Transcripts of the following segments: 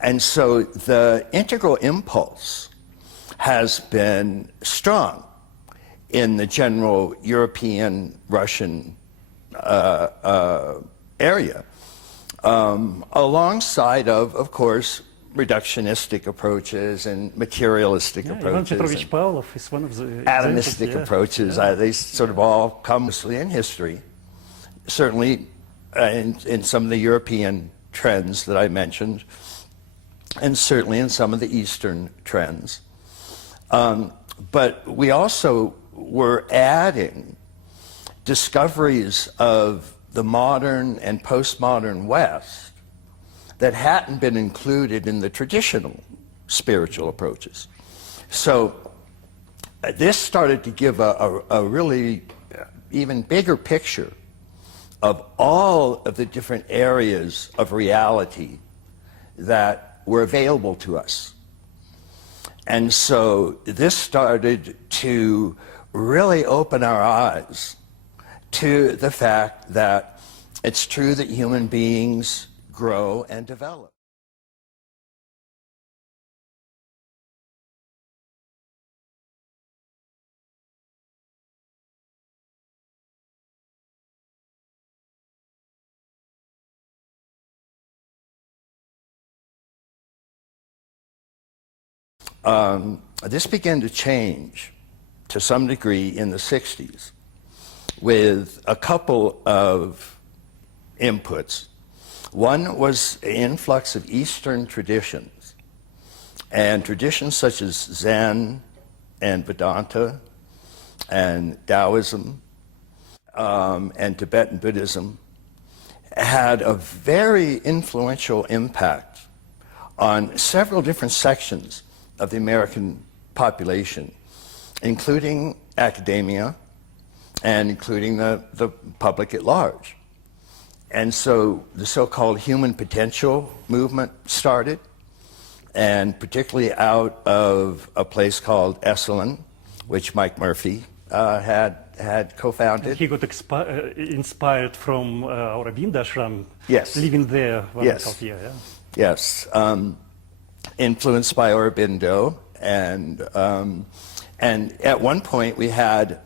And so the integral impulse has been strong in the general European, Russian area, alongside of course, reductionistic approaches and materialistic approaches. Ivan Petrovich Pavlov is one of the atomistic approaches. They sort of all come mostly in history, certainly in some of the European trends that I mentioned, and certainly in some of the Eastern trends. But we also were adding discoveries of the modern and postmodern West that hadn't been included in the traditional spiritual approaches. So this started to give a really even bigger picture of all of the different areas of reality that were available to us. And so this started to really open our eyes to the fact that it's true that human beings grow and develop. This began to change to some degree in the 60s with a couple of inputs. One was an influx of Eastern traditions, and traditions such as Zen and Vedanta and Taoism and Tibetan Buddhism had a very influential impact on several different sections of the American population, including academia and including the public at large. And so the so-called human potential movement started, and particularly out of a place called Esalen, which Mike Murphy had co-founded. He got inspired from Aurobindo ashram, yes. living there one yes. half year. Yeah? Yes, influenced by Aurobindo, and at one point we had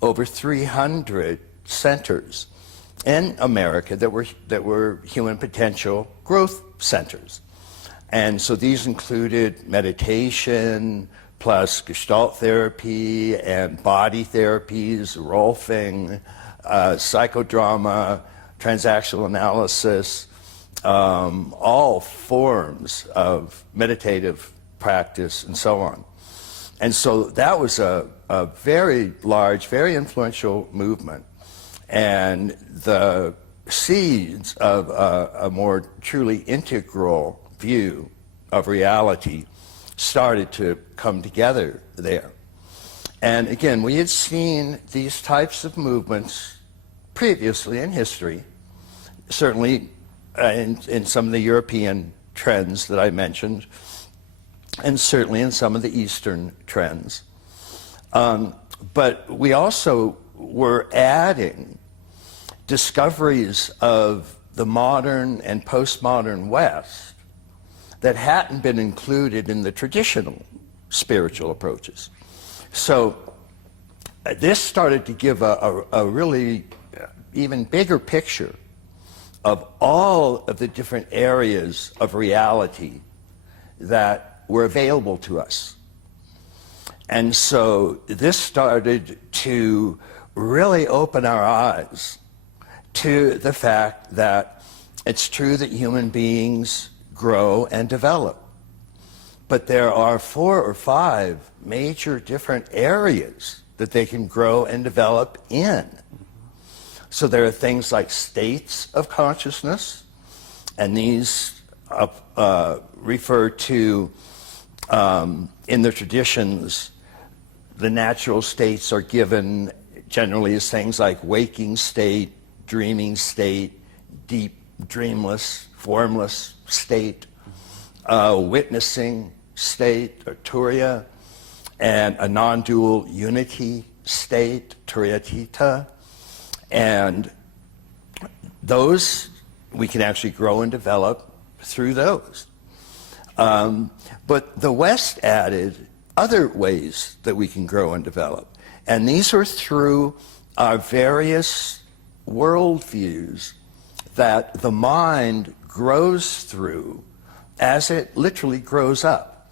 over 300 centers in America that were human potential growth centers. And so these included meditation, plus Gestalt therapy and body therapies, Rolfing, psychodrama, transactional analysis, all forms of meditative practice and so on. And so that was a very large, very influential movement. And the seeds of a more truly integral view of reality started to come together there. And again, we had seen these types of movements previously in history, certainly in some of the European trends that I mentioned, and certainly in some of the Eastern trends. But we also were adding discoveries of the modern and postmodern West that hadn't been included in the traditional spiritual approaches. So this started to give a really even bigger picture of all of the different areas of reality that were available to us. And so this started to really open our eyes to the fact that it's true that human beings grow and develop. But there are 4 or 5 major different areas that they can grow and develop in. So there are things like states of consciousness, and these refer to, in the traditions, the natural states are given generally as things like waking state, dreaming state, deep dreamless, formless state, witnessing state, or turiya, and a non-dual unity state, turiyatita. And those we can actually grow and develop through those. But the West added other ways that we can grow and develop. And these are through our various worldviews that the mind grows through as it literally grows up.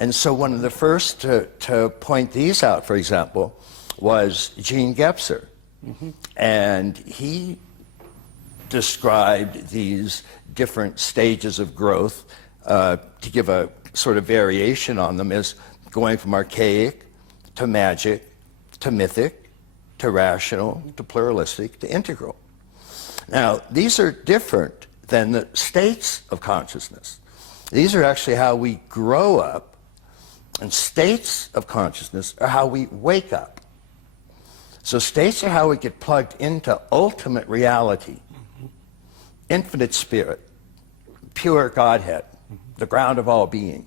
And so one of the first to point these out, for example, was Gene Gebser. And he described these different stages of growth to give a sort of variation on them as going from archaic to magic to mythic to rational to pluralistic to integral. Now, these are different than the states of consciousness. These are actually how we grow up, and states of consciousness are how we wake up. So states are how we get plugged into ultimate reality, infinite spirit, pure Godhead, the ground of all being.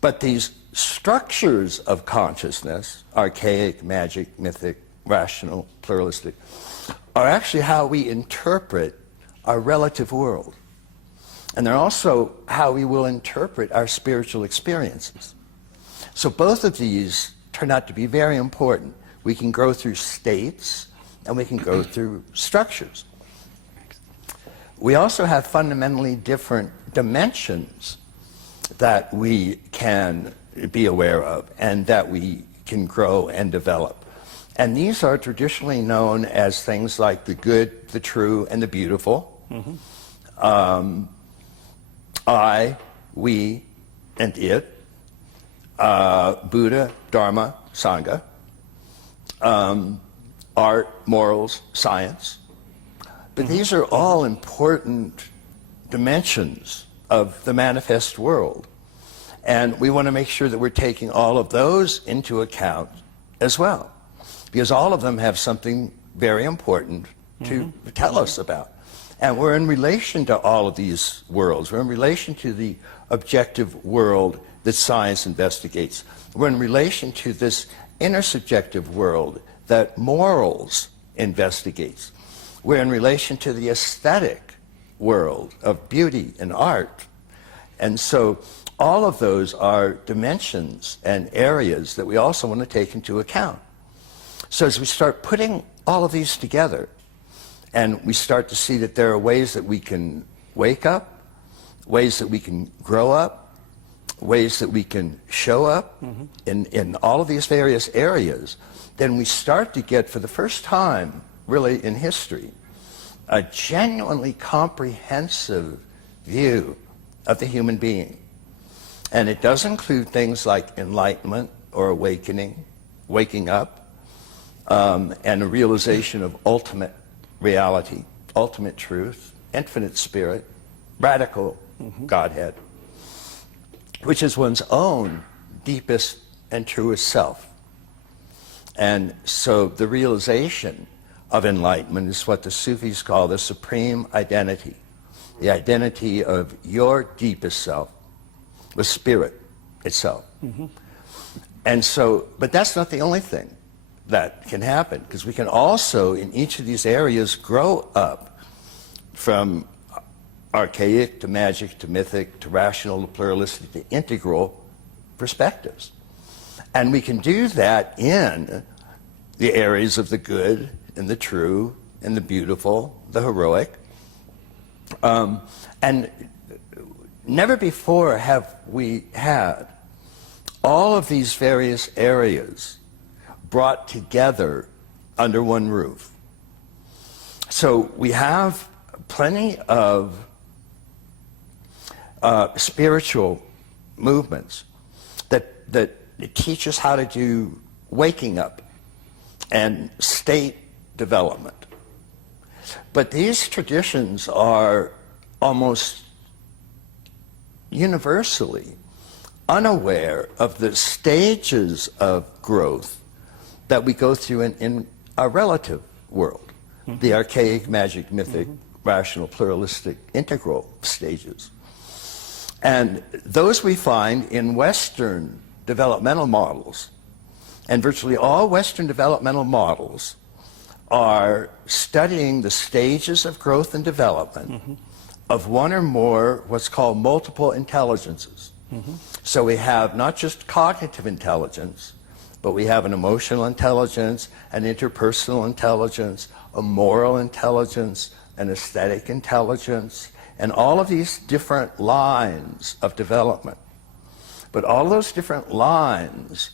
But these structures of consciousness, archaic, magic, mythic, rational, pluralistic, are actually how we interpret our relative world. And they're also how we will interpret our spiritual experiences. So both of these turn out to be very important. We can go through states and we can go through structures. We also have fundamentally different dimensions that we can be aware of and that we can grow and develop. And these are traditionally known as things like the good, the true, and the beautiful. I, we, and it. Buddha, Dharma, Sangha. Art, morals, science. But these are all important dimensions of the manifest world. And we want to make sure that we're taking all of those into account as well. Because all of them have something very important to tell us about. And we're in relation to all of these worlds. We're in relation to the objective world that science investigates. We're in relation to this intersubjective world that morals investigates. We're in relation to the aesthetic world of beauty and art. And so all of those are dimensions and areas that we also want to take into account. So as we start putting all of these together, and we start to see that there are ways that we can wake up, ways that we can grow up, ways that we can show up in all of these various areas, then we start to get, for the first time, really in history, a genuinely comprehensive view of the human being. And it does include things like enlightenment or awakening, waking up, and a realization of ultimate reality, ultimate truth, infinite spirit, radical Godhead, which is one's own deepest and truest self. And so the realization of enlightenment is what the Sufis call the supreme identity, the identity of your deepest self, the spirit itself. And so, but that's not the only thing that can happen, because we can also, in each of these areas, grow up from archaic to magic to mythic to rational to pluralistic to integral perspectives. And we can do that in the areas of the good and the true and the beautiful, the heroic. And never before have we had all of these various areas brought together under one roof. So we have plenty of spiritual movements that teach us how to do waking up and state development. But these traditions are almost universally unaware of the stages of growth that we go through in our relative world, the archaic, magic, mythic, rational, pluralistic, integral stages. And those we find in Western developmental models And virtually all Western developmental models are studying the stages of growth and development of one or more what's called multiple intelligences. So we have not just cognitive intelligence, but we have an emotional intelligence, an interpersonal intelligence, a moral intelligence, an aesthetic intelligence, and all of these different lines of development. But all those different lines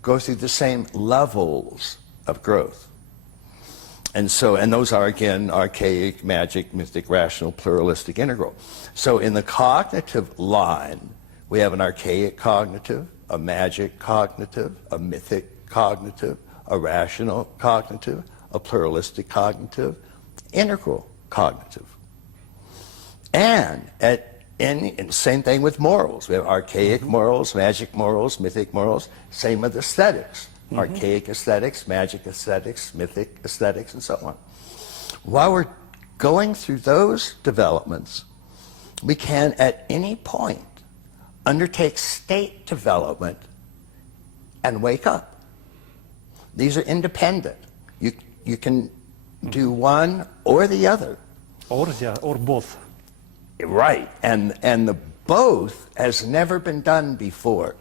go through the same levels of growth. And those are, again, archaic, magic, mythic, rational, pluralistic, integral. So in the cognitive line, we have an archaic cognitive, a magic cognitive, a mythic cognitive, a rational cognitive, a pluralistic cognitive, integral cognitive. And same thing with morals. We have archaic morals, magic morals, mythic morals. Same with aesthetics. Archaic aesthetics, magic aesthetics, mythic aesthetics, and so on. While we're going through those developments, we can at any point undertake state development and wake up. These are independent. You can do one or the other. Or both. Right, and the both has never been done before.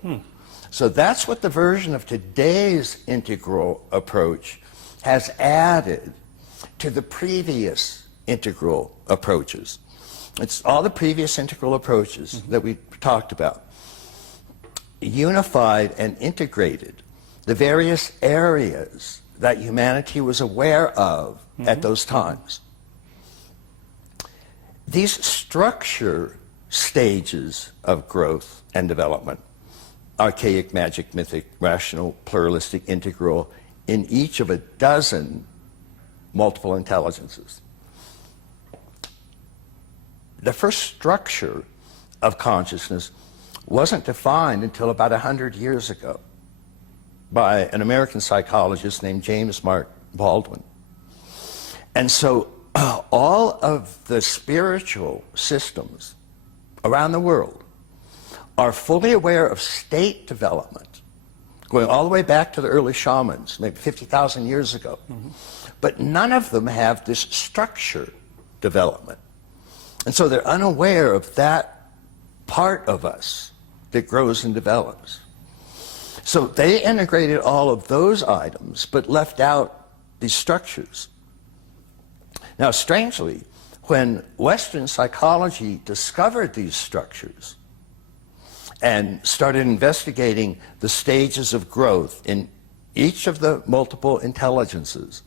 So that's what the version of today's integral approach has added to the previous integral approaches. It's all the previous integral approaches that we talked about, unified and integrated the various areas that humanity was aware of at those times. These structure stages of growth and development, archaic, magic, mythic, rational, pluralistic, integral, in each of a dozen multiple intelligences. The first structure of consciousness wasn't defined until about 100 years ago by an American psychologist named James Mark Baldwin. And so all of the spiritual systems around the world are fully aware of state development, going all the way back to the early shamans, maybe 50,000 years ago. But none of them have this structure development. And so they're unaware of that part of us that grows and develops. So they integrated all of those items, but left out these structures. Now, strangely, when Western psychology discovered these structures and started investigating the stages of growth in each of the multiple intelligences,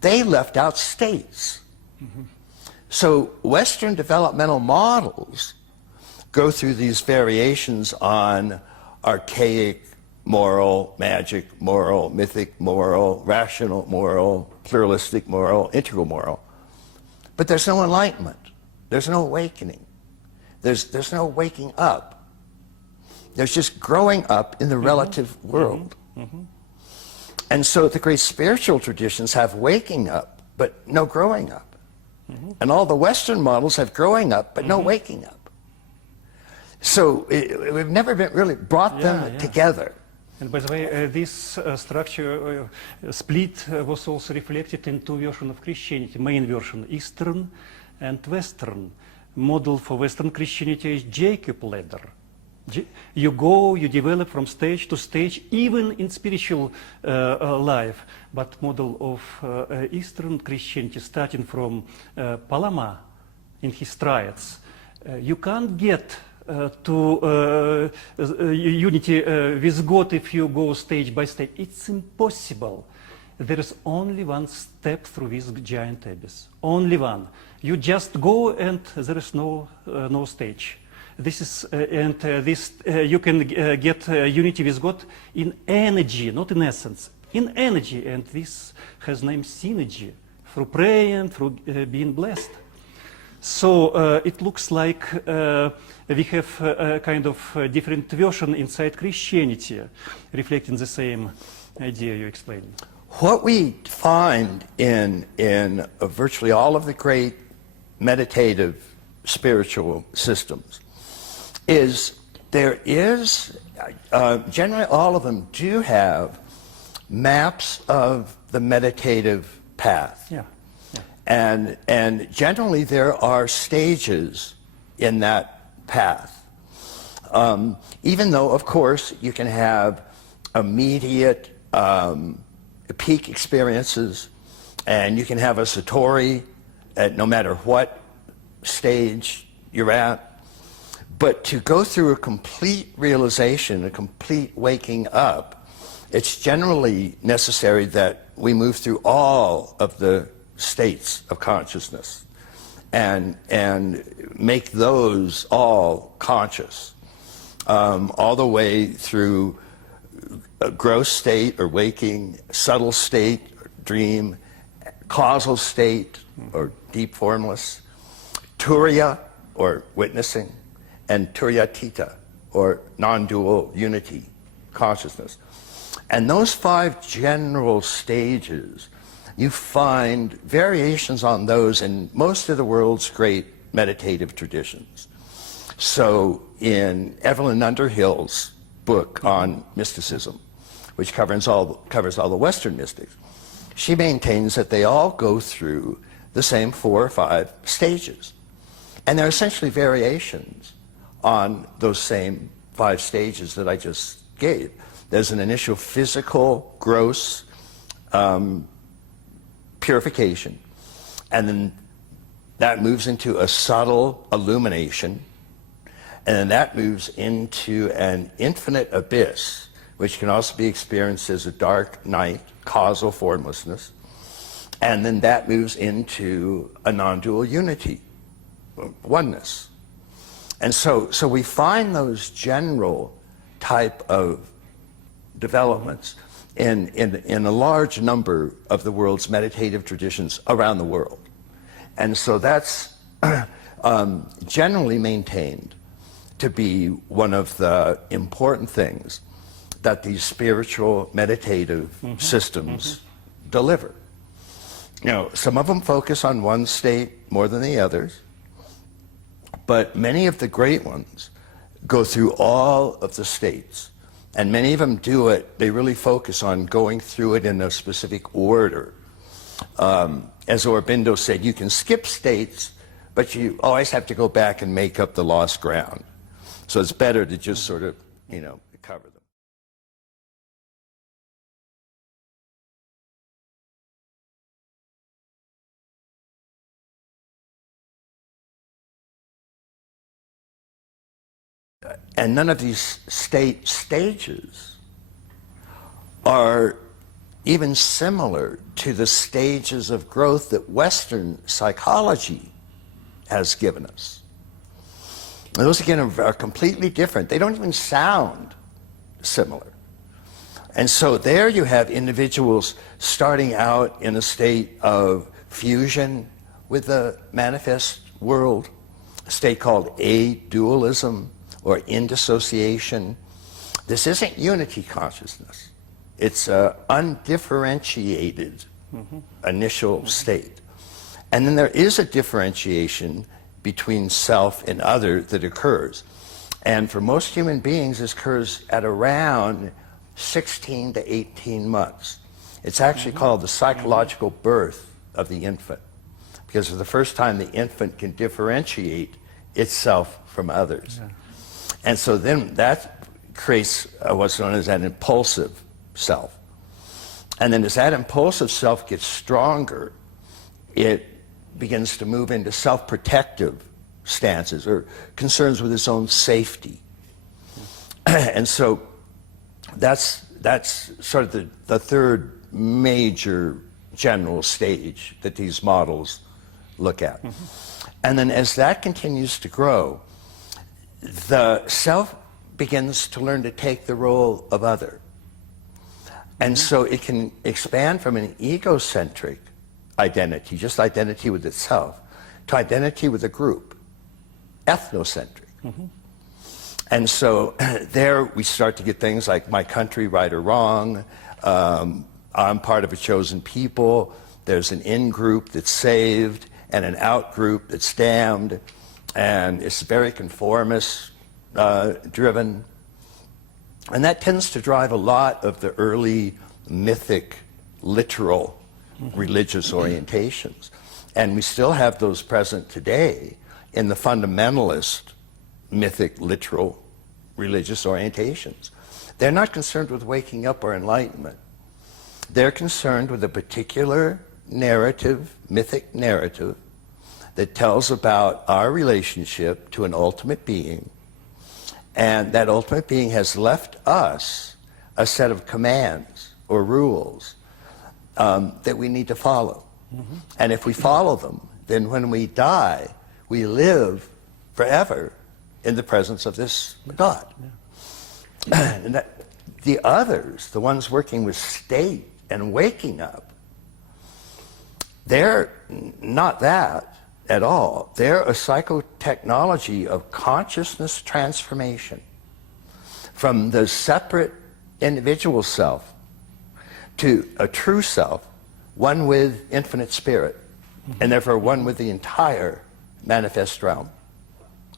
they left out states. So Western developmental models go through these variations on archaic moral, magic moral, mythic moral, rational moral, pluralistic moral, integral moral. But there's no enlightenment. There's no awakening. There's no waking up. There's just growing up in the relative world. And so the great spiritual traditions have waking up, but no growing up. And all the Western models have growing up, but no waking up. So we've never really brought them together. And by the way, this structure split was also reflected in two versions of Christianity. Main version, Eastern and Western. Model for Western Christianity is Jacob ladder. You go, you develop from stage to stage, even in spiritual life. But model of Eastern Christianity, starting from Palama in his triads, you can't get to unity with God if you go stage by stage. It's impossible. There is only one step through this giant abyss. Only one. You just go and there is no stage. This is you can get unity with God in energy, not in essence. In energy, and this has name synergy through praying, through being blessed. So it looks like we have a kind of different version inside Christianity, reflecting the same idea you explained. What we find in virtually all of the great meditative spiritual systems is there is, generally all of them do have maps of the meditative path. Yeah. And generally there are stages in that path. Even though, of course, you can have immediate peak experiences, and you can have a satori at no matter what stage you're at. But to go through a complete realization, a complete waking up, it's generally necessary that we move through all of the states of consciousness and make those all conscious, all the way through a gross state or waking, subtle state, or dream, causal state or deep formless, turiya or witnessing, and turiyatita or non-dual unity consciousness. And those 5 general stages, you find variations on those in most of the world's great meditative traditions. So in Evelyn Underhill's book on mysticism, which covers all the Western mystics, she maintains that they all go through the same 4 or 5 stages. And they're essentially variations on those same 5 stages that I just gave. There's an initial physical, gross purification, and then that moves into a subtle illumination, and then that moves into an infinite abyss, which can also be experienced as a dark night, causal formlessness, and then that moves into a non-dual unity, oneness. And so we find those general type of developments in a large number of the world's meditative traditions around the world. And so that's generally maintained to be one of the important things that these spiritual meditative systems deliver. You know, some of them focus on one state more than the others, but many of the great ones go through all of the states. And many of them do it, they really focus on going through it in a specific order. As Aurobindo said, you can skip states, but you always have to go back and make up the lost ground. So it's better to just sort of, you know, cover them. And none of these stages are even similar to the stages of growth that Western psychology has given us. And those, again, are completely different. They don't even sound similar. And so there you have individuals starting out in a state of fusion with the manifest world, a state called a-dualism, or indissociation. This isn't unity consciousness. It's an undifferentiated initial state. And then there is a differentiation between self and other that occurs. And for most human beings, this occurs at around 16 to 18 months. It's actually called the psychological birth of the infant, because for the first time the infant can differentiate itself from others. And so then that creates what's known as an impulsive self. And then as that impulsive self gets stronger, it begins to move into self-protective stances or concerns with its own safety. And so that's sort of the third major general stage that these models look at. And then as that continues to grow, the self begins to learn to take the role of other. And so it can expand from an egocentric identity, just identity with itself, to identity with a group, ethnocentric. And so there we start to get things like my country, right or wrong, I'm part of a chosen people, there's an in-group that's saved and an out-group that's damned. And it's very conformist driven. And that tends to drive a lot of the early mythic, literal religious orientations. And we still have those present today in the fundamentalist, mythic, literal religious orientations. They're not concerned with waking up or enlightenment. They're concerned with a particular narrative, mythic narrative, that tells about our relationship to an ultimate being, and that ultimate being has left us a set of commands or rules that we need to follow. And if we follow them, then when we die, we live forever in the presence of this God. And that, the others, the ones working with state and waking up, they're not that at all. They're a psychotechnology of consciousness transformation from the separate individual self to a true self, one with infinite spirit, and therefore one with the entire manifest realm.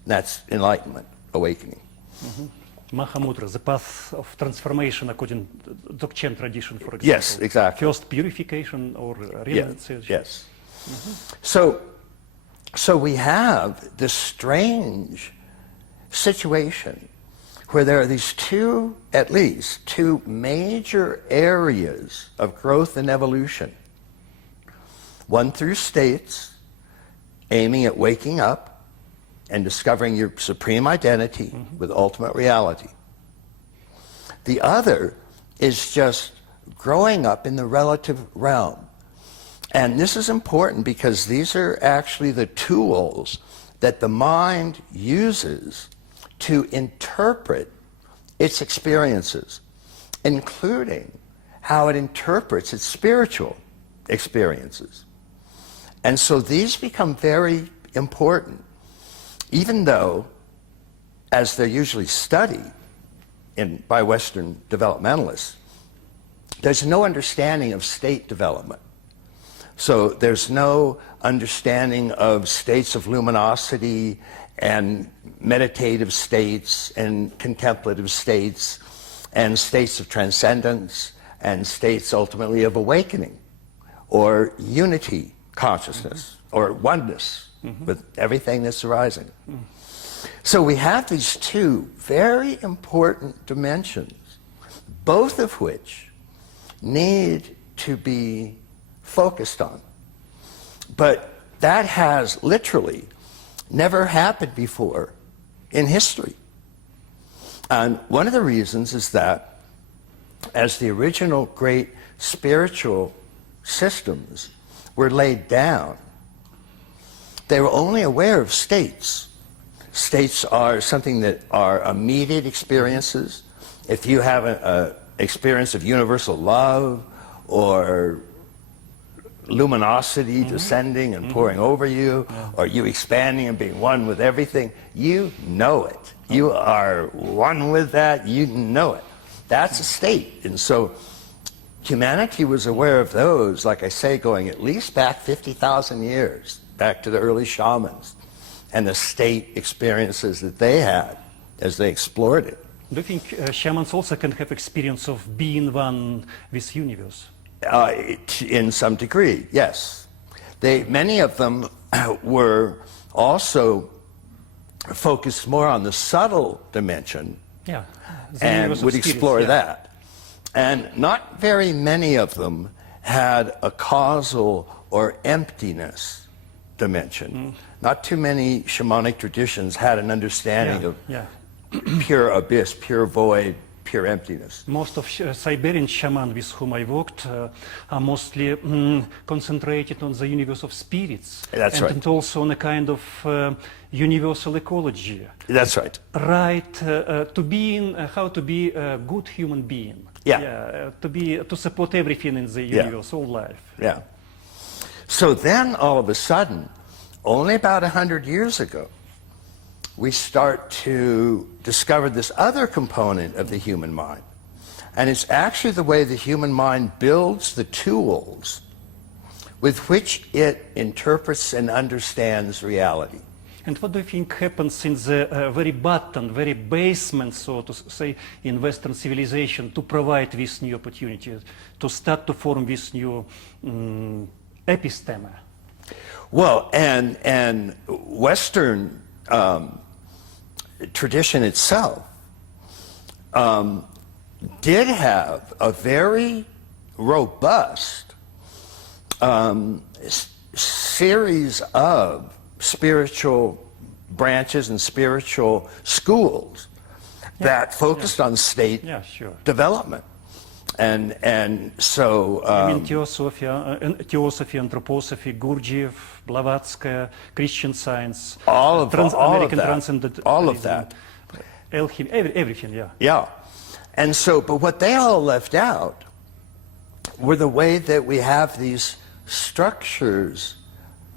That's enlightenment, awakening. Mahamudra, the path of transformation according to Dzogchen tradition, for example. Yes, exactly. First purification or renunciation. Yes. So we have this strange situation where there are these two, at least, two major areas of growth and evolution. One through states, aiming at waking up and discovering your supreme identity with ultimate reality. The other is just growing up in the relative realm. And this is important because these are actually the tools that the mind uses to interpret its experiences, including how it interprets its spiritual experiences. And so these become very important, even though, as they're usually studied by Western developmentalists, there's no understanding of state development. So there's no understanding of states of luminosity and meditative states and contemplative states and states of transcendence and states ultimately of awakening or unity consciousness or oneness with everything that's arising. So we have these two very important dimensions, both of which need to be focused on. But that has literally never happened before in history. And one of the reasons is that as the original great spiritual systems were laid down, they were only aware of states. States are something that are immediate experiences. If you have an experience of universal love or luminosity descending and pouring over you, or you expanding and being one with everything, you know it. You are one with that, you know it. That's a state. And so humanity was aware of those, like I say, going at least back 50,000 years, back to the early shamans, and the state experiences that they had as they explored it. Do you think shamans also can have experience of being one with universe? In some degree, yes. Many of them were also focused more on the subtle dimension, and would explore that. And not very many of them had a causal or emptiness dimension. Not too many shamanic traditions had an understanding of pure abyss, pure void, pure emptiness. Most of Siberian shamans with whom I worked are mostly concentrated on the universe of spirits. That's right. And also on a kind of universal ecology. That's right. Right, to being, how to be a good human being. To support everything in the universe, all life. Yeah. So then all of a sudden, only about 100 years ago, we start to discover this other component of the human mind. And it's actually the way the human mind builds the tools with which it interprets and understands reality. And what do you think happens in the very bottom, very basement, so to say, in Western civilization to provide this new opportunity, to start to form this new episteme? Well, and Western tradition itself did have a very robust series of spiritual branches and spiritual schools that focused on state development. And so... I mean, theosophy, anthroposophy, Gurdjieff, Blavatsky, Christian Science, all of American that. Transcendentalism, All of that. Alchemy, everything, yeah. Yeah. And so, but what they all left out were the way that we have these structures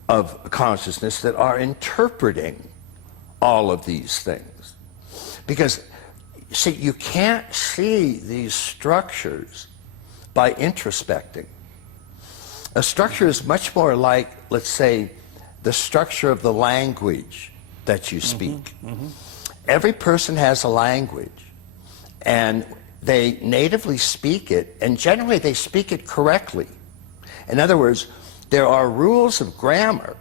of consciousness that are interpreting all of these things. Because, see, you can't see these structures by introspecting. A structure is much more like, let's say, the structure of the language that you speak. Every person has a language, and they natively speak it, and generally they speak it correctly. In other words, there are rules of grammar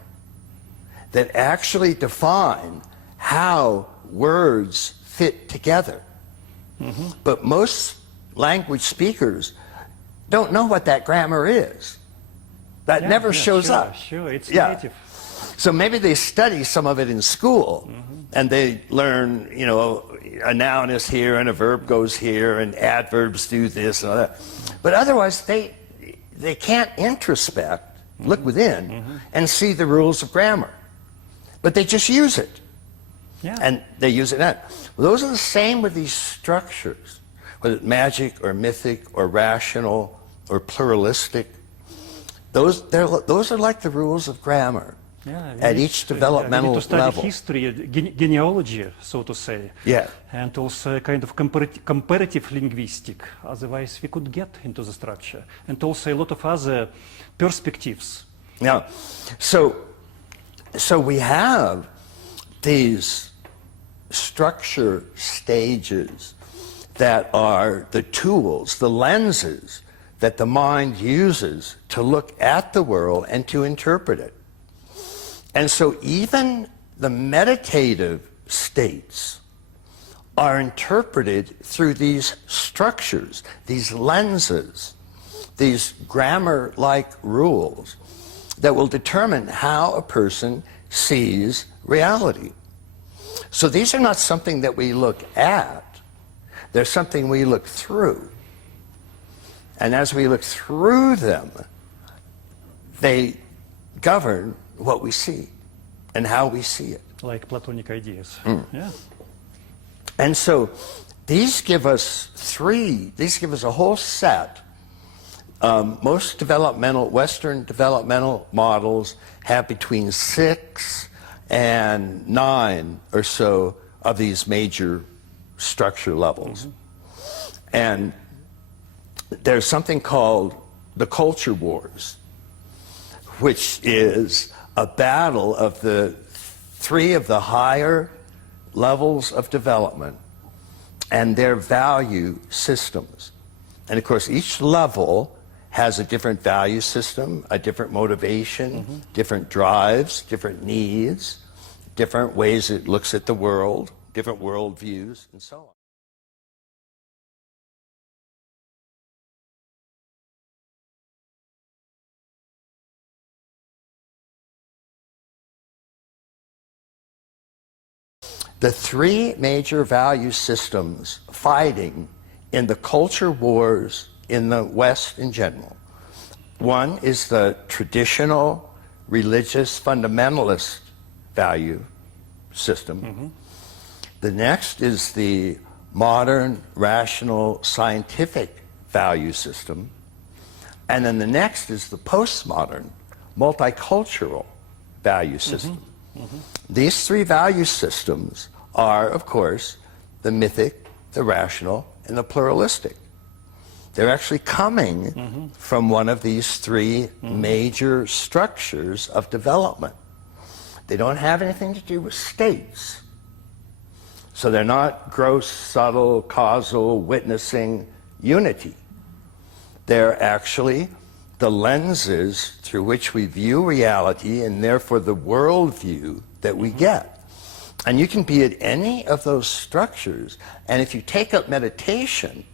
that actually define how words fit together. But most language speakers don't know what that grammar is. That never shows up. Sure, it's native. So maybe they study some of it in school, and they learn, you know, a noun is here and a verb goes here and adverbs do this and all that. But otherwise, they can't introspect, look within, and see the rules of grammar. But they just use it. And they use it not. Well, those are the same with these structures, whether it's magic or mythic or rational or pluralistic. Those are like the rules of grammar at each developmental we need to study level. history, genealogy, so to say. Yeah. And also a kind of comparative linguistic. Otherwise, we could get into the structure. And also a lot of other perspectives. Yeah. So we have these structure stages that are the tools, the lenses that the mind uses to look at the world and to interpret it. And so even the meditative states are interpreted through these structures, these lenses, these grammar-like rules that will determine how a person sees reality. So these are not something that we look at, they're something we look through. And as we look through them, they govern what we see and how we see it. Like Platonic ideas. Yeah. And so these give us a whole set. Most Western developmental models have between 6 and 9 or so of these major structure levels. And there's something called the culture wars, which is a battle of the 3 of the higher levels of development and their value systems. And of course, each level has a different value system, a different motivation, different drives, different needs, different ways it looks at the world, different worldviews, and so on. The 3 major value systems fighting in the culture wars in the West in general. One is the traditional religious fundamentalist value system. The next is the modern rational scientific value system. And then the next is the postmodern multicultural value system. These 3 value systems are, of course, the mythic, the rational, and the pluralistic. They're actually coming from one of these 3 major structures of development. They don't have anything to do with states. So they're not gross, subtle, causal, witnessing unity. They're actually the lenses through which we view reality and therefore the worldview that we get. And you can be at any of those structures, and if you take up meditation,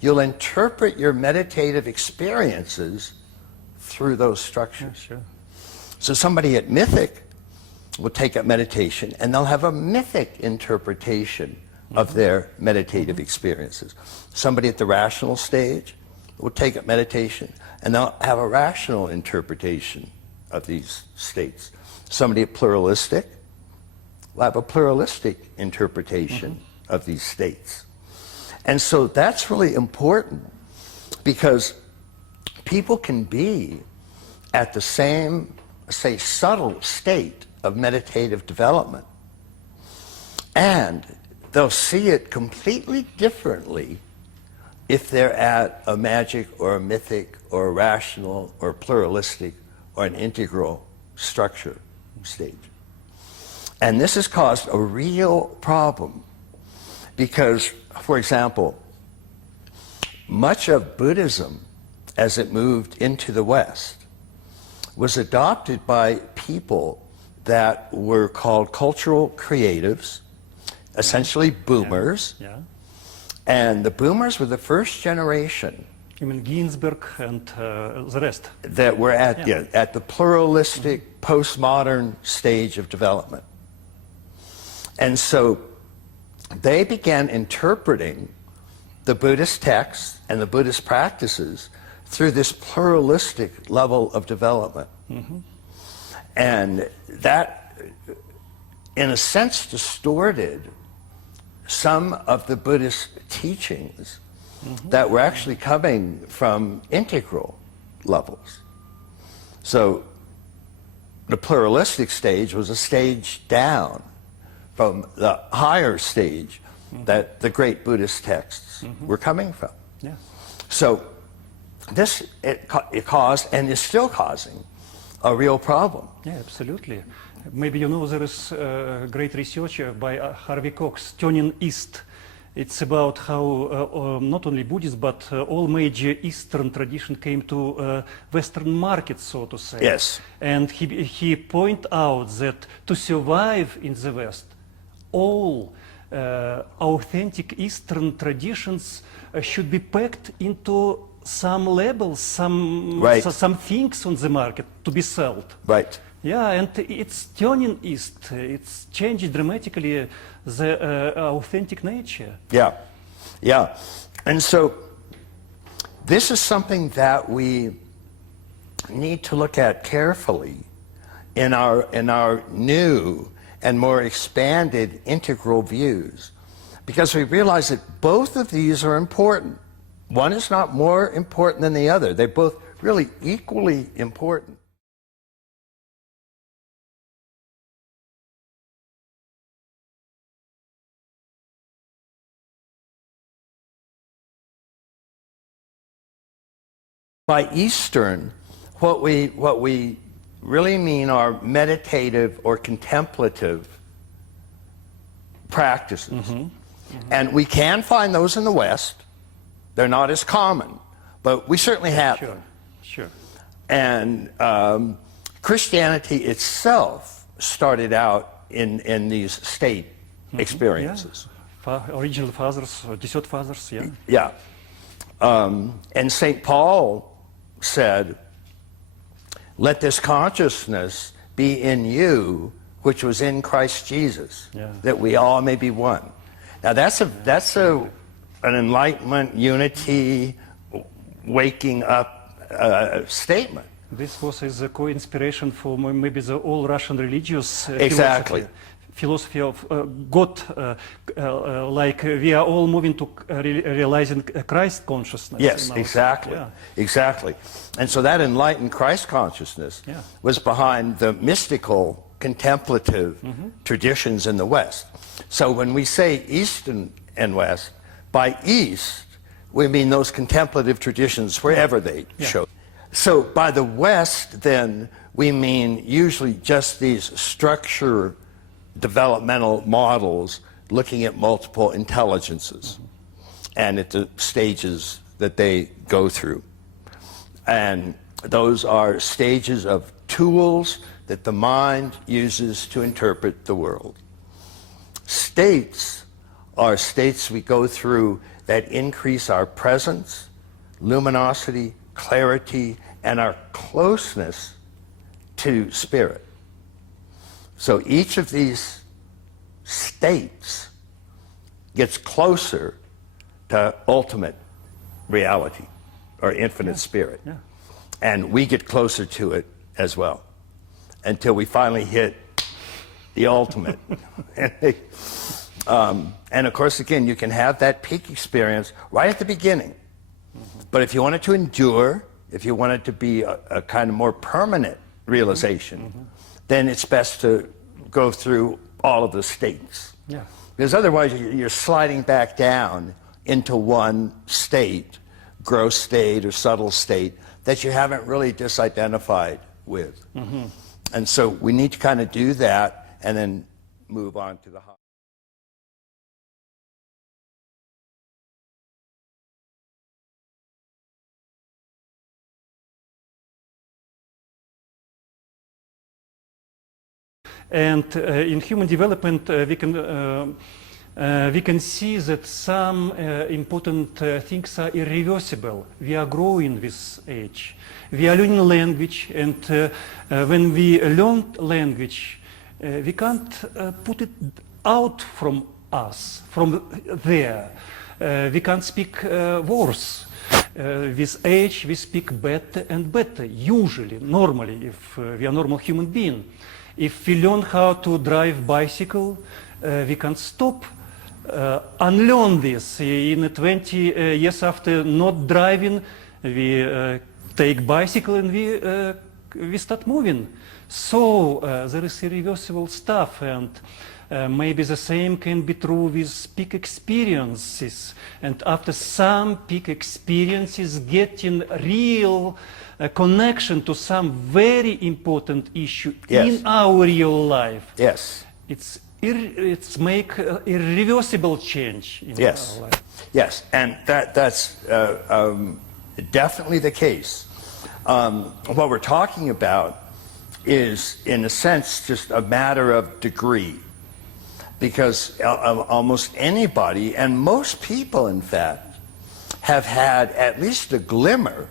you'll interpret your meditative experiences through those structures. Sure. So somebody at mythic will take up meditation and they'll have a mythic interpretation of their meditative experiences. Somebody at the rational stage will take up meditation and they'll have a rational interpretation of these states. Somebody at pluralistic will have a pluralistic interpretation of these states. And so that's really important because people can be at the same, say, subtle state of meditative development, and they'll see it completely differently if they're at a magic or a mythic or a rational or pluralistic or an integral structure stage. And this has caused a real problem because, for example, much of Buddhism as it moved into the West was adopted by people that were called cultural creatives, essentially boomers. Yeah. And the boomers were the first generation You mean Ginsberg and the rest? that were at the pluralistic, postmodern stage of development. And so they began interpreting the Buddhist texts and the Buddhist practices through this pluralistic level of development. And that, in a sense, distorted some of the Buddhist teachings that were actually coming from integral levels. So the pluralistic stage was a stage down from the higher stage that the great Buddhist texts were coming from. Yeah. So this, it caused and is still causing a real problem. Yeah, absolutely. Maybe you know there is a great research by Harvey Cox, Turning East. It's about how not only Buddhism, but all major Eastern tradition came to Western markets, so to say. Yes. And he point out that to survive in the West, all authentic Eastern traditions should be packed into some labels, some things on the market to be sold. Right. Yeah, and it's turning east. It's changing dramatically the authentic nature. Yeah, yeah. And so this is something that we need to look at carefully in our new and more expanded integral views, because we realize that both of these are important. One is not more important than the other. They're both really equally important. By Eastern, what we really mean are meditative or contemplative practices. And we can find those in the West. They're not as common, but we certainly have them. Sure. And Christianity itself started out in these state experiences. Yeah. Original fathers, desert fathers, yeah. Yeah. And St. Paul said, "Let this consciousness be in you, which was in Christ Jesus, that we all may be one." Now that's an enlightenment, unity, waking up statement. This was as a co-inspiration for maybe the all Russian religious philosophy of God, like we are all moving to realizing Christ consciousness. Yes, exactly, exactly. And so that enlightened Christ consciousness was behind the mystical, contemplative traditions in the West. So when we say East and West, by East, we mean those contemplative traditions wherever they show. So by the West, then, we mean usually just these structure developmental models looking at multiple intelligences and at the stages that they go through. And those are stages of tools that the mind uses to interpret the world. States are states we go through that increase our presence, luminosity, clarity, and our closeness to spirit. So each of these states gets closer to ultimate reality or infinite spirit. Yeah. And we get closer to it as well until we finally hit the ultimate. And of course, again, you can have that peak experience right at the beginning. But if you want it to endure, if you want it to be a kind of more permanent realization, then it's best to go through all of the states. Yeah. Because otherwise you're sliding back down into one state, gross state or subtle state, that you haven't really disidentified with. And so we need to kind of do that and then move on to the high. And in human development, we can see that some important things are irreversible. We are growing with age. We are learning language, and when we learn language, we can't put it out from us, from there. We can't speak words. With age, we speak better and better, usually, normally, if we are normal human being. If we learn how to drive bicycle, we can stop, unlearn this. In 20 years after not driving, we take bicycle and we start moving. So there is irreversible stuff, and maybe the same can be true with peak experiences. And after some peak experiences, getting real connection to some very important issue in our real life. Yes. It's make irreversible change in our life. Yes, and that's definitely the case. What we're talking about is, in a sense, just a matter of degree. Because almost anybody, and most people, in fact, have had at least a glimmer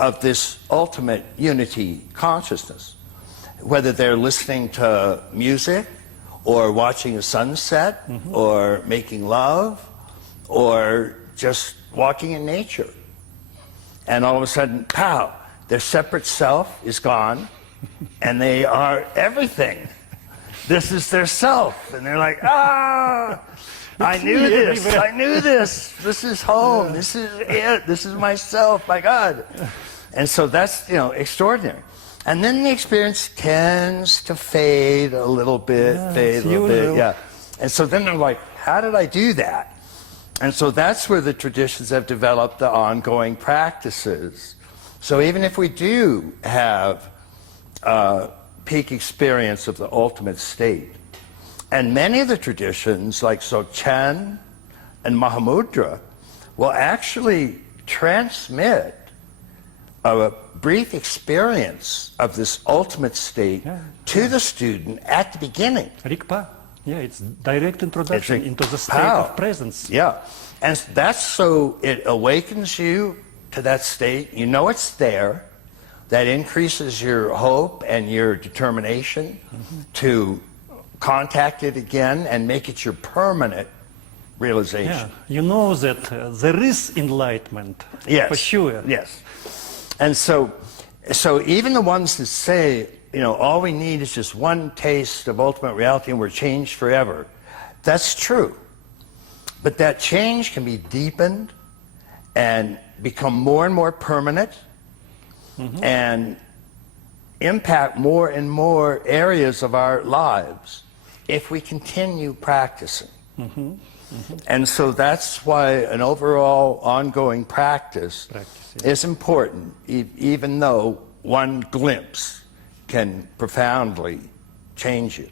of this ultimate unity consciousness. Whether they're listening to music, or watching a sunset, or making love, or just walking in nature. And all of a sudden, pow, their separate self is gone, and they are everything. This is their self, and they're like, I knew this, I knew this, this is home, this is it, this is myself, my God. And so that's, extraordinary. And then the experience tends to fade a little bit, And so then they're like, how did I do that? And so that's where the traditions have developed the ongoing practices. So even if we do have peak experience of the ultimate state, and many of the traditions, like Dzogchen and Mahamudra, will actually transmit a brief experience of this ultimate state to the student at the beginning. Rigpa, it's direct introduction into the state of presence. Yeah, and that's so it awakens you to that state. You know it's there. That increases your hope and your determination to contact it again and make it your permanent realization. Yeah, you know that there is enlightenment, for sure. Yes. And so even the ones that say, all we need is just one taste of ultimate reality and we're changed forever, that's true. But that change can be deepened and become more and more permanent and impact more and more areas of our lives if we continue practicing. And so that's why an overall ongoing practice is important, even though one glimpse can profoundly change you.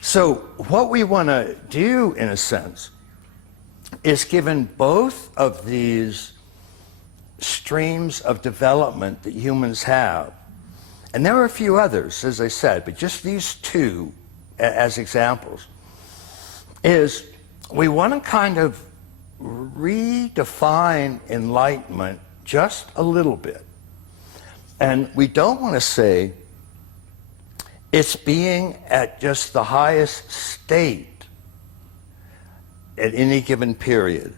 So what we want to do, in a sense, is given both of these streams of development that humans have, and there are a few others, as I said, but just these two as examples, is we want to kind of redefine enlightenment just a little bit. And we don't want to say it's being at just the highest state at any given period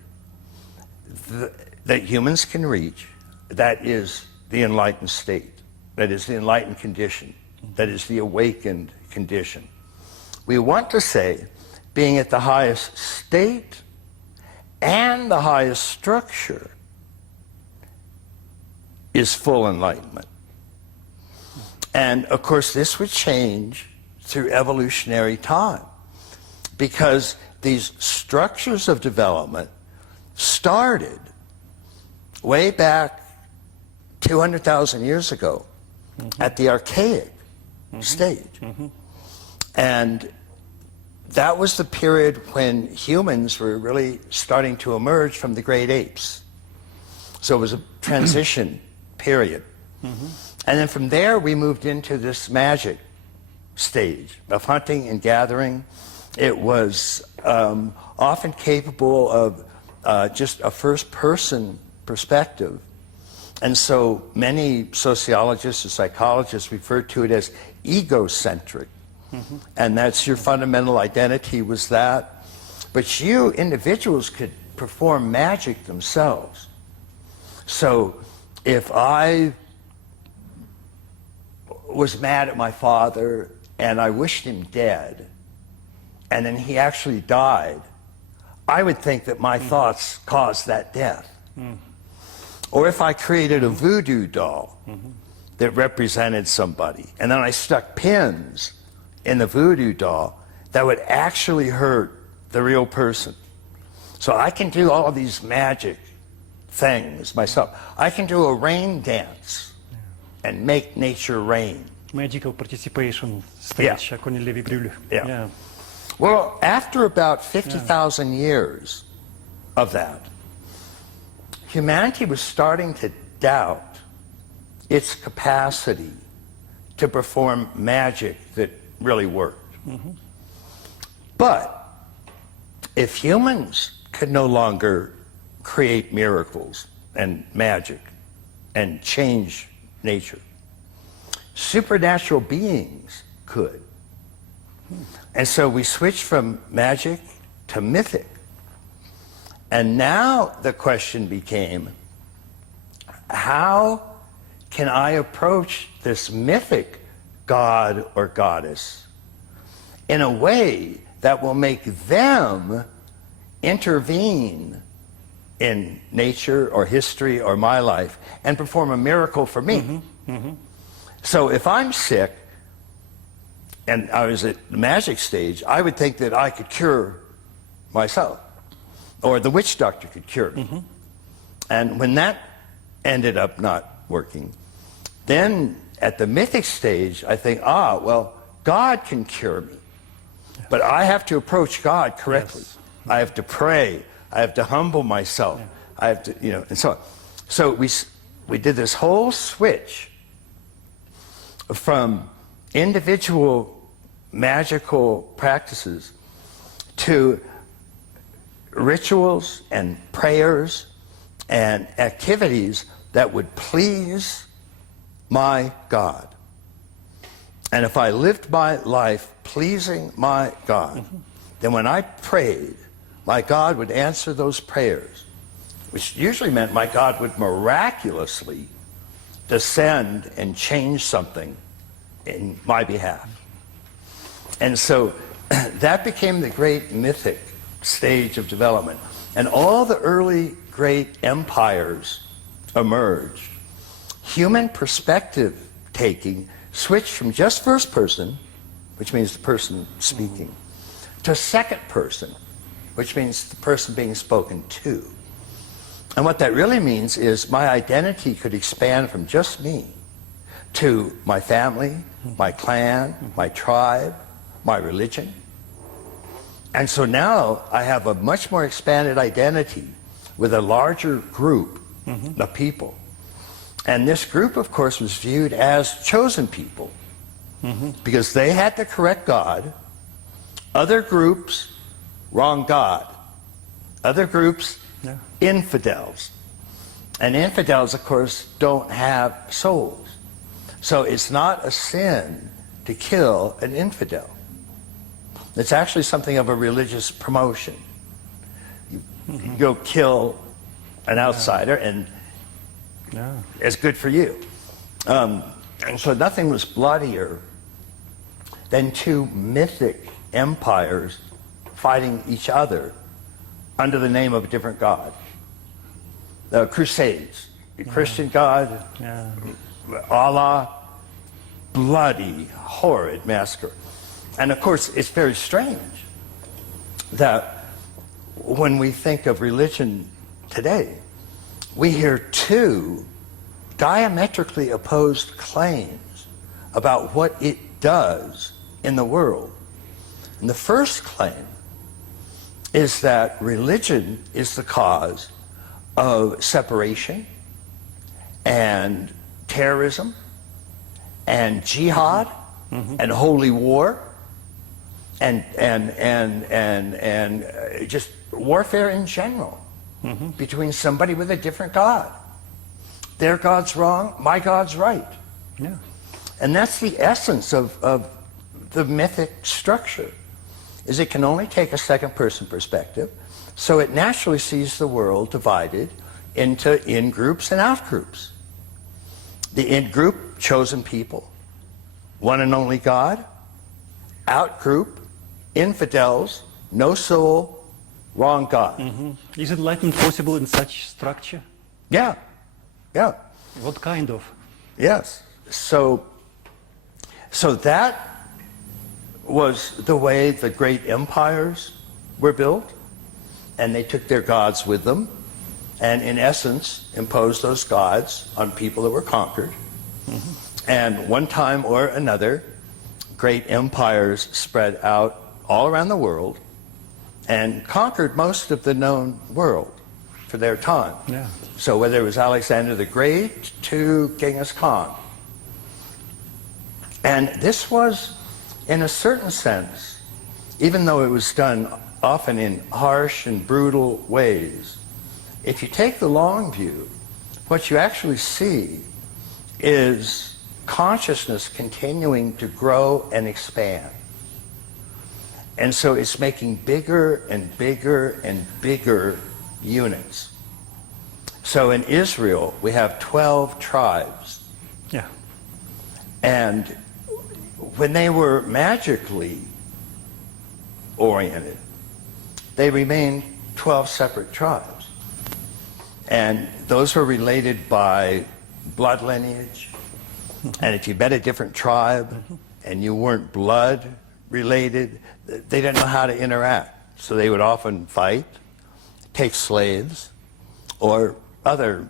that humans can reach. That is the enlightened state. That is the enlightened condition. That is the awakened condition. We want to say being at the highest state and the highest structure is full enlightenment. And of course this would change through evolutionary time, because these structures of development started way back 200,000 years ago at the archaic stage. And that was the period when humans were really starting to emerge from the great apes. So it was a transition period. And then from there we moved into this magic stage of hunting and gathering. It was often capable of just a first-person perspective. And so many sociologists or psychologists refer to it as egocentric. And that's your fundamental identity, was that. But you, individuals, could perform magic themselves. So if I was mad at my father and I wished him dead, and then he actually died, I would think that my thoughts caused that death. Or if I created a voodoo doll that represented somebody, and then I stuck pins in the voodoo doll that would actually hurt the real person. So I can do all of these magic things myself. I can do a rain dance and make nature rain. Magical participation stage, comme il l'avait voulu. Yeah. Well, after about 50,000 years of that, humanity was starting to doubt its capacity to perform magic that really worked. But if humans could no longer create miracles and magic and change nature, supernatural beings could. And so we switched from magic to mythic. And now the question became, how can I approach this mythic god or goddess in a way that will make them intervene in nature or history or my life and perform a miracle for me? So if I'm sick and I was at the magic stage, I would think that I could cure myself, or the witch doctor could cure me. And when that ended up not working, then at the mythic stage, I think, well, God can cure me. But I have to approach God correctly. I have to pray. I have to humble myself. I have to, and so on. So we did this whole switch from individual magical practices to rituals and prayers and activities that would please my God. And if I lived my life pleasing my God, then when I prayed, my God would answer those prayers, which usually meant my God would miraculously descend and change something in my behalf. And so that became the great mythic stage of development. And all the early great empires emerged. Human perspective taking switched from just first person, which means the person speaking, to second person, which means the person being spoken to. And what that really means is my identity could expand from just me to my family, my clan, my tribe, my religion. And so now I have a much more expanded identity with a larger group of people. And this group, of course, was viewed as chosen people because they had the correct God. Other groups, wrong God. Other groups, infidels. And infidels, of course, don't have souls. So it's not a sin to kill an infidel. It's actually something of a religious promotion. You go kill an outsider and it's good for you. And so nothing was bloodier than two mythic empires fighting each other under the name of a different god. The Crusades, the Christian God, Allah, bloody, horrid massacre. And of course, it's very strange that when we think of religion today, we hear two diametrically opposed claims about what it does in the world. And the first claim is that religion is the cause of separation and terrorism and jihad and holy war and just warfare in general between somebody with a different God. Their God's wrong, my God's right. Yeah. And that's the essence of the mythic structure, is it can only take a second person perspective, so it naturally sees the world divided into in-groups and out-groups. The in-group, chosen people, one and only God. Out-group, infidels, no soul, wrong God. Is enlightenment possible in such structure? Yeah, yeah. What kind of? Yes. So that was the way the great empires were built, and they took their gods with them, and in essence imposed those gods on people that were conquered. And one time or another, great empires spread out all around the world and conquered most of the known world for their time. Yeah. So whether it was Alexander the Great to Genghis Khan. And this was, in a certain sense, even though it was done often in harsh and brutal ways, if you take the long view, what you actually see is consciousness continuing to grow and expand. And so it's making bigger and bigger and bigger units. So in Israel, we have 12 tribes. Yeah. And when they were magically oriented, they remained 12 separate tribes. And those were related by blood lineage. And if you met a different tribe and you weren't blood related, they didn't know how to interact. So they would often fight, take slaves, or other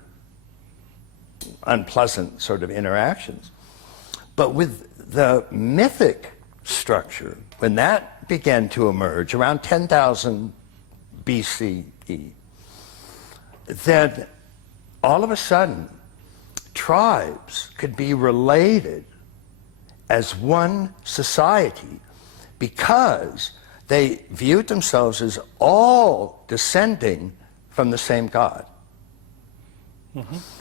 unpleasant sort of interactions. But with the mythic structure, when that began to emerge around 10,000 BCE, then all of a sudden, tribes could be related as one society because they viewed themselves as all descending from the same God.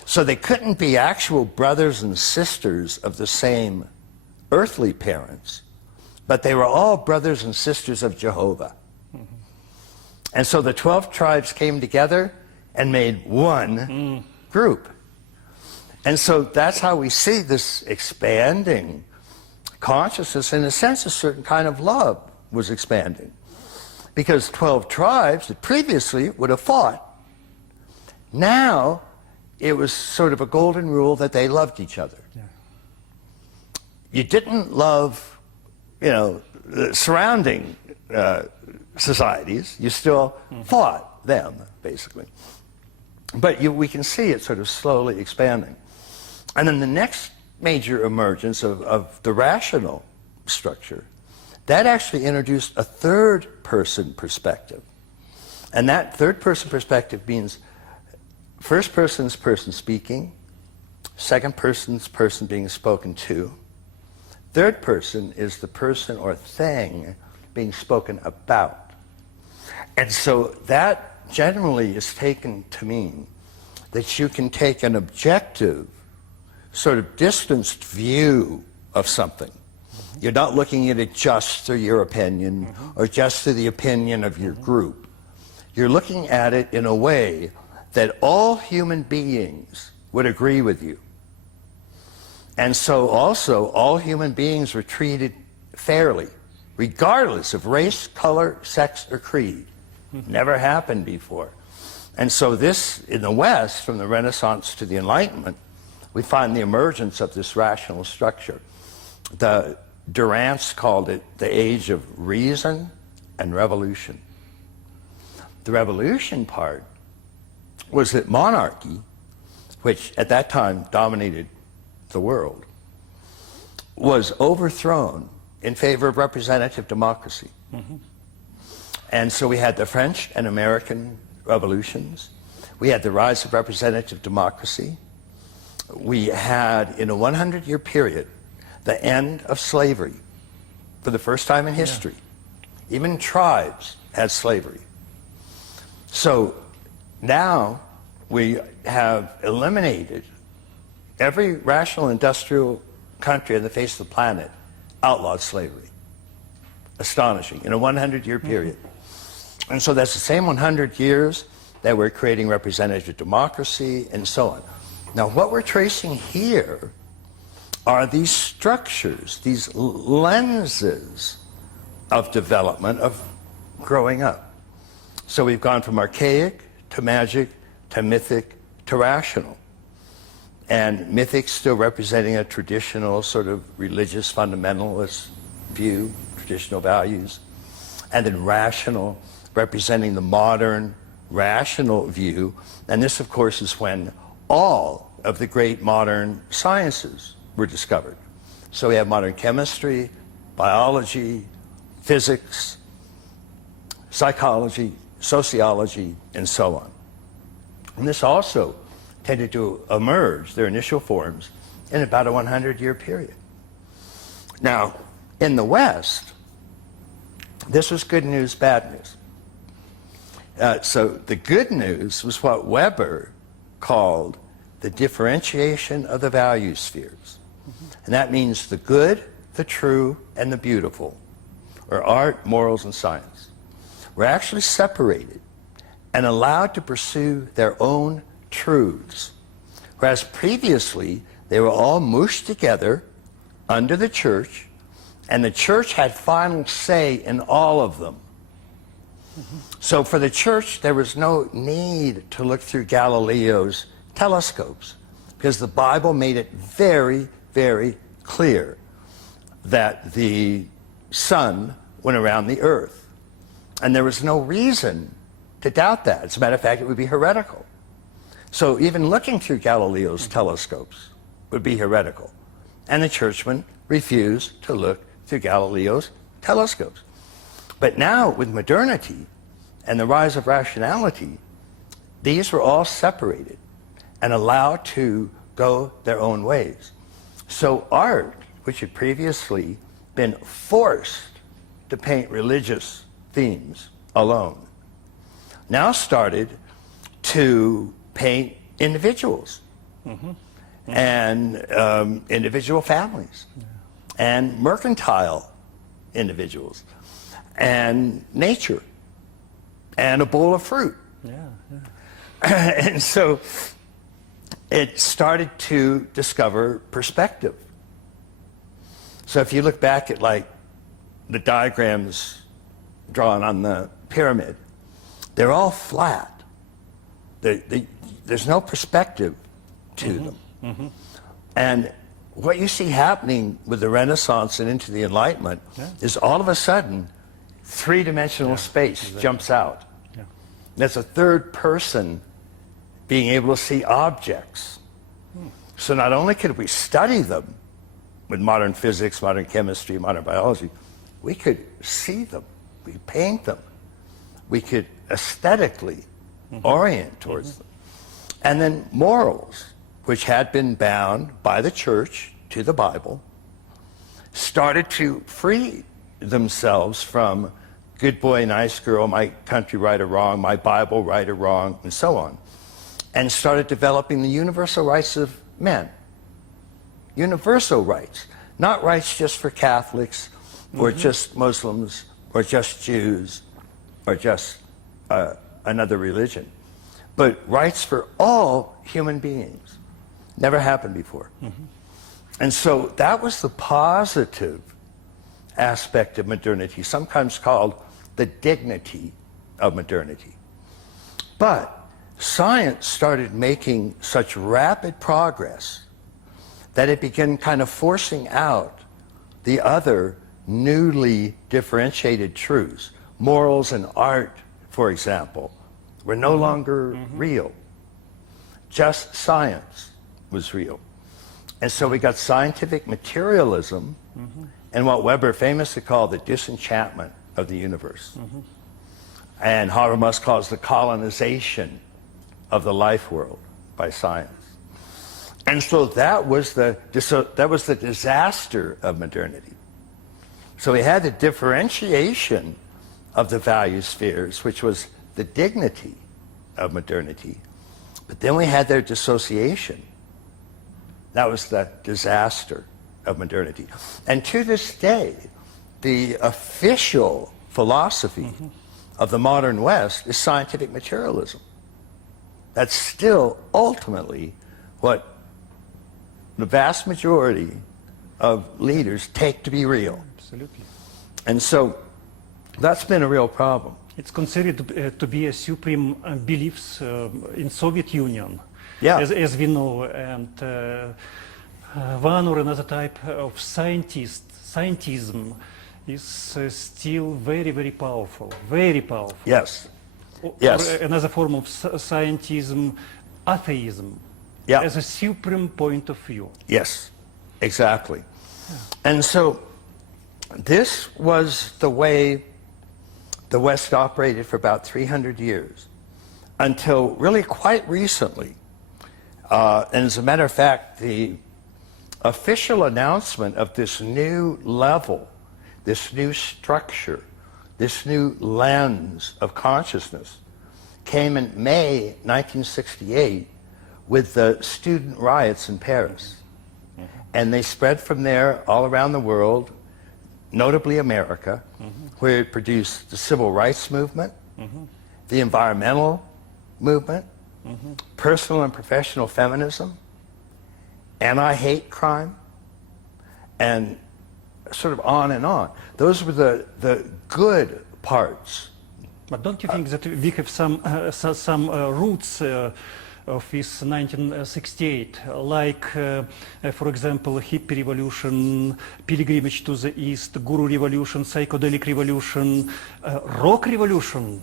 So they couldn't be actual brothers and sisters of the same earthly parents, but they were all brothers and sisters of Jehovah. And so the 12 tribes came together and made one group. And so that's how we see this expanding consciousness. In a sense, a certain kind of love was expanding. Because 12 tribes that previously would have fought, now it was sort of a golden rule that they loved each other. Yeah. You didn't love, the surrounding societies. You still fought them, basically. But we can see it sort of slowly expanding. And then the next major emergence of the rational structure, that actually introduced a third-person perspective. And that third-person perspective means first person's person speaking, second person's person being spoken to, third person is the person or thing being spoken about. And so that generally is taken to mean that you can take an objective, sort of distanced view of something. You're not looking at it just through your opinion or just through the opinion of your group. You're looking at it in a way that all human beings would agree with you. And so also all human beings were treated fairly, regardless of race, color, sex, or creed. Never happened before. And so this, in the West, from the Renaissance to the Enlightenment, we find the emergence of this rational structure. The Durant's called it the age of reason and revolution. The revolution part was that monarchy, which at that time dominated the world, was overthrown in favor of representative democracy. And so we had the French and American revolutions. We had the rise of representative democracy. We had, in a 100-year period, the end of slavery for the first time in history. Even tribes had slavery. So now we have eliminated every rational industrial country on the face of the planet outlawed slavery. Astonishing, in a 100-year period. And so that's the same 100 years that we're creating representative democracy and so on. Now what we're tracing here are these structures, these lenses of development, of growing up. So we've gone from archaic to magic to mythic to rational. And mythic still representing a traditional sort of religious fundamentalist view, traditional values. And then rational representing the modern rational view. And this, of course, is when all of the great modern sciences were discovered. So we have modern chemistry, biology, physics, psychology, sociology, and so on. And this also tended to emerge, their initial forms, in about a 100-year period. Now, in the West, this was good news, bad news. So the good news was what Wilber called the differentiation of the value spheres. And that means the good, the true, and the beautiful, or art, morals, and science, were actually separated and allowed to pursue their own truths. Whereas previously, they were all mushed together under the church, and the church had final say in all of them. So for the church, there was no need to look through Galileo's telescopes, because the Bible made it very, very clear that the sun went around the earth. And there was no reason to doubt that. As a matter of fact, it would be heretical. So even looking through Galileo's telescopes would be heretical. And the churchmen refused to look through Galileo's telescopes. But now, with modernity and the rise of rationality, these were all separated and allowed to go their own ways. So art, which had previously been forced to paint religious themes alone, now started to paint individuals and individual families and mercantile individuals and nature and a bowl of fruit. And so it started to discover perspective. So if you look back at like the diagrams drawn on the pyramid, they're all flat. There's no perspective to them. And what you see happening with the Renaissance and into the Enlightenment is all of a sudden three-dimensional space jumps out. There's a third person being able to see objects. So not only could we study them with modern physics, modern chemistry, modern biology, we could see them, we could paint them, we could aesthetically orient towards them. And then morals, which had been bound by the church to the Bible, started to free themselves from good boy, nice girl, my country right or wrong, my Bible right or wrong, and so on, and started developing the universal rights of men. Universal rights, not rights just for Catholics, or just Muslims, or just Jews, or just another religion, but rights for all human beings. Never happened before. And so that was the positive aspect of modernity, sometimes called the dignity of modernity. But science started making such rapid progress that it began kind of forcing out the other newly differentiated truths. Morals and art, for example, were no longer real. Just science was real. And so we got scientific materialism and what Wilber famously called the disenchantment of the universe. And Habermas calls the colonization of the life world by science. And so that was the disaster of modernity. So we had the differentiation of the value spheres, which was the dignity of modernity. But then we had their dissociation. That was the disaster of modernity. And to this day, the official philosophy of the modern West is scientific materialism. That's still ultimately what the vast majority of leaders take to be real. Absolutely. And so that's been a real problem. It's considered to be a supreme beliefs in Soviet Union, Yeah. as we know, and one or another type of scientism is still very, very powerful, very powerful. Yes. Or Yes. another form of scientism, atheism, Yeah. as a supreme point of view. Yes, exactly. And so this was the way the West operated for about 300 years, until really quite recently. And as a matter of fact, the official announcement of this new level, this new structure, this new lens of consciousness came in May 1968 with the student riots in Paris. And they spread from there all around the world, notably America, where it produced the civil rights movement, the environmental movement, personal and professional feminism, anti-hate crime, and sort of on and on. Those were the good parts. But don't you think that we have some roots of this 1968, like, for example, hippie revolution, pilgrimage to the East, Guru revolution, psychedelic revolution, rock revolution?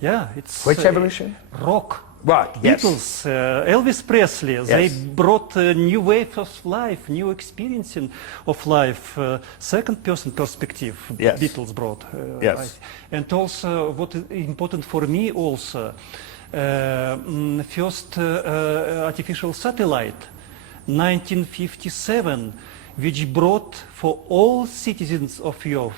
Yeah, it's... Which revolution? Rock. Right, yes. Beatles, Elvis Presley, they brought a new wave of life, new experiencing of life, second-person perspective. Yes. Beatles brought. Yes. And also, what is important for me also, first artificial satellite, 1957, which brought for all citizens of the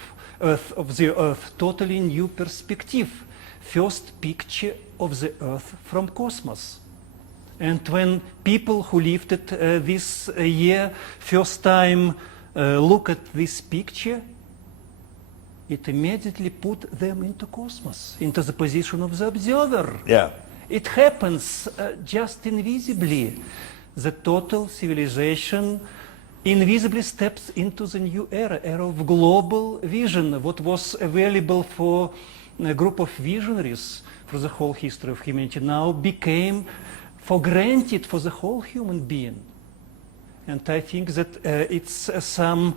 Earth totally new perspective. First picture of the Earth from cosmos. And when people who lived it this year first time look at this picture, it immediately put them into cosmos, into the position of the observer. Yeah. It happens just invisibly. The total civilization invisibly steps into the new era of global vision. What was available for a group of visionaries for the whole history of humanity now became for granted for the whole human being. And I think that it's some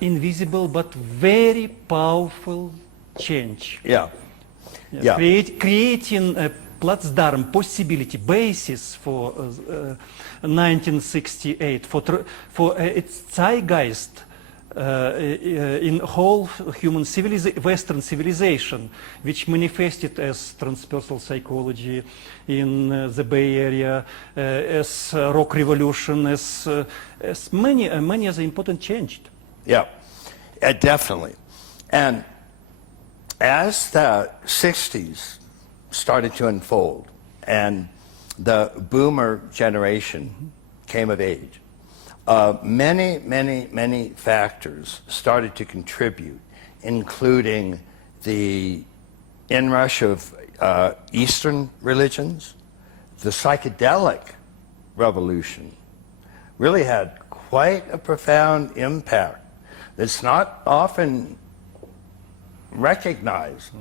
invisible but very powerful change. Yeah. Yeah. Creating a плацдарм, possibility, basis for 1968, for its zeitgeist in whole human Western civilization, which manifested as transpersonal psychology in the Bay Area, as rock revolution, as many other important changed. Yeah, definitely. And as the 60s started to unfold and the boomer generation came of age, many factors started to contribute, including the inrush of Eastern religions. The psychedelic revolution really had quite a profound impact that's not often recognized,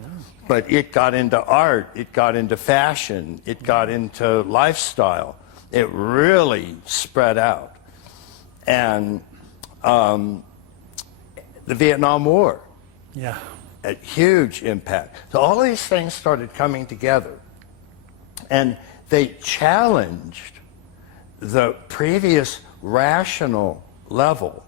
but it got into art, it got into fashion, it got into lifestyle. It really spread out. And the Vietnam War, Yeah. a huge impact. So all these things started coming together, and they challenged the previous rational level,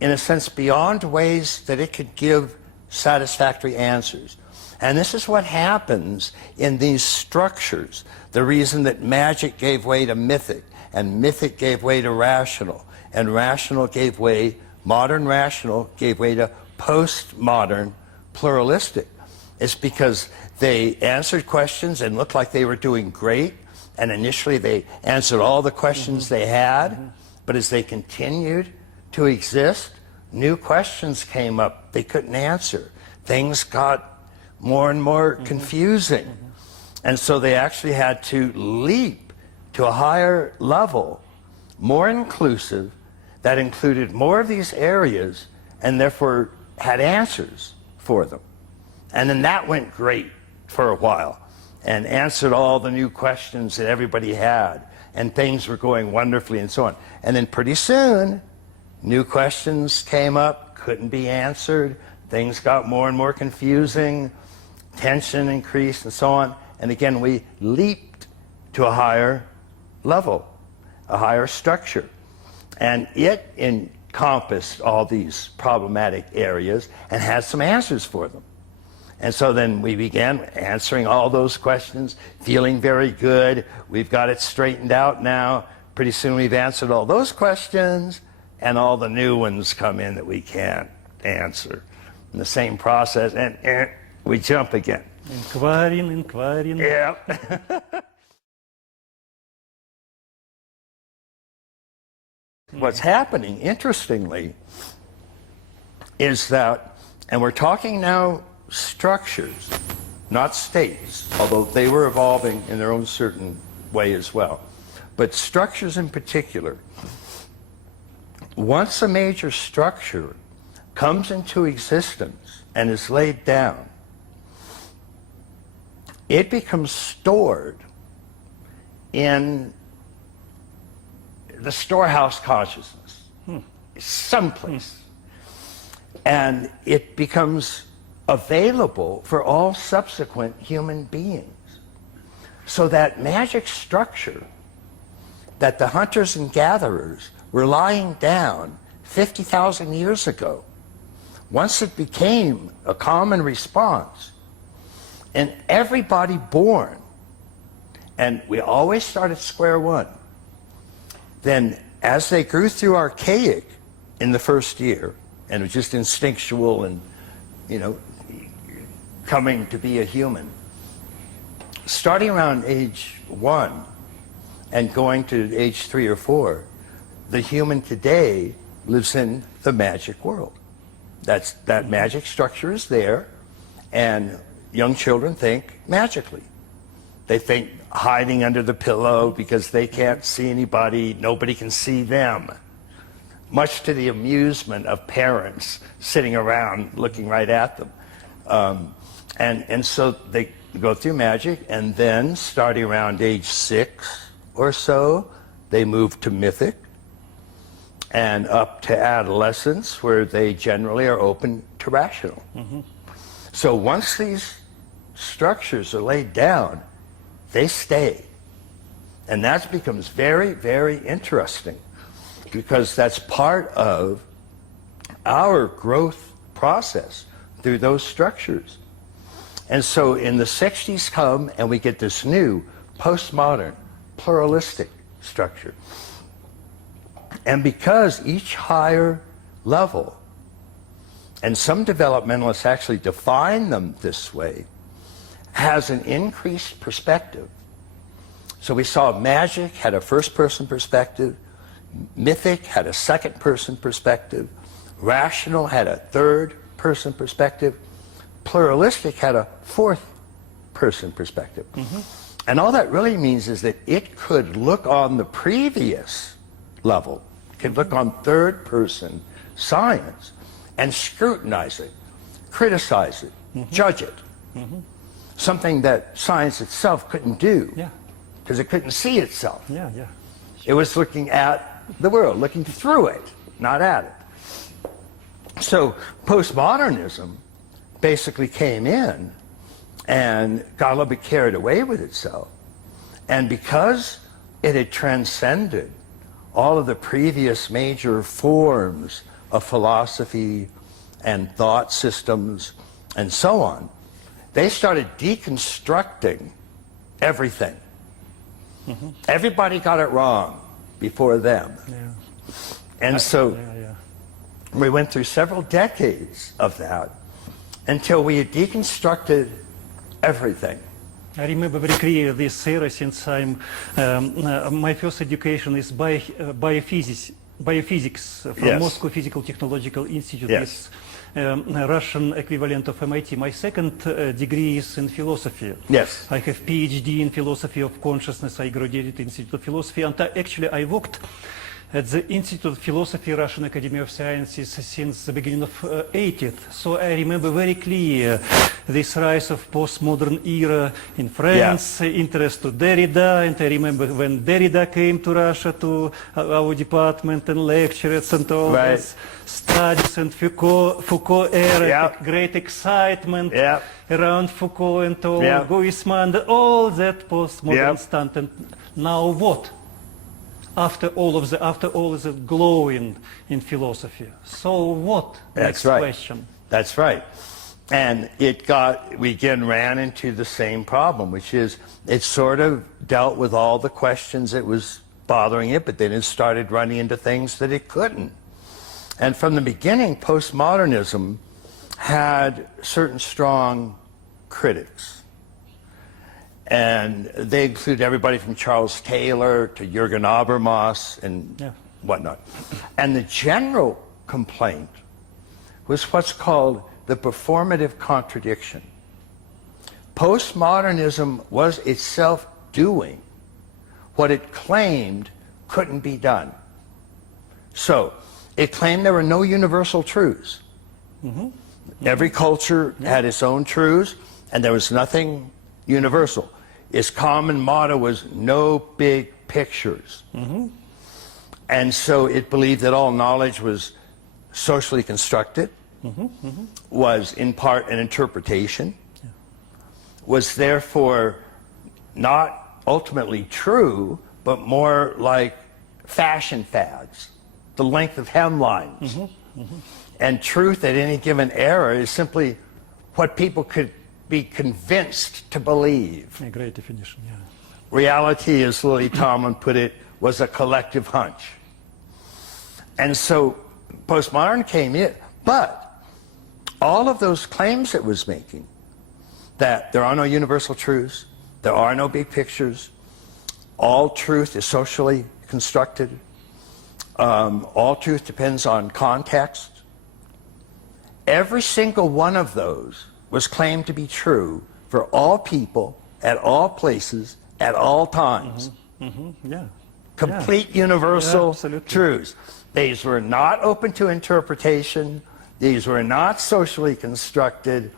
in a sense, beyond ways that it could give satisfactory answers. And this is what happens in these structures. The reason that magic gave way to mythic, and mythic gave way to rational, and rational gave way, modern rational gave way to postmodern pluralistic. It's because they answered questions and looked like they were doing great, and initially they answered all the questions they had, but as they continued to exist, new questions came up they couldn't answer. Things got more and more confusing. And so they actually had to leap to a higher level, more inclusive, that included more of these areas and therefore had answers for them. And then that went great for a while and answered all the new questions that everybody had, and things were going wonderfully and so on. And then pretty soon, new questions came up, couldn't be answered, things got more and more confusing, tension increased and so on. And again, we leaped to a higher level, a higher structure. And it encompassed all these problematic areas and had some answers for them. And so then we began answering all those questions, feeling very good. We've got it straightened out now. Pretty soon we've answered all those questions, and all the new ones come in that we can't answer. In the same process, and we jump again. Inquiring. Yeah. What's happening, interestingly, is that, and we're talking now structures, not states, although they were evolving in their own certain way as well, but structures in particular. Once a major structure comes into existence and is laid down, it becomes stored in the storehouse consciousness, someplace. And it becomes available for all subsequent human beings. So that magic structure that the hunters and gatherers were lying down 50,000 years ago, once it became a common response, and everybody born, and we always start at square one, then as they grew through archaic in the first year, and it was just instinctual and, you know, coming to be a human, starting around age 1 and going to age 3 or 4, the human today lives in the magic world. That magic structure is there, and young children think magically. They think hiding under the pillow because they can't see anybody, nobody can see them. Much to the amusement of parents sitting around looking right at them. And so they go through magic, and then starting around age 6 or so, they move to mythic, and up to adolescence, where they generally are open to rational. So once these structures are laid down, they stay. And that becomes very, very interesting because that's part of our growth process through those structures. And so in the 60s come and we get this new postmodern pluralistic structure. And because each higher level, and some developmentalists actually define them this way, has an increased perspective. So we saw magic had a first-person perspective, mythic had a second-person perspective, rational had a third-person perspective, pluralistic had a fourth-person perspective. And all that really means is that it could look on the previous level, could look on third-person science and scrutinize it, criticize it, judge it. Something that science itself couldn't do. Yeah. Because it couldn't see itself. Yeah, yeah. It was looking at the world, looking through it, not at it. So postmodernism basically came in and got a little bit carried away with itself. And because it had transcended all of the previous major forms of philosophy and thought systems and so on, they started deconstructing everything. Everybody got it wrong before them. Yeah. And so Yeah, yeah. we went through several decades of that until we had deconstructed everything. I remember very clearly this era since my first education is biophysics from Yes. Moscow Physical Technological Institute, Yes. this Russian equivalent of MIT. My second degree is in philosophy. Yes. I have PhD in philosophy of consciousness. I graduated Institute of Philosophy, and actually I worked at the Institute of Philosophy, Russian Academy of Sciences, since the beginning of 80th. So I remember very clear this rise of postmodern era in France, interest to Derrida, and I remember when Derrida came to Russia to our department and lectures and all Right. this studies and Foucault era, Yeah. great excitement Yeah. around Foucault and all, Yeah. Guisman, all that postmodern Yeah. stuff. And now what? After all of the glowing in philosophy, so what? That's Next right. question. That's right. And we again ran into the same problem, which is it sort of dealt with all the questions that was bothering it, but then it started running into things that it couldn't. And from the beginning, postmodernism had certain strong critics. And they include everybody from Charles Taylor to Jürgen Habermas and Yeah. whatnot. And the general complaint was what's called the performative contradiction. Postmodernism was itself doing what it claimed couldn't be done. So it claimed there were no universal truths. Every culture had its own truths, and there was nothing universal. Its common motto was no big pictures. And so it believed that all knowledge was socially constructed, was in part an interpretation, was therefore not ultimately true, but more like fashion fads, the length of hemlines. And truth at any given era is simply what people could be convinced to believe. A great definition, yeah. Reality, as Lily Tomlin put it, was a collective hunch. And so postmodern came in, but all of those claims it was making, that there are no universal truths, there are no big pictures, all truth is socially constructed, all truth depends on context, every single one of those was claimed to be true for all people, at all places, at all times. Yeah. Complete universal absolutely. truths. These were not open to interpretation. These were not socially constructed.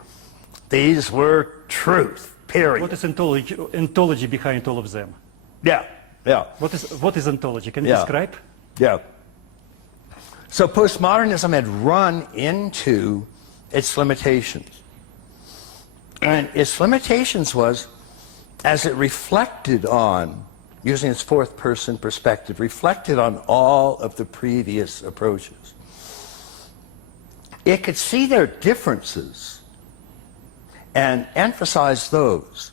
These were truth, period. What is ontology behind all of them? Yeah, yeah, What is ontology? Can you Yeah. describe? yeah. So postmodernism had run into its limitations. And its limitations was as it reflected on, using its fourth person perspective, reflected on all of the previous approaches, it could see their differences and emphasize those,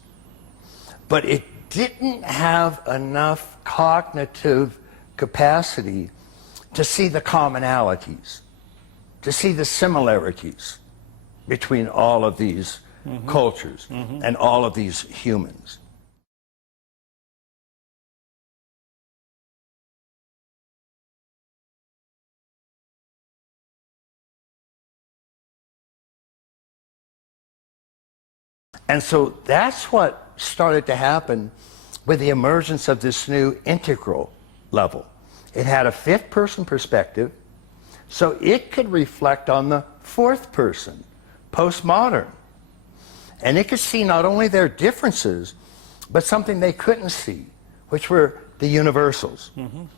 but it didn't have enough cognitive capacity to see the commonalities, to see the similarities between all of these cultures and all of these humans. And so that's what started to happen with the emergence of this new integral level. It had a fifth person perspective, so it could reflect on the fourth person, postmodern. And it could see not only their differences, but something they couldn't see, which were the universals,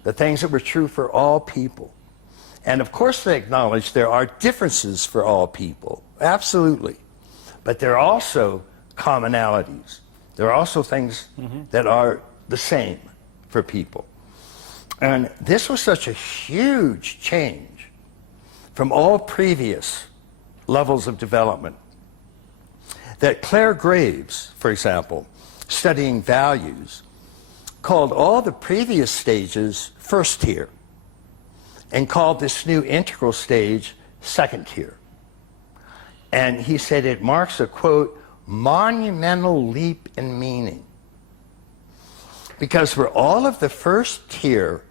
the things that were true for all people. And of course they acknowledged there are differences for all people, absolutely. But there are also commonalities. There are also things that are the same for people. And this was such a huge change from all previous levels of development that Claire Graves, for example, studying values, called all the previous stages first tier and called this new integral stage second tier. And he said it marks a, quote, monumental leap in meaning. Because for all of the first tier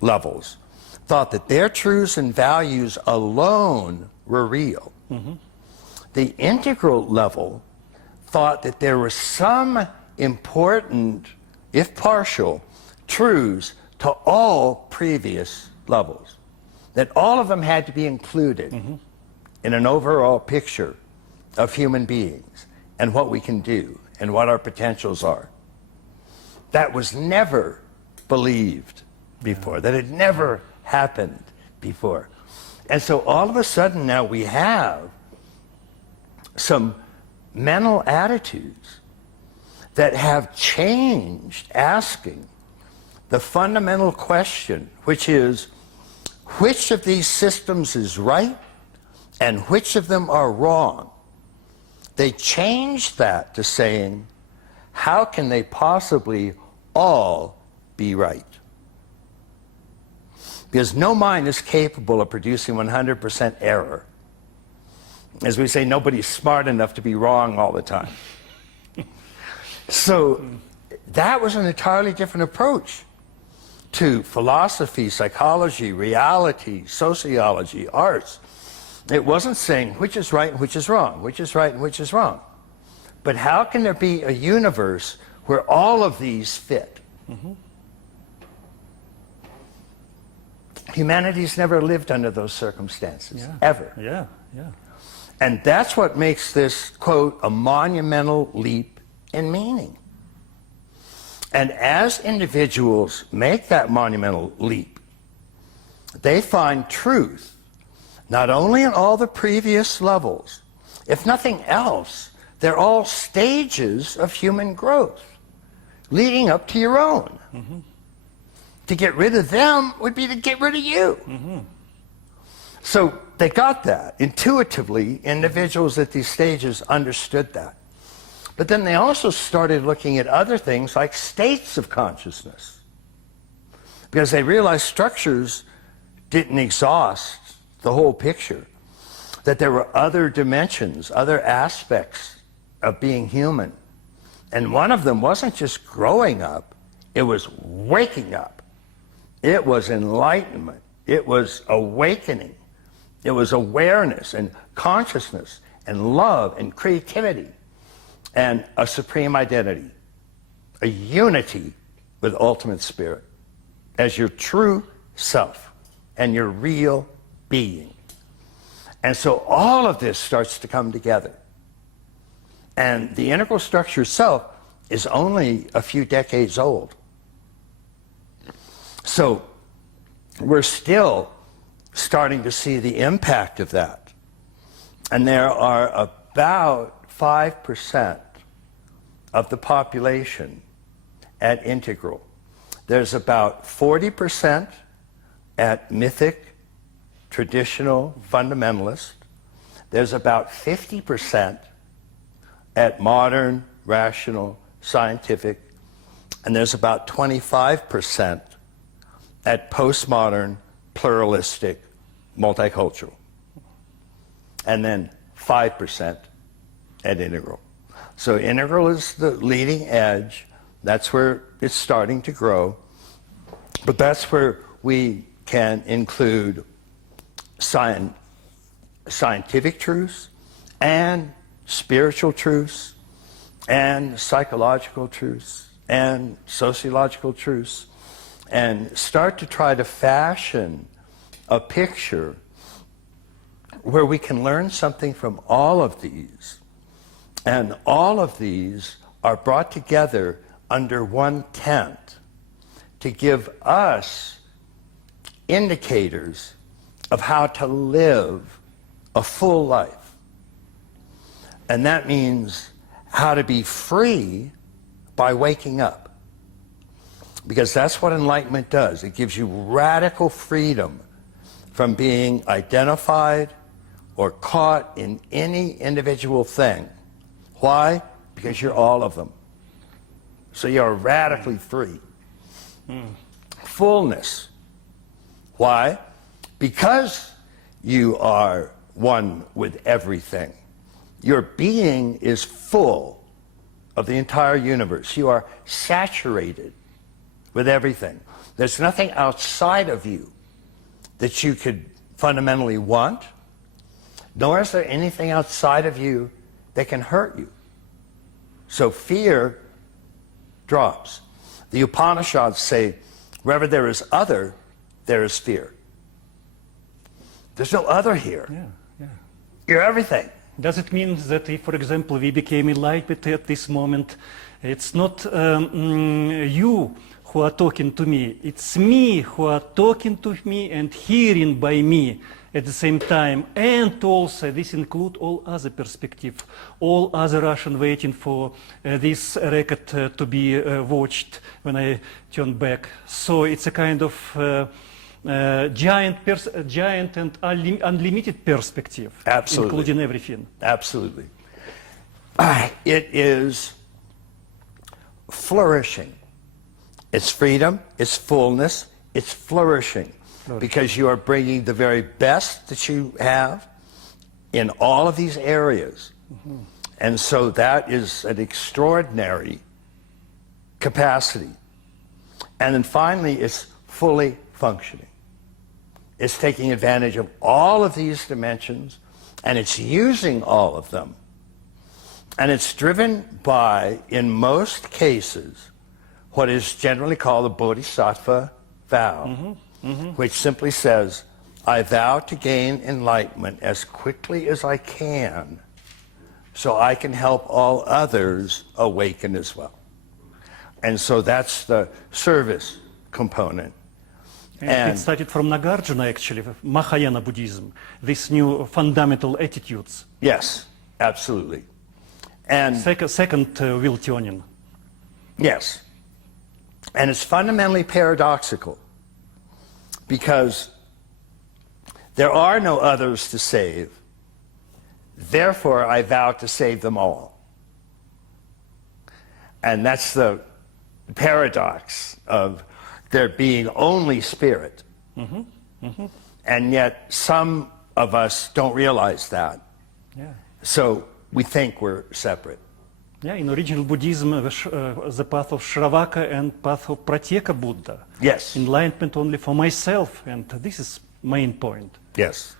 levels thought that their truths and values alone were real, the integral level thought that there were some important, if partial, truths to all previous levels. That all of them had to be included in an overall picture of human beings and what we can do and what our potentials are. That was never believed before. That had never happened before. And so all of a sudden now we have some mental attitudes that have changed asking the fundamental question, which is, which of these systems is right and which of them are wrong? They changed that to saying, how can they possibly all be right? Because no mind is capable of producing 100% error. As we say, nobody's smart enough to be wrong all the time. So that was an entirely different approach to philosophy, psychology, reality, sociology, arts. It wasn't saying which is right and which is wrong, which is right and which is wrong. But how can there be a universe where all of these fit? Humanity's never lived under those circumstances, ever. And that's what makes this, quote, a monumental leap in meaning. And as individuals make that monumental leap, they find truth not only in all the previous levels, if nothing else, they're all stages of human growth leading up to your own. To get rid of them would be to get rid of you. So they got that. Intuitively, individuals at these stages understood that. But then they also started looking at other things like states of consciousness, because they realized structures didn't exhaust the whole picture, that there were other dimensions, other aspects of being human. And one of them wasn't just growing up, it was waking up. It was enlightenment. It was awakening. It was awareness and consciousness and love and creativity and a supreme identity, a unity with ultimate spirit as your true self and your real being. And so all of this starts to come together. And the integral structure itself is only a few decades old. So we're still starting to see the impact of that. And there are about 5% of the population at integral. There's about 40% at mythic, traditional, fundamentalist. There's about 50% at modern, rational, scientific, and there's about 25% at postmodern, pluralistic, multicultural. And then 5% at integral. So integral is the leading edge. That's where it's starting to grow. But that's where we can include scientific truths and spiritual truths and psychological truths and sociological truths, and start to try to fashion a picture where we can learn something from all of these. And all of these are brought together under one tent to give us indicators of how to live a full life. And that means how to be free by waking up. Because that's what enlightenment does. It gives you radical freedom from being identified or caught in any individual thing. Why? Because you're all of them. So you're radically free. Fullness. Why? Because you are one with everything. Your being is full of the entire universe. You are saturated with everything. There's nothing outside of you that you could fundamentally want, nor is there anything outside of you that can hurt you. So fear drops. The Upanishads say, wherever there is other, there is fear. There's no other here. You're everything. Does it mean that if, for example, we became enlightened at this moment, it's not you who are talking to me, it's me who are talking to me and hearing by me at the same time, and also this includes all other perspectives, all other Russian waiting for this record to be watched when I turn back. So it's a kind of giant and unlimited perspective, Absolutely. including everything. Absolutely. It is flourishing. It's freedom, it's fullness, it's flourishing. Because you are bringing the very best that you have in all of these areas. And so that is an extraordinary capacity. And then finally, it's fully functioning. It's taking advantage of all of these dimensions, and it's using all of them. And it's driven by, in most cases, what is generally called the Bodhisattva vow, which simply says, I vow to gain enlightenment as quickly as I can so I can help all others awaken as well. And so that's the service component. And it started from Nagarjuna, actually, Mahayana Buddhism, these new fundamental attitudes. Yes, absolutely. And second will turning. Yes. And it's fundamentally paradoxical because there are no others to save. Therefore, I vow to save them all. And that's the paradox of there being only spirit. And yet some of us don't realize that. So we think we're separate. Yeah, in original Buddhism, the path of Shravaka and path of Pratyeka Buddha. Yes. Enlightenment only for myself, and this is main point. Yes.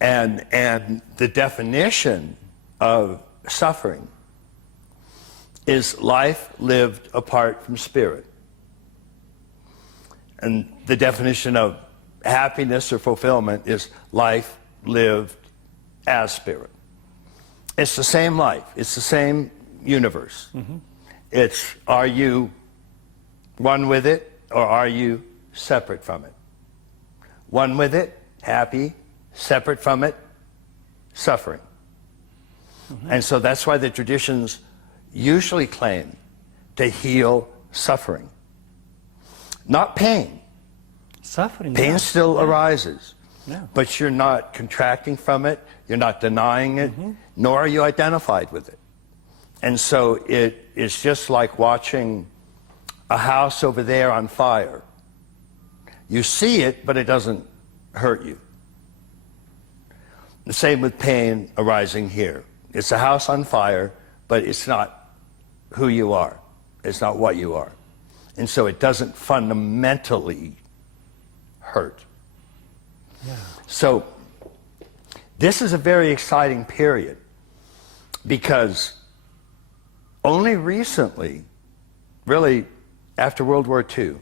And the definition of suffering is life lived apart from spirit. And the definition of happiness or fulfillment is life lived as spirit. It's the same life. It's the same universe. It's, are you one with it, or are you separate from it? One with it, happy; separate from it, suffering. And so that's why the traditions usually claim to heal suffering, not pain. Suffering. Pain yeah. still arises, Yeah. but you're not contracting from it, you're not denying it, nor are you identified with it. And so it is just like watching a house over there on fire. You see it, but it doesn't hurt you. The same with pain arising here. It's a house on fire, but it's not who you are. It's not what you are. And so it doesn't fundamentally hurt. Yeah. So this is a very exciting period because only recently, really after World War II,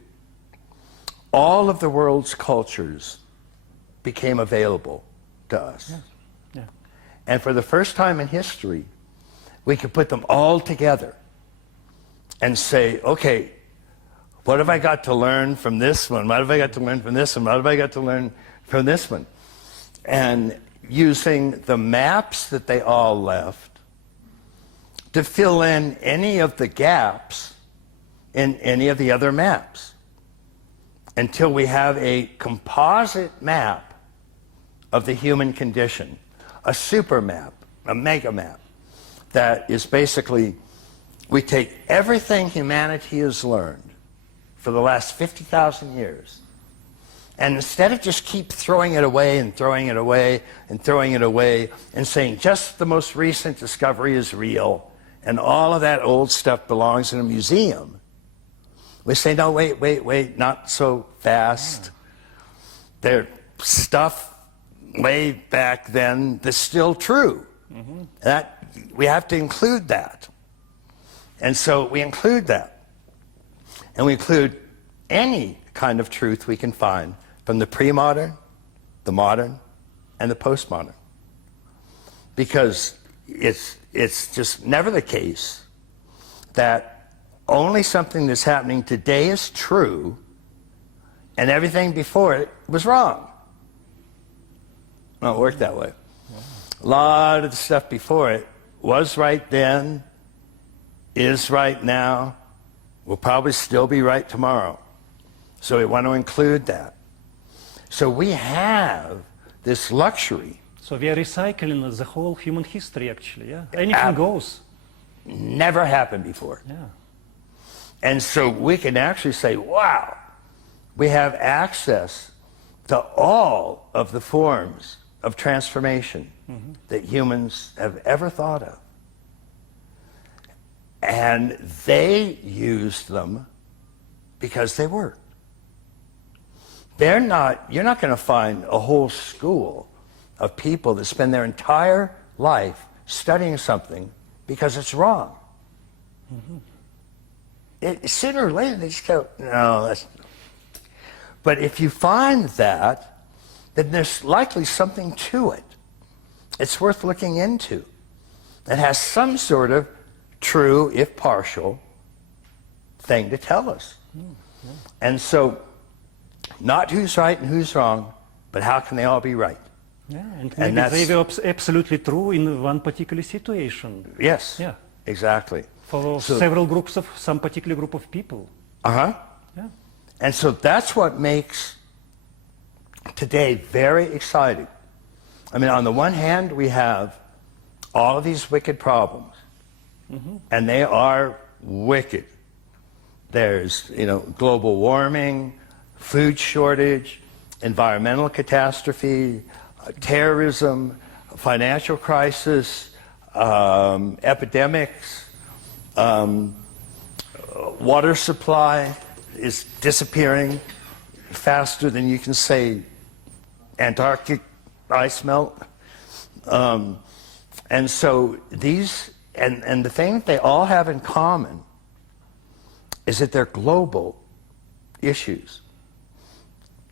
all of the world's cultures became available to us. Yes. Yeah. And for the first time in history, we could put them all together and say, okay, what have I got to learn from this one? What have I got to learn from this one? What have I got to learn from this one? And using the maps that they all left to fill in any of the gaps in any of the other maps until we have a composite map of the human condition, a super map, a mega map, that is basically, we take everything humanity has learned for the last 50,000 years, and instead of just keep throwing it away and throwing it away and throwing it away and saying just the most recent discovery is real and all of that old stuff belongs in a museum, we say, no, wait, not so fast. There's stuff way back then that's still true. That we have to include that. And so we include that. And we include any kind of truth we can find from the pre-modern, the modern, and the postmodern. Because it's just never the case that only something that's happening today is true and everything before it was wrong. It don't work that way. A lot of the stuff before it was right then, is right now, will probably still be right tomorrow. So we want to include that. So we have this luxury. So we are recycling the whole human history, actually. Yeah. Anything goes. Never happened before. Yeah. And so we can actually say, wow, we have access to all of the forms of transformation that humans have ever thought of. And they used them because they worked. You're not going to find a whole school of people that spend their entire life studying something because it's wrong. Sooner or later they just go, no, that's... But if you find that, then there's likely something to it. It's worth looking into. It has some sort of true, if partial, thing to tell us. And so, not who's right and who's wrong, but how can they all be right? Yeah, and maybe they were absolutely true in one particular situation. Yes, Yeah. exactly. For several groups of, some particular group of people. Uh-huh. Yeah. And so that's what makes today very exciting. I mean, on the one hand, we have all of these wicked problems. And they are wicked. There's, global warming, food shortage, environmental catastrophe, terrorism, financial crisis, epidemics, water supply is disappearing faster than you can say Antarctic ice melt. And so these, and the thing that they all have in common is that they're global issues.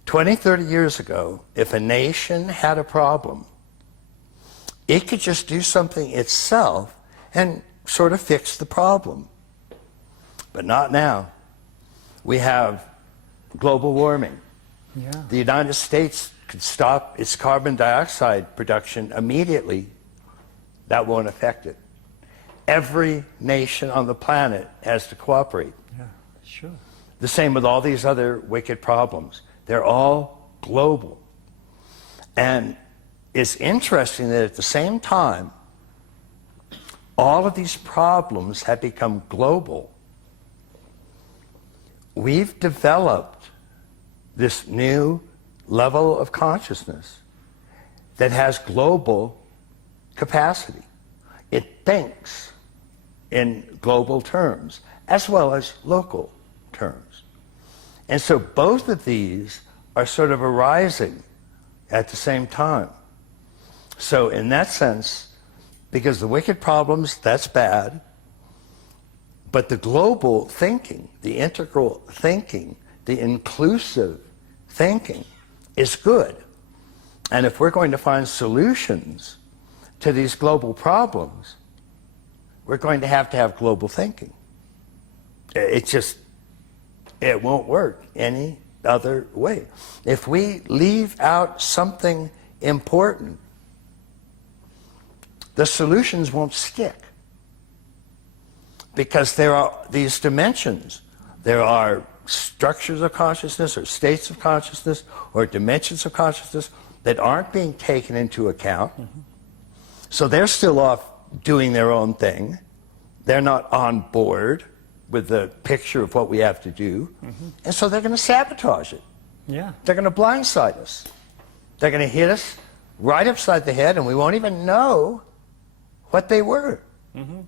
20, 30 years ago, if a nation had a problem, it could just do something itself and sort of fix the problem. But not now. We have global warming. Yeah. The United States could stop its carbon dioxide production immediately. That won't affect it. every nation on the planet has to cooperate. Yeah, sure. The same with all these other wicked problems. They're all global. And it's interesting that at the same time, all of these problems have become global. We've developed this new level of consciousness that has global capacity. It thinks in global terms as well as local terms. And so both of these are sort of arising at the same time. So in that sense, because the wicked problems, that's bad, but the global thinking, the integral thinking, the inclusive thinking is good. And if we're going to find solutions to these global problems, we're going to have global thinking. It won't work any other way. If we leave out something important, the solutions won't stick. Because there are these dimensions. There are structures of consciousness or states of consciousness or dimensions of consciousness that aren't being taken into account. Mm-hmm. So they're still off doing their own thing. They're not on board with the picture of what we have to do. Mm-hmm. And so they're going to sabotage it. Yeah. They're going to blindside us. They're going to hit us right upside the head, and we won't even know what they were. Mm-hmm.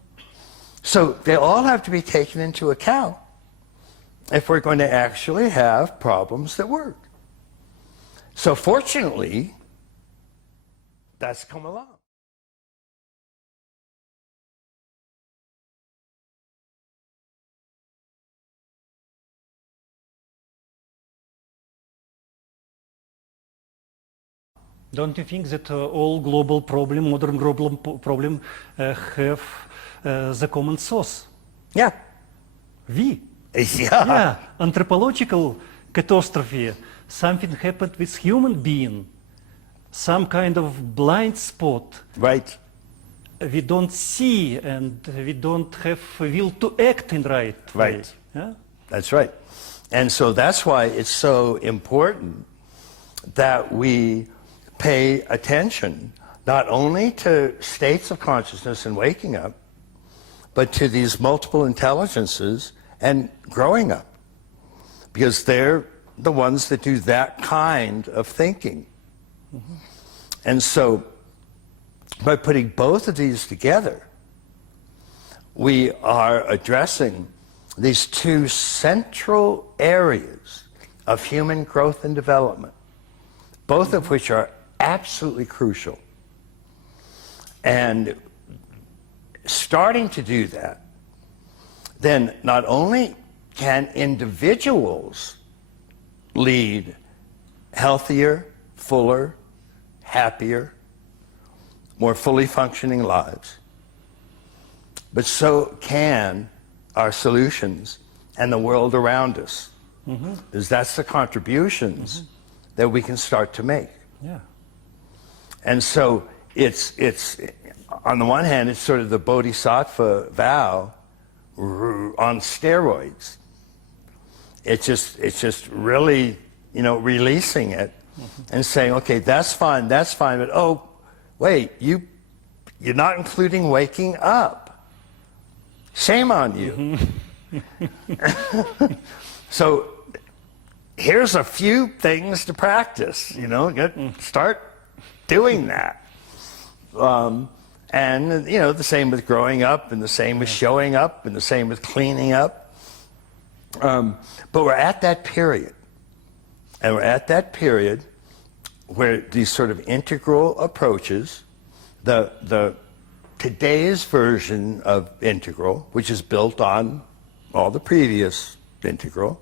So they all have to be taken into account if we're going to actually have problems that work. So fortunately, that's come along. Don't you think that all global problem, modern global problem, have the common source? Yeah. We. Yeah. Yeah. Anthropological catastrophe. Something happened with human being. Some kind of blind spot. Right. We don't see and we don't have will to act in right way. Right. Yeah? That's right. And so that's why it's so important that we pay attention not only to states of consciousness and waking up, but to these multiple intelligences and growing up. Because they're the ones that do that kind of thinking. Mm-hmm. And so by putting both of these together, we are addressing these two central areas of human growth and development, both of which are absolutely crucial. And starting to do that, then not only can individuals lead healthier, fuller, happier, more fully functioning lives, but so can our solutions and the world around us. Mm-hmm. Because that's the contributions that we can start to make. Yeah. And so it's on the one hand, it's sort of the bodhisattva vow on steroids. It's just really, releasing it and saying, okay, that's fine, but oh, wait, you're not including waking up. Shame on you. So here's a few things to practice, start doing that. And, the same with growing up, and the same with showing up, and the same with cleaning up. But we're at that period. And we're at that period where these sort of integral approaches, today's version of integral, which is built on all the previous integral,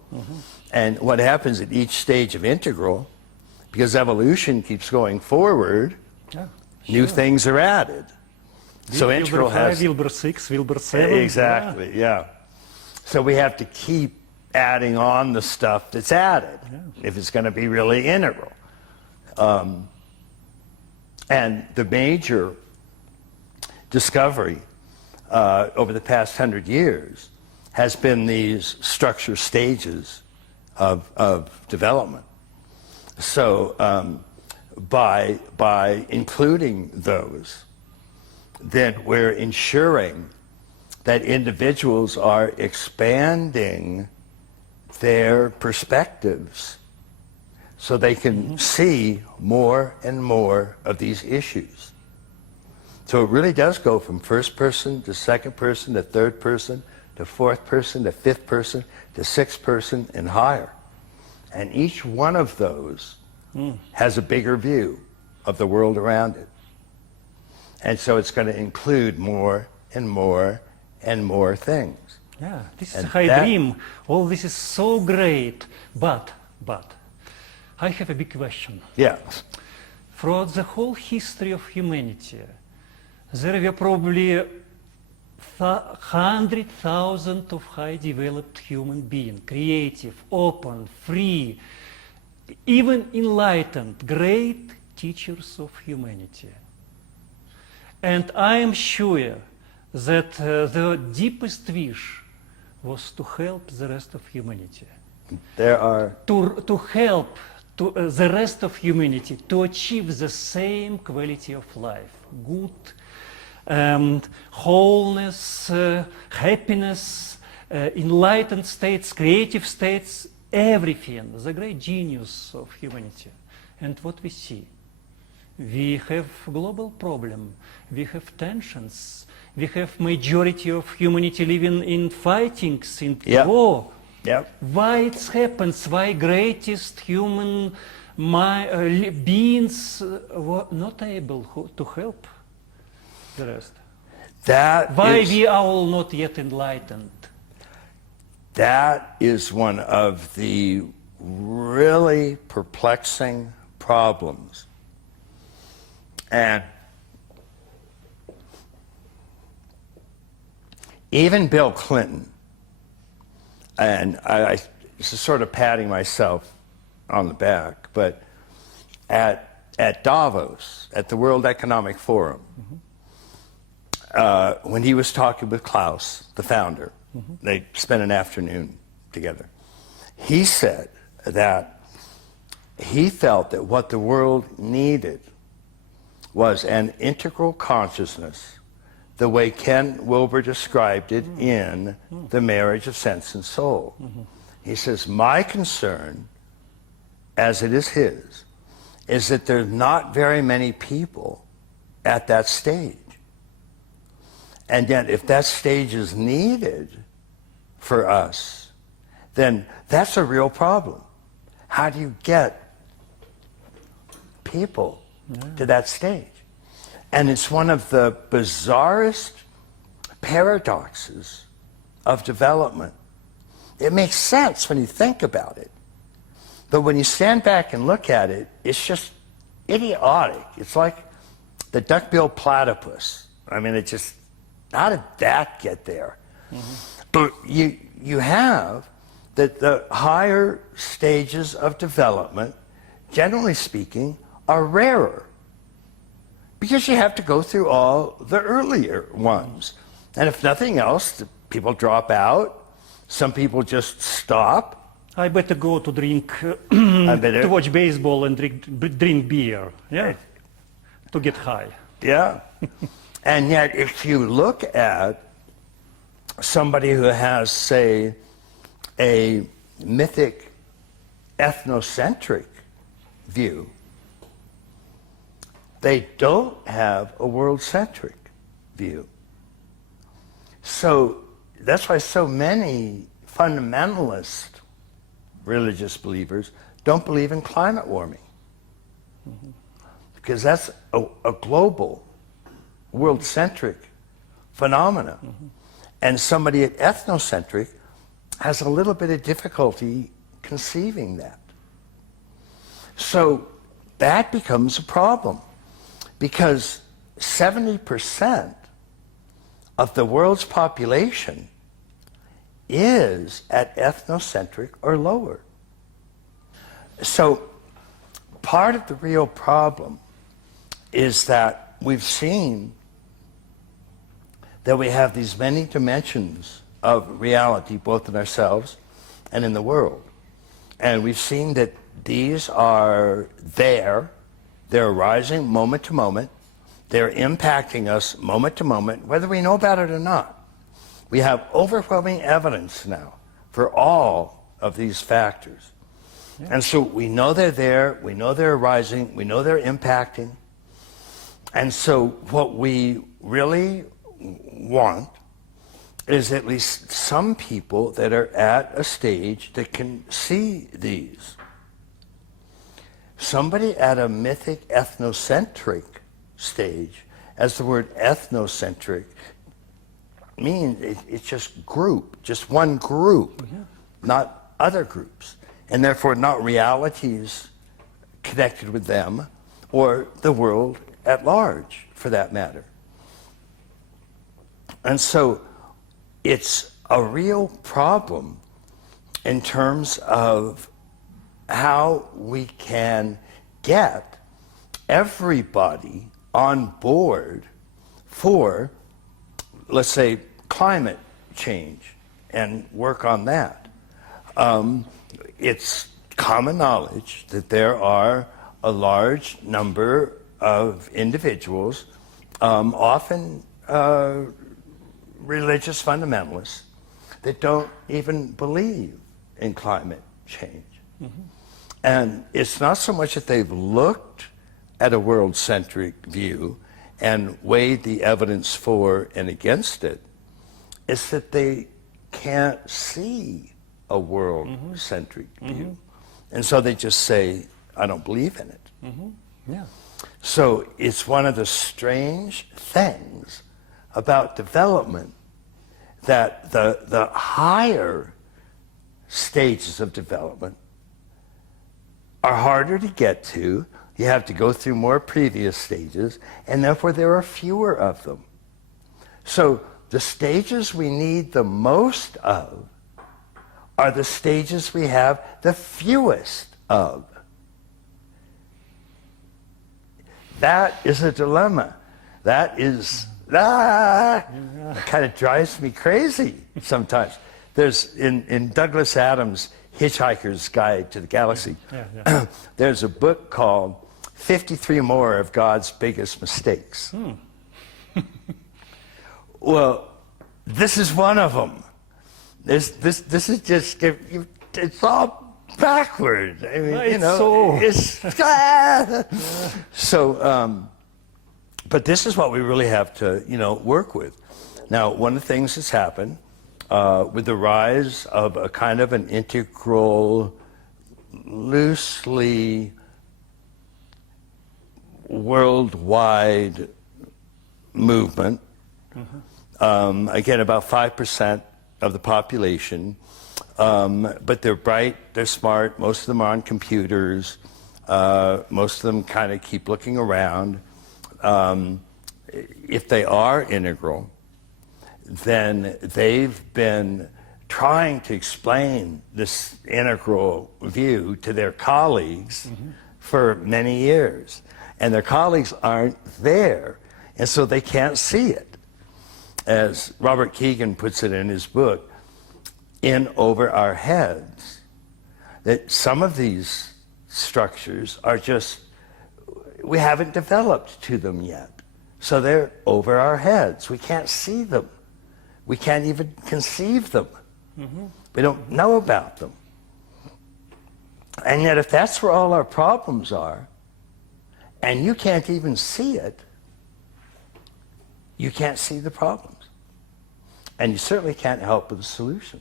and what happens at each stage of integral, because evolution keeps going forward, new things are added. So integral Wilber 5, has Wilber 6, Wilber 7. exactly, yeah. So we have to keep adding on the stuff that's added if it's going to be really integral. And the major discovery over the past 100 years has been these structure stages of development. So by including those, then we're ensuring that individuals are expanding their perspectives so they can see more and more of these issues. So it really does go from first person to second person to third person to fourth person to fifth person to sixth person and higher. And each one of those has a bigger view of the world around it. And so it's going to include more and more and more things. Yeah, this And is high that- dream. All this is so great. But, I have a big question. Yeah. Throughout the whole history of humanity, there were probably 100,000 of high developed human beings, creative, open, free, even enlightened, great teachers of humanity. And I am sure that the deepest wish was to help the rest of humanity, There are, to help the rest of humanity to achieve the same quality of life, good, wholeness, happiness, enlightened states, creative states, everything, the great genius of humanity. And what we see, we have global problem, we have tensions, we have majority of humanity living in fightings, in Yeah. war. yeah, Why it happens? Why greatest human beings were not able to help the rest? that Why is, we are all not yet enlightened? that is one of the really perplexing problems. And even Bill Clinton, and I this is sort of patting myself on the back, but at Davos, at the World Economic Forum, when he was talking with Klaus, the founder, they spent an afternoon together. He said that he felt that what the world needed was an integral consciousness, the way Ken Wilber described it in The Marriage of Sense and Soul. He says, my concern, as it is his, is that there's not very many people at that stage. And yet, if that stage is needed for us, then that's a real problem. How do you get people to that stage? And it's one of the bizarrest paradoxes of development. It makes sense when you think about it. But when you stand back and look at it, it's just idiotic. It's like the duck-billed platypus. I mean, it just, how did that get there? But you have that the higher stages of development, generally speaking, are rarer, because you have to go through all the earlier ones. And if nothing else, the people drop out. Some people just stop. I better go to drink, I better- to watch baseball and drink beer, yeah, to get high. Yeah. And yet, if you look at somebody who has, say, a mythic, ethnocentric view, they don't have a world-centric view. So that's why so many fundamentalist religious believers don't believe in climate warming. Because that's a global, world-centric phenomena. And somebody at ethnocentric has a little bit of difficulty conceiving that. So that becomes a problem, because 70% of the world's population is at ethnocentric or lower. So part of the real problem is that we've seen that we have these many dimensions of reality, both in ourselves and in the world. And we've seen that these are there, they're arising moment to moment, they're impacting us moment to moment, whether we know about it or not. We have overwhelming evidence now for all of these factors. Yeah. And so we know they're there, we know they're arising, we know they're impacting. And so what we really want is at least some people that are at a stage that can see these. Somebody at a mythic ethnocentric stage, as the word ethnocentric means, it's just group, just one group, not other groups, and therefore not realities connected with them or the world at large, for that matter. And so it's a real problem in terms of how we can get everybody on board for, let's say, climate change and work on that. It's common knowledge that there are a large number of individuals, often religious fundamentalists, that don't even believe in climate change. Mm-hmm. And it's not so much that they've looked at a world-centric view and weighed the evidence for and against it, it's that they can't see a world-centric view. And so they just say, I don't believe in it. Yeah. So it's one of the strange things about development that the higher stages of development are harder to get to. You have to go through more previous stages, and therefore there are fewer of them. So the stages we need the most of are the stages we have the fewest of. That is a dilemma. That is, it kind of drives me crazy sometimes. There's, in Douglas Adams' Hitchhiker's Guide to the Galaxy, there's a book called 53 More of God's Biggest Mistakes. Well, this is one of them. This is just, it's all backward. I mean, you know, so, but this is what we really have to, work with. Now, one of the things that's happened with the rise of a kind of an integral, loosely worldwide movement, again, about 5% of the population, but they're bright, they're smart, most of them are on computers, most of them kind of keep looking around. If they are integral, then they've been trying to explain this integral view to their colleagues for many years. And their colleagues aren't there, and so they can't see it. As Robert Keegan puts it in his book, in over our heads, that some of these structures are just, we haven't developed to them yet. So they're over our heads. We can't see them. We can't even conceive them. We don't know about them. And yet if that's where all our problems are, and you can't even see it, you can't see the problems. And you certainly can't help with the solutions.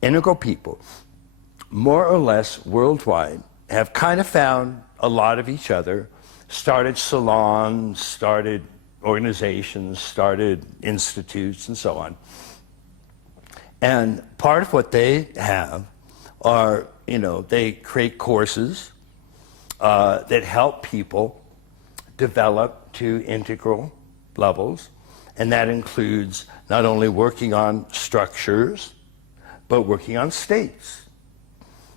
Integral people, more or less worldwide, have kind of found a lot of each other, started salons, started organizations, started institutes, and so on. And part of what they have are, they create courses that help people develop to integral levels. And that includes not only working on structures, but working on states.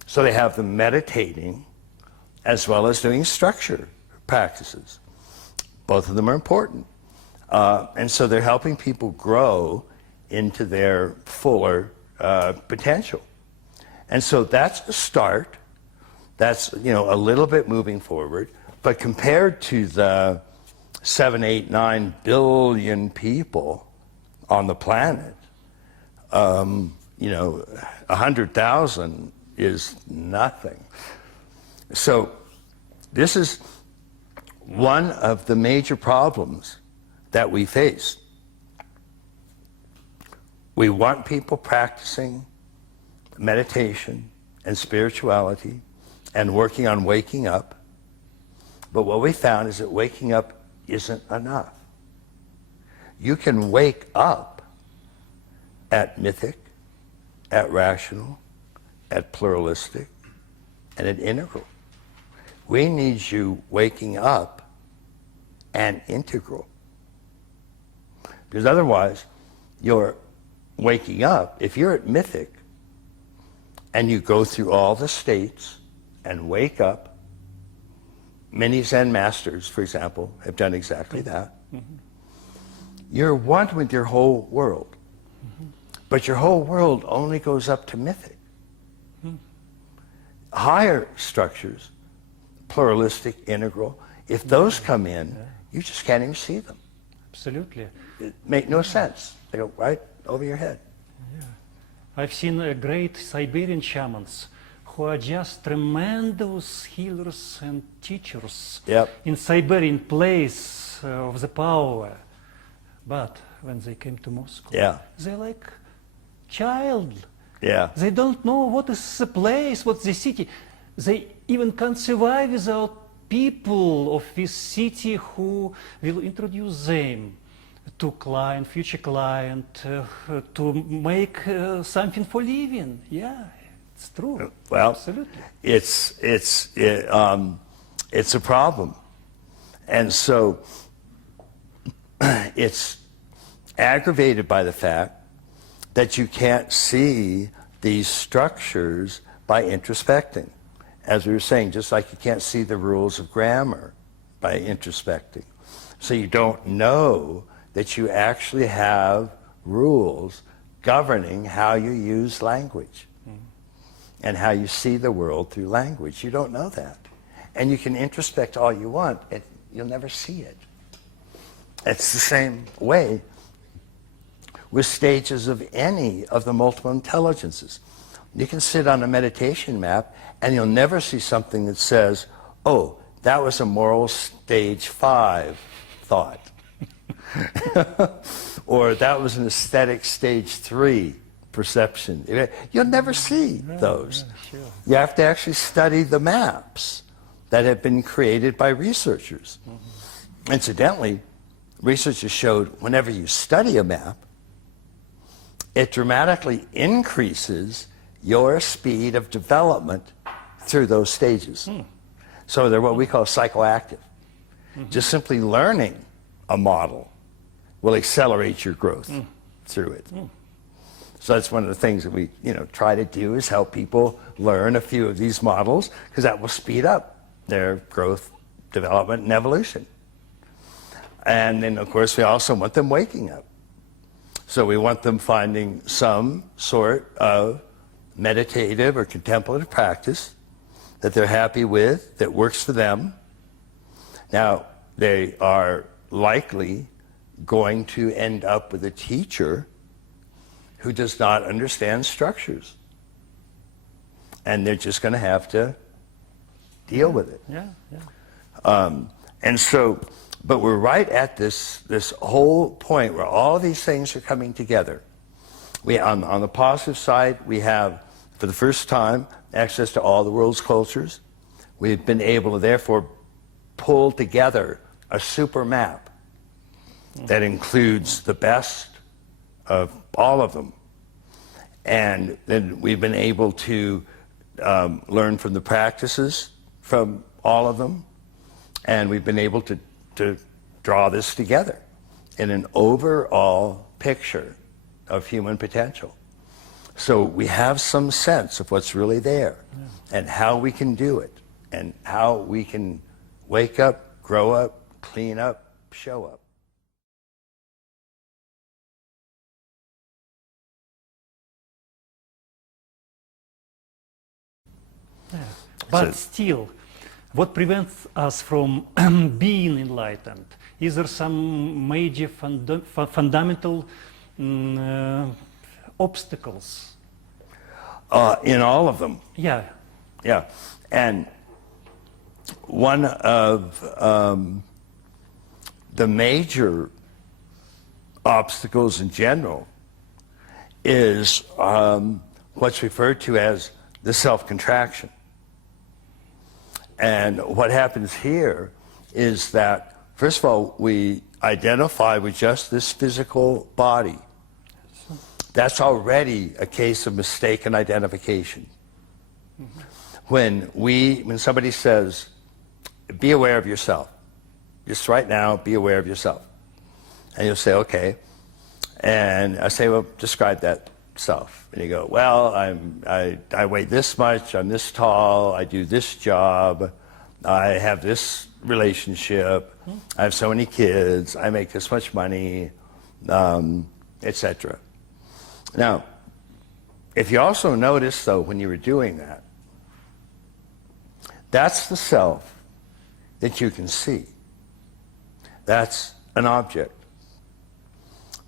So they have them meditating as well as doing structure practices. Both of them are important. And so they're helping people grow into their fuller potential. And so that's a start. That's, you know, a little bit moving forward. But compared to the 7, 8, 9 billion people on the planet, you know, 100,000 is nothing. So this is one of the major problems that we face. We want people practicing meditation and spirituality and working on waking up. But what we found is that waking up isn't enough. You can wake up at mythic, at rational, at pluralistic, and at integral. We need you waking up and integral. Because otherwise, you're waking up, if you're at mythic, and you go through all the states and wake up, many Zen masters, for example, have done exactly that. Mm-hmm. You're one with your whole world. Mm-hmm. But your whole world only goes up to mythic. Mm-hmm. Higher structures, pluralistic, integral, if those come in, you just can't even see them. Absolutely. It make no sense. They go right over your head. Yeah. I've seen great Siberian shamans who are just tremendous healers and teachers in Siberian place of the power. But when they came to Moscow, they're like child. Yeah. They don't know what is the place, what's the city. They even can't survive without people of this city who will introduce them to client, future client, to make something for living. Yeah, it's true. Well, absolutely. It's a problem, and so it's aggravated by the fact that you can't see these structures by introspecting. As we were saying, just like you can't see the rules of grammar by introspecting. So you don't know that you actually have rules governing how you use language and how you see the world through language. You don't know that. And you can introspect all you want, and you'll never see it. It's the same way with stages of any of the multiple intelligences. You can sit on a meditation map and you'll never see something that says, oh, that was a moral stage 5 thought. Or that was an aesthetic stage 3 perception. You'll never see those. Sure. You have to actually study the maps that have been created by researchers. Mm-hmm. Incidentally, researchers showed whenever you study a map, it dramatically increases your speed of development through those stages. So they're what we call psychoactive. Just simply learning a model will accelerate your growth through it. So that's one of the things that we try to do, is help people learn a few of these models, because that will speed up their growth, development, and evolution. And then, of course, we also want them waking up. So we want them finding some sort of meditative or contemplative practice that they're happy with, that works for them. Now, they are likely going to end up with a teacher who does not understand structures. And they're just going to have to deal with it. And so, but we're right at this whole point where all these things are coming together. On the positive side, we have, for the first time, access to all the world's cultures. We've been able to therefore pull together a super map that includes the best of all of them. And then we've been able to learn from the practices from all of them. And we've been able to draw this together in an overall picture of human potential. So we have some sense of what's really there and how we can do it and how we can wake up, grow up, clean up, show up. Yeah. But So- still, what prevents us from being enlightened? Is there some major fundamental obstacles? In all of them. Yeah. Yeah, and one of the major obstacles in general is what's referred to as the self-contraction. And what happens here is that, first of all, we identify with just this physical body. That's already a case of mistaken identification. When somebody says, be aware of yourself, just right now, be aware of yourself. And you'll say, okay. And I say, well, describe that self. And you go, well, I weigh this much, I'm this tall, I do this job, I have this relationship, I have so many kids, I make this much money, etc. Now, if you also notice, though, when you were doing that, that's the self that you can see. That's an object.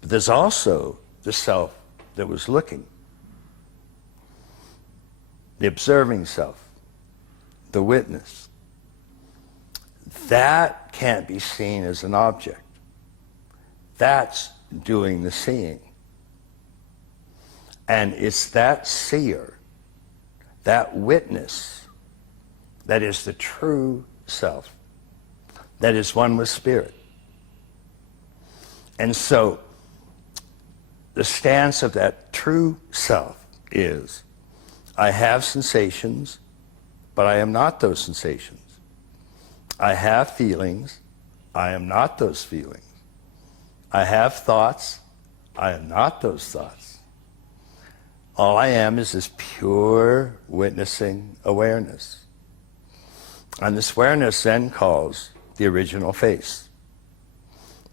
But there's also the self that was looking, the observing self, the witness. That can't be seen as an object. That's doing the seeing. And it's that seer, that witness, that is the true self, that is one with spirit. And so the stance of that true self is, I have sensations, but I am not those sensations. I have feelings, I am not those feelings. I have thoughts, I am not those thoughts. All I am is this pure witnessing awareness. And this awareness then calls the original face.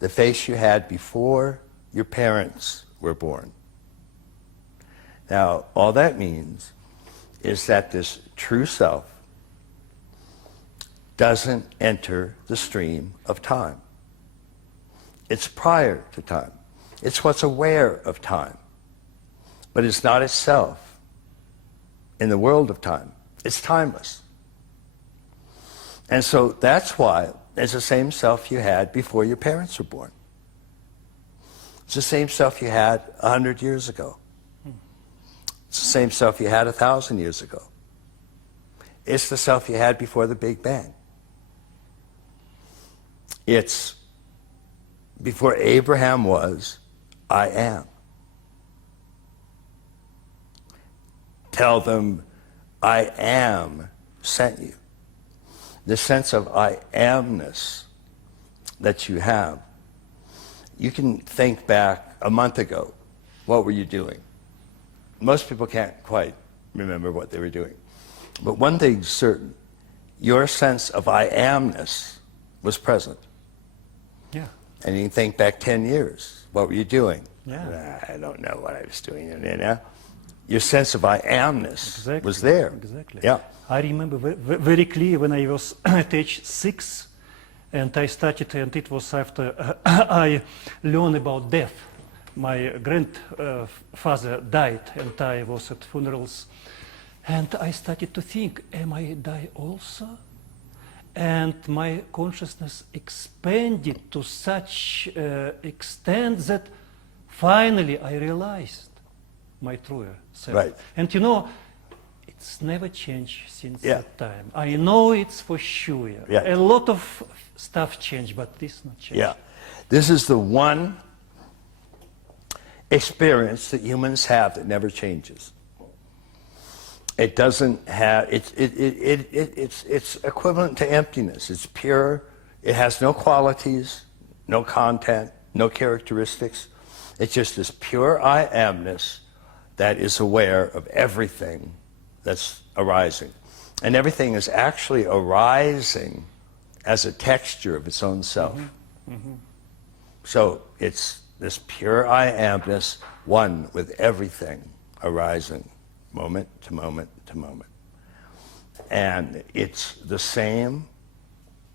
The face you had before your parents were born. Now, all that means is that this true self doesn't enter the stream of time. It's prior to time. It's what's aware of time. But it's not itself in the world of time. It's timeless. And so that's why it's the same self you had before your parents were born. It's the same self you had 100 years ago. It's the same self you had 1,000 years ago. It's the self you had before the Big Bang. It's before Abraham was, I am. Tell them, I am sent you. The sense of I amness that you have. You can think back a month ago. What were you doing? Most people can't quite remember what they were doing. But one thing's certain. Your sense of I amness was present. Yeah. And you can think back 10 years. What were you doing? Yeah. I don't know what I was doing. Your sense of I amness was there. Exactly. Yeah. I remember very clear when I was at age 6, and I started, and it was after I learned about death. My grandfather died, and I was at funerals, and I started to think, am I die also? And my consciousness expanded to such extent that finally I realized my true self. Right. And you know, it's never changed since that time. I know it's for sure. Yeah. A lot of stuff changed, but this not changed. Yeah. This is the one experience that humans have that never changes. It doesn't have, it's equivalent to emptiness. It's pure. It has no qualities, no content, no characteristics. It's just this pure I amness that is aware of everything that's arising. And everything is actually arising as a texture of its own self. So it's this pure I amness, one with everything arising, moment to moment to moment. And it's the same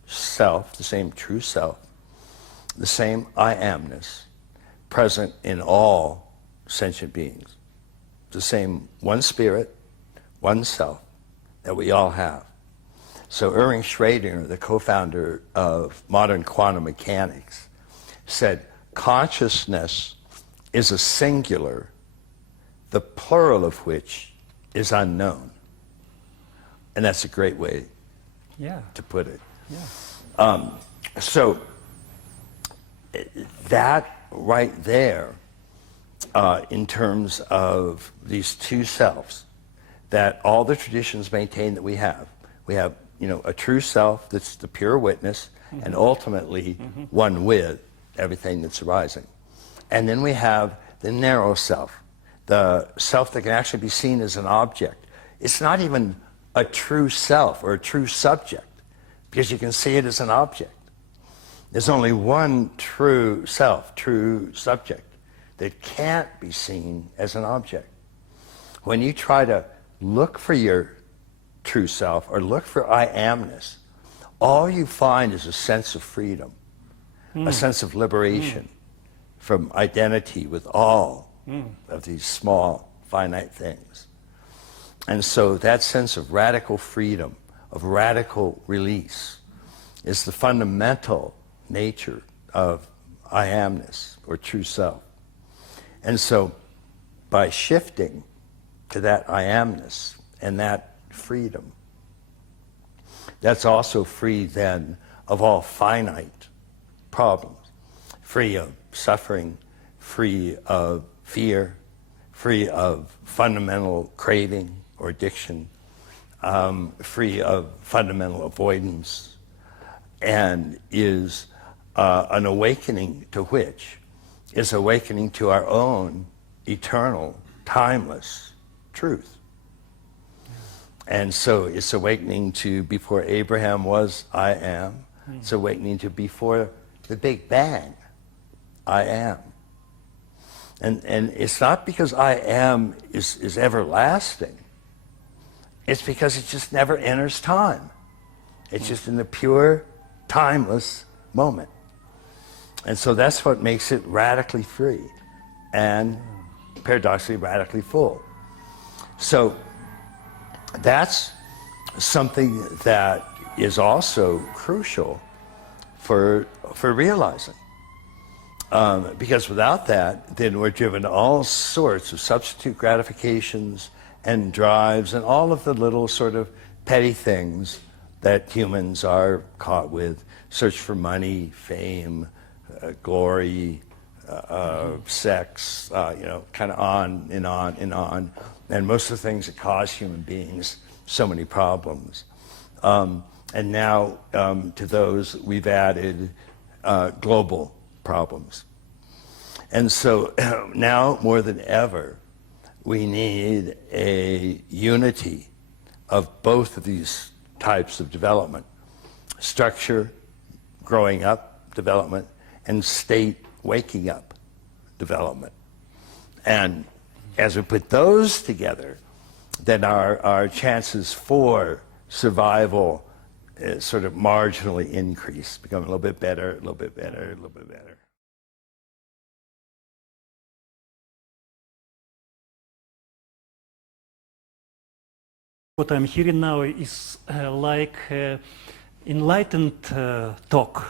self, the same true self, the same I amness, present in all sentient beings. The same one spirit, one self that we all have. So Erwin Schrödinger, the co-founder of modern quantum mechanics, said consciousness is a singular, the plural of which is unknown. And that's a great way to put it. So that right there, in terms of these two selves, that all the traditions maintain that we have, a true self that's the pure witness, and ultimately one with everything that's arising. And then we have the narrow self, the self that can actually be seen as an object. It's not even a true self or a true subject, because you can see it as an object. There's only one true self, true subject, that can't be seen as an object. When you try to look for your true self or look for I amness, all you find is a sense of freedom, a sense of liberation from identity with all of these small, finite things. And so that sense of radical freedom, of radical release, is the fundamental nature of I amness, or true self. And so by shifting to that I amness and that freedom, that's also free then of all finite problems, free of suffering, free of fear, free of fundamental craving or addiction, free of fundamental avoidance, and is an awakening to which is awakening to our own eternal, timeless truth. And so it's awakening to before Abraham was, I am. It's awakening to before the Big Bang, I am. And it's not because I am is everlasting. It's because it just never enters time. It's just in the pure, timeless moment. And so that's what makes it radically free and paradoxically radically full. So that's something that is also crucial for realizing. Because without that, then we're driven to all sorts of substitute gratifications and drives and all of the little sort of petty things that humans are caught with. Search for money, fame, glory, sex, kind of on and on and on. And most of the things that cause human beings so many problems. And now to those we've added global problems. And so now more than ever, we need a unity of both of these types of development. Structure, growing up development, and state waking up development. And as we put those together, then our chances for survival sort of marginally increase, become a little bit better, a little bit better, a little bit better. What I'm hearing now is like enlightened talk,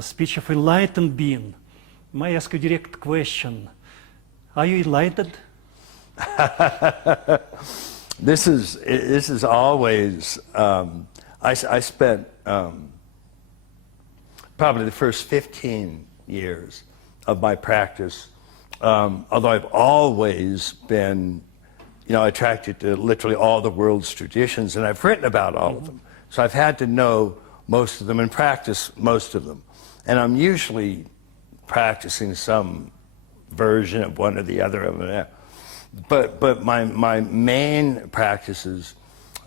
speech of enlightened being. May I ask you a direct question? Are you enlightened? This is always. I spent probably the first 15 years of my practice, although I've always been, attracted to literally all the world's traditions, and I've written about all of them. So I've had to know most of them and practice most of them. And I'm usually practicing some version of one or the other of them. but my main practices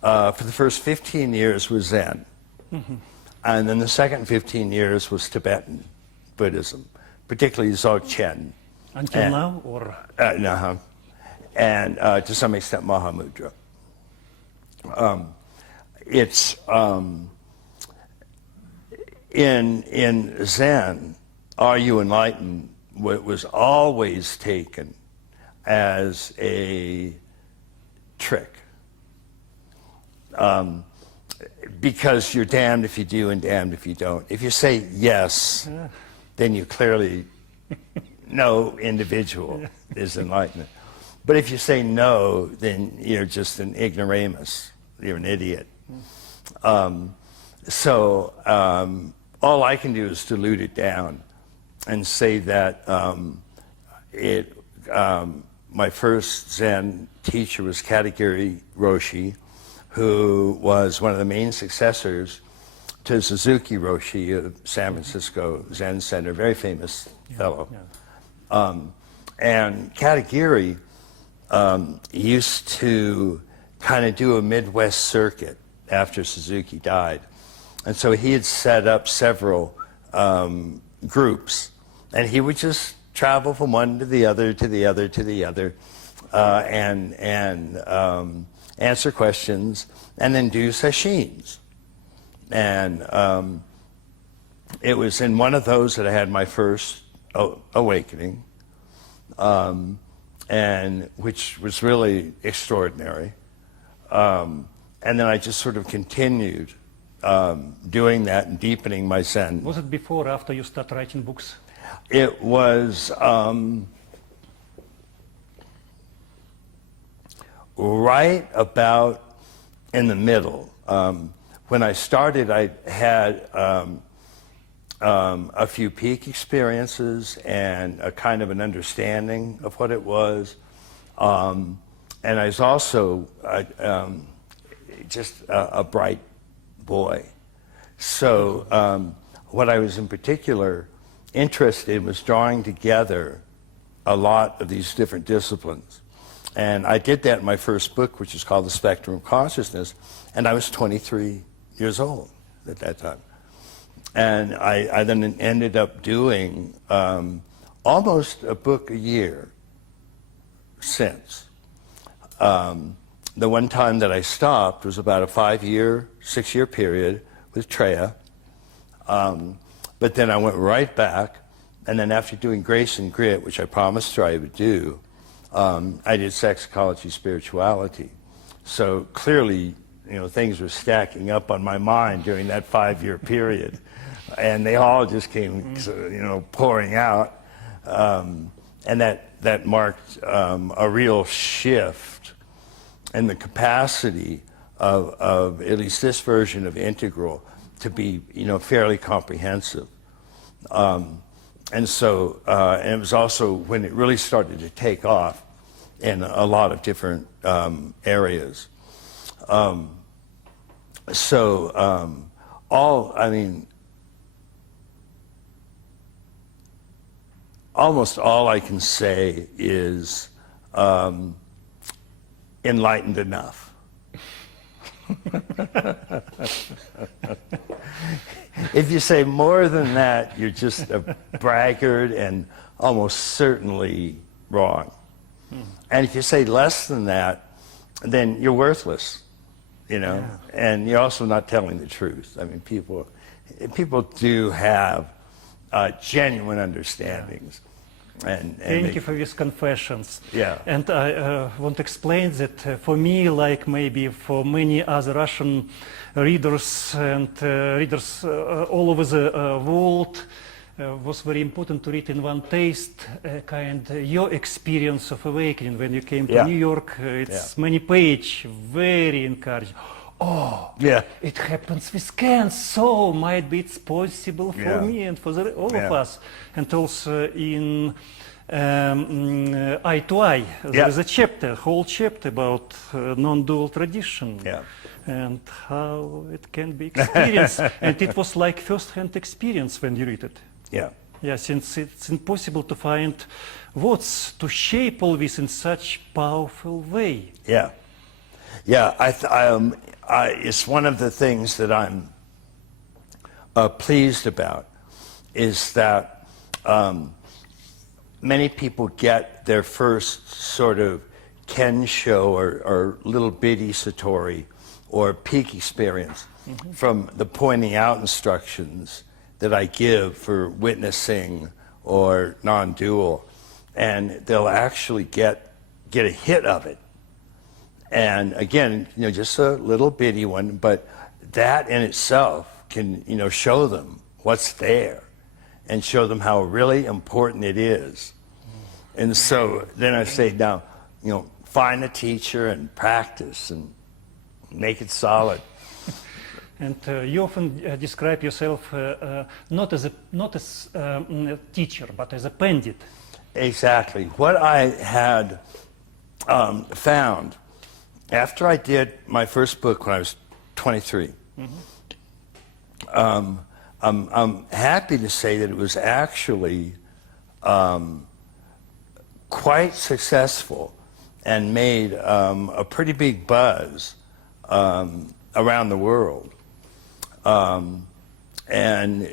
for the first 15 years was Zen. And then the second 15 years was Tibetan Buddhism, particularly Dzogchen. Until now, or? No, and to some extent Mahamudra. It's in Zen, are you enlightened was always taken as a trick. Because you're damned if you do and damned if you don't. If you say yes, then you clearly no individual is enlightened. But if you say no, then you're just an ignoramus. You're an idiot. So all I can do is dilute it down and say that my first Zen teacher was Katagiri Roshi, who was one of the main successors to Suzuki Roshi of San Francisco Zen Center, very famous fellow. Yeah. And Katagiri used to kind of do a Midwest circuit after Suzuki died. And so he had set up several groups, and he would just travel from one to the other, to the other, to the other, and answer questions, and then do sessions. And it was in one of those that I had my first awakening, and which was really extraordinary. And then I just sort of continued doing that and deepening my Zen. Was it before or after you start writing books? It was right about in the middle. When I started, I had a few peak experiences and a kind of an understanding of what it was. And I was also just a bright boy. So what I was in particular interested in was drawing together a lot of these different disciplines. And I did that in my first book, which is called The Spectrum of Consciousness, and I was 23 years old at that time. And I then ended up doing almost a book a year since. The one time that I stopped was about a 5-year, 6-year period with Treya. But then I went right back, and then after doing Grace and Grit, which I promised her I would do, I did Sex, Ecology, Spirituality. So clearly, you know, things were stacking up on my mind during that 5-year period, and they all just came, you know, pouring out, and that marked a real shift in the capacity of at least this version of Integral to be, you know, fairly comprehensive. And so, and it was also when it really started to take off in a lot of different areas. Almost all I can say is enlightened enough. If you say more than that, you're just a braggart and almost certainly wrong. And if you say less than that, then you're worthless, you know, and you're also not telling the truth. I mean, people do have genuine understandings. And Thank you for these confessions. Yeah. And I want to explain that for me, like maybe for many other Russian readers and readers all over the world, was very important to read in one taste your experience of awakening when you came to New York. It's many page, very encouraging. Oh, it happens with scans, so might be it's possible for me and for all of us. And also in Eye to Eye, there is a chapter, whole chapter about non-dual tradition and how it can be experienced. And it was like first-hand experience when you read it. Yeah, Yeah, since it's impossible to find words to shape all this in such powerful way. Yeah. Yeah, it's one of the things that I'm pleased about is that many people get their first sort of kensho or little bitty satori or peak experience from the pointing out instructions that I give for witnessing or non-dual, and they'll actually get a hit of it. And again, just a little bitty one, but that in itself can, show them what's there and show them how really important it is. And so then I say, now, find a teacher and practice and make it solid. And you often describe yourself not as a teacher, but as a pandit. Exactly. What I had found after I did my first book when I was 23, I'm happy to say that it was actually quite successful and made a pretty big buzz around the world. And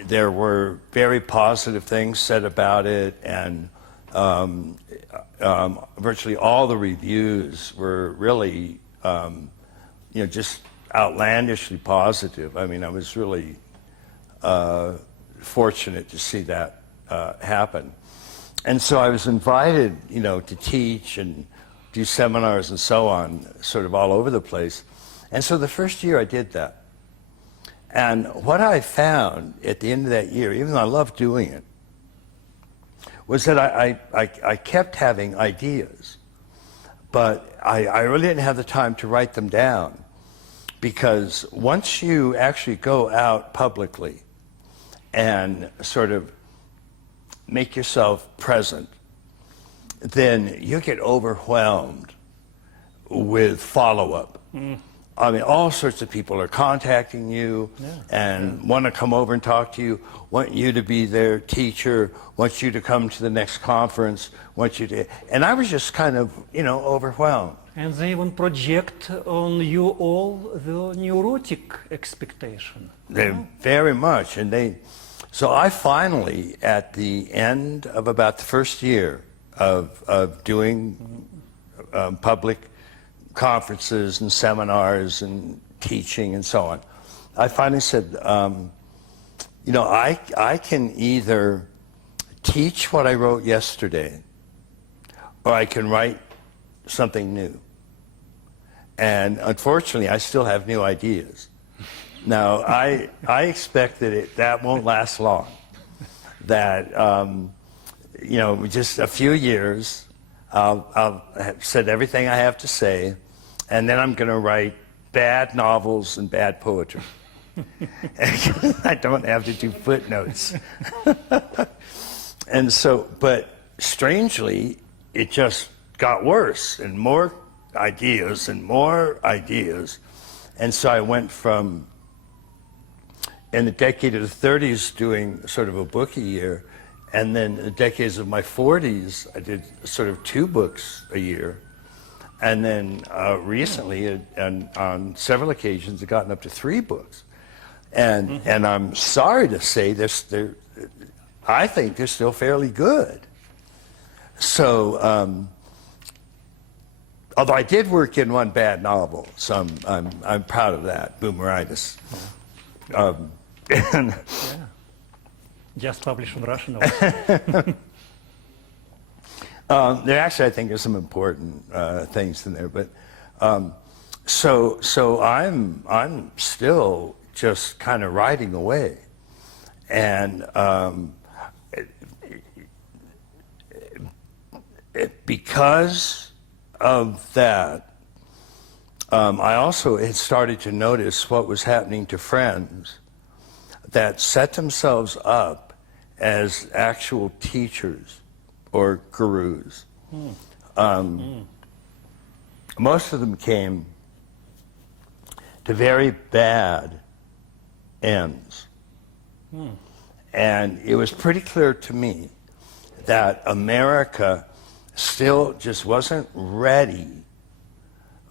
there were very positive things said about it, and virtually all the reviews were really, just outlandishly positive. I mean, I was really fortunate to see that happen. And so I was invited, to teach and do seminars and so on, sort of all over the place. And so the first year I did that. And what I found at the end of that year, even though I loved doing it, was that I kept having ideas, but I really didn't have the time to write them down, because once you actually go out publicly and sort of make yourself present, then you get overwhelmed with follow-up. I mean, all sorts of people are contacting you and want to come over and talk to you, want you to be their teacher, want you to come to the next conference, want you to... And I was just kind of, overwhelmed. And they even project on you all the neurotic expectation. They very much. And so I finally, at the end of about the first year of doing public conferences and seminars and teaching and so on, I finally said, I can either teach what I wrote yesterday, or I can write something new. And unfortunately, I still have new ideas. Now, I expect that won't last long. That, just a few years, I'll have said everything I have to say, and then I'm going to write bad novels and bad poetry. I don't have to do footnotes. And so, but strangely, it just got worse, and more ideas and more ideas. And so I went from, in the decade of the 30s, doing sort of a book a year, and then the decades of my 40s, I did sort of 2 books a year. And then recently, on several occasions, I've gotten up to 3 books. And I'm sorry to say I think they're still fairly good. So, although I did work in one bad novel, so I'm proud of that, Boomeritis. Just published in Russian also. There actually, I think, there's some important things in there, but so I'm still just kind of riding away, and because of that, I also had started to notice what was happening to friends that set themselves up as actual teachers or gurus. Most of them came to very bad ends. And it was pretty clear to me that America still just wasn't ready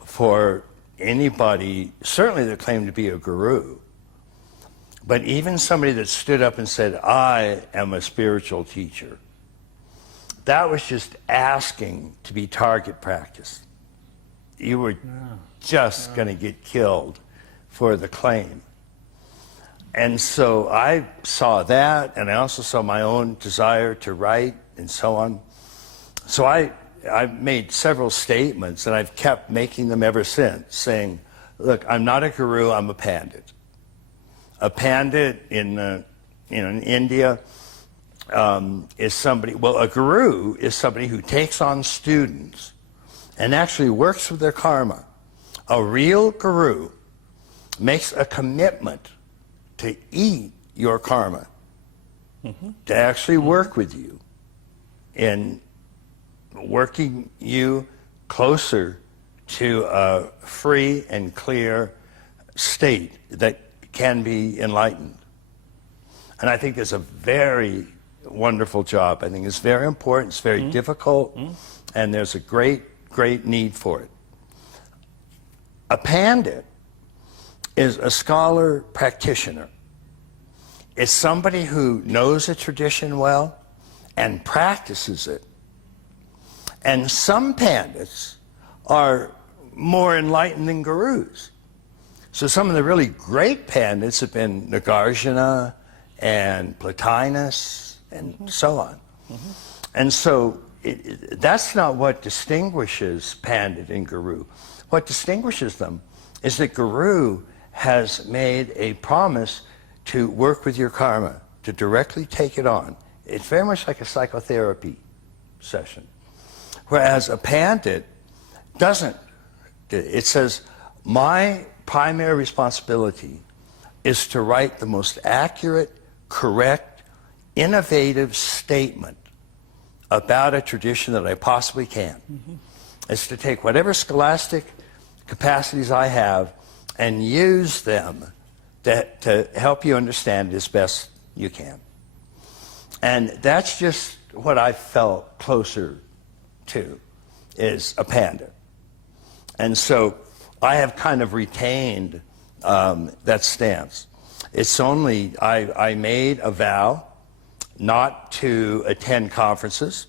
for anybody, certainly that claimed to be a guru, but even somebody that stood up and said, I am a spiritual teacher. That was just asking to be target practice. You were just going to get killed for the claim. And so I saw that, and I also saw my own desire to write and so on. So I made several statements, and I've kept making them ever since, saying, look, I'm not a guru, I'm a pandit. A pandit in India is somebody, well, a guru is somebody who takes on students and actually works with their karma. A real guru makes a commitment to eat your karma, to actually work with you in working you closer to a free and clear state that can be enlightened. And I think there's a very wonderful job. I think it's very important, it's very difficult, and there's a great need for it. A pandit is a scholar practitioner. It's somebody who knows a tradition well and practices it. And some pandits are more enlightened than gurus. So some of the really great pandits have been Nagarjuna and Plotinus and so on. And so that's not what distinguishes pandit and guru. What distinguishes them is that guru has made a promise to work with your karma, to directly take it on. It's very much like a psychotherapy session. Whereas a pandit doesn't. It says, my primary responsibility is to write the most accurate, correct, innovative statement about a tradition that I possibly can. It's to take whatever scholastic capacities I have and use them to help you understand it as best you can. And that's just what I felt closer to, is a pandit. And so I have kind of retained that stance. It's only, I made a vow not to attend conferences.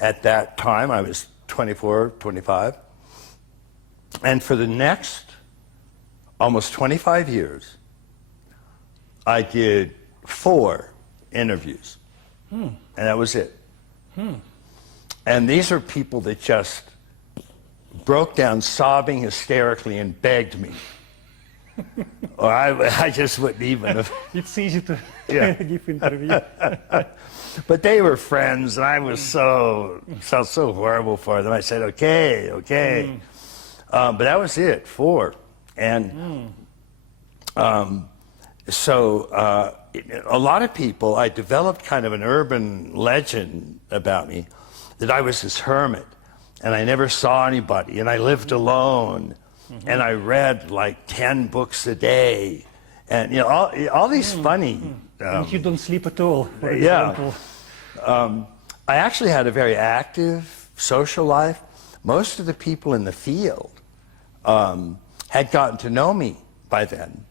At that time, I was 24, 25. And for the next almost 25 years, I did 4 interviews. And that was it. And these are people that just broke down sobbing hysterically and begged me. Or I just wouldn't even have. It's easy to Yeah. give interview. But they were friends, and I was felt so horrible for them. I said, okay. But that was it, 4. And so a lot of people, I developed kind of an urban legend about me that I was this hermit, and I never saw anybody, and I lived alone, and I read like 10 books a day, and all these funny. And you don't sleep at all, for Yeah. example. I actually had a very active social life. Most of the people in the field had gotten to know me by then,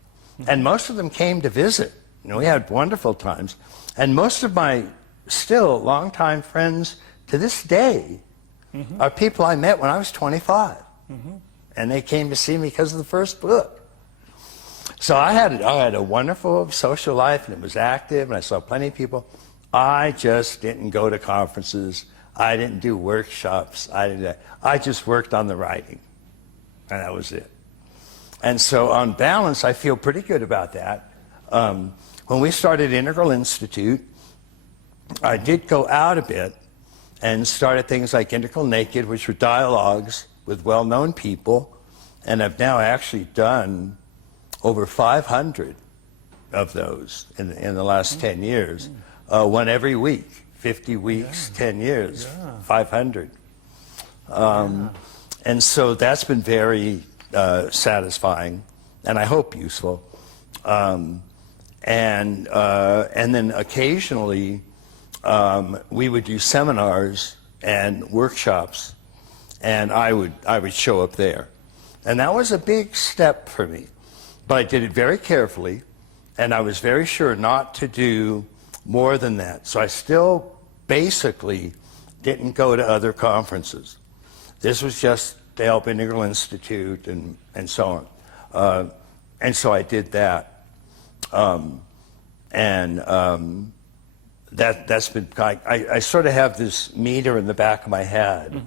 and most of them came to visit. We had wonderful times, and most of my still longtime friends to this day are people I met when I was 25, and they came to see me because of the first book. So I had a wonderful social life, and it was active, and I saw plenty of people. I just didn't go to conferences. I didn't do workshops. I just worked on the writing, and that was it. And so on balance, I feel pretty good about that. When we started Integral Institute, I did go out a bit and started things like Integral Naked, which were dialogues with well-known people, and I've now actually done over 500 of those in the last 10 years. One every week, 50 weeks, 10 years, 500. And so that's been very satisfying, and I hope useful. and then occasionally we would do seminars and workshops, and I would show up there, and that was a big step for me. But I did it very carefully, and I was very sure not to do more than that. So I still basically didn't go to other conferences. This was just the Help Integral Institute and so on. And so I did that. That's been, I sort of have this meter in the back of my head,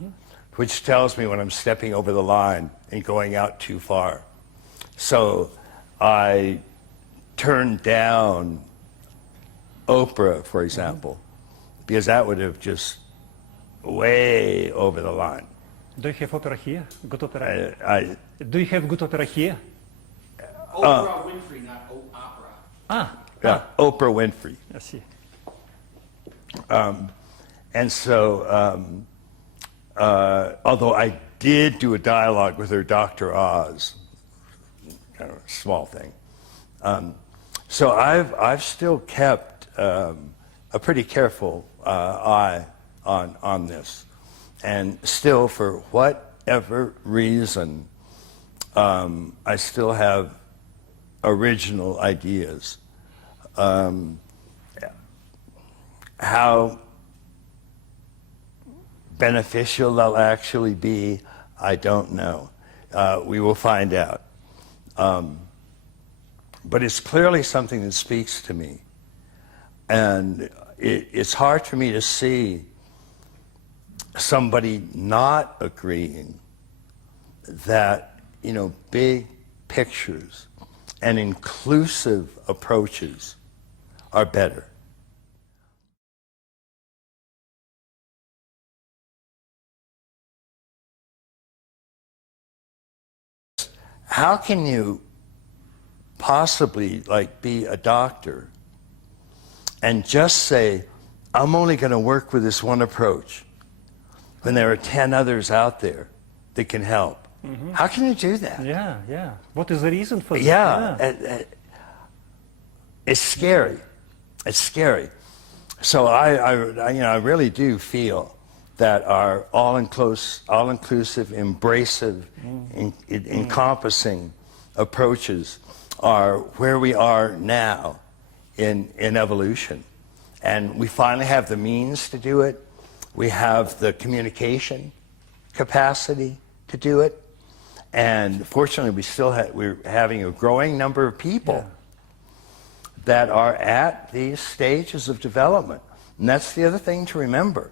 which tells me when I'm stepping over the line and going out too far. So I turned down Oprah, for example, because that would have just way over the line. Do you have opera here? Good opera. Do you have good opera here? Oprah Winfrey, not opera. Yeah, Oprah Winfrey. I see. And so, although I did do a dialogue with her, Dr. Oz, kind of a small thing. So I've still kept a pretty careful eye on this, and still, for whatever reason, I still have original ideas. How beneficial they'll actually be, I don't know. We will find out. But it's clearly something that speaks to me. And it's hard for me to see somebody not agreeing that, big pictures and inclusive approaches are better. How can you possibly be a doctor and just say, I'm only going to work with this one approach when there are 10 others out there that can help? How can you do that? Yeah. What is the reason for that? Yeah. It's scary. It's scary. So I really do feel that our all-inclusive, embracive, encompassing approaches are where we are now in evolution. And we finally have the means to do it. We have the communication capacity to do it. And fortunately, we're having a growing number of people that are at these stages of development. And that's the other thing to remember.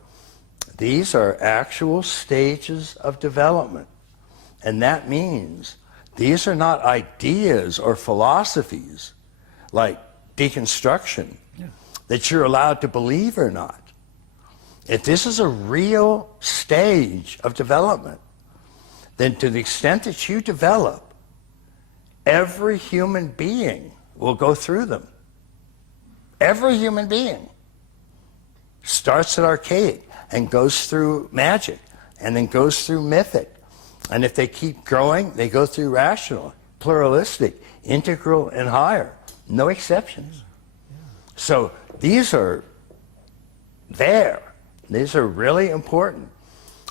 These are actual stages of development. And that means these are not ideas or philosophies like deconstruction that you're allowed to believe or not. If this is a real stage of development, then to the extent that you develop, every human being will go through them. Every human being starts at archaic and goes through magic and then goes through mythic. And if they keep growing, they go through rational, pluralistic, integral, and higher. No exceptions. So these are there. These are really important.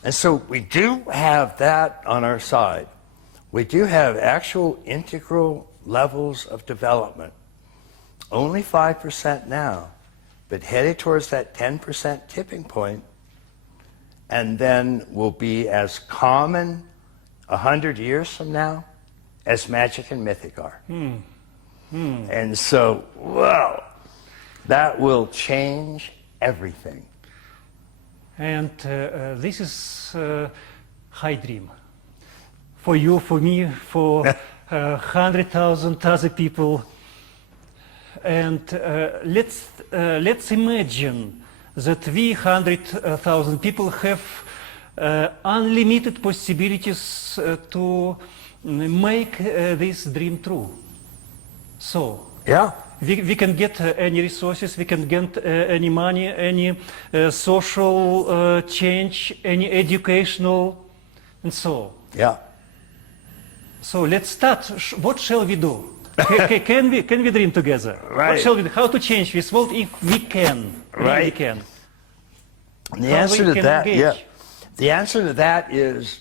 And so we do have that on our side. We do have actual integral levels of development. Only 5% now, but headed towards that 10% tipping point, and then will be as common 100 years from now as magic and mythic are. And so, wow, that will change everything. And this is high dream. For you, for me, for 100,000 other people. And let's imagine that we 100,000 people have unlimited possibilities to make this dream true. So we can get any resources, we can get any money, any social change, any educational, and so. Yeah. So let's start. What shall we do? Can we dream together? Right. What shall we do? How to change this world if we can? Really Right. can. And the How answer we to can that, engage. yeah, the answer to that is,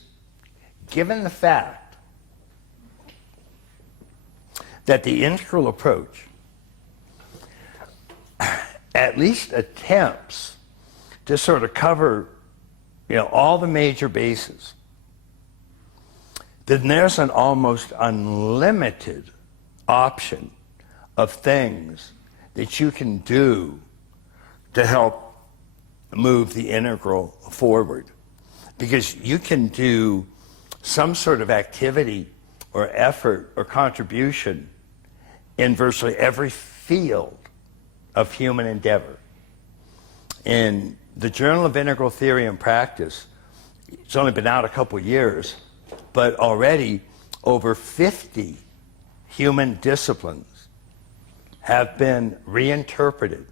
given the fact that the integral approach at least attempts to sort of cover, all the major bases, then there's an almost unlimited option of things that you can do to help move the integral forward. Because you can do some sort of activity or effort or contribution in virtually every field of human endeavor. In the Journal of Integral Theory and Practice, it's only been out a couple years, but already over 50 human disciplines have been reinterpreted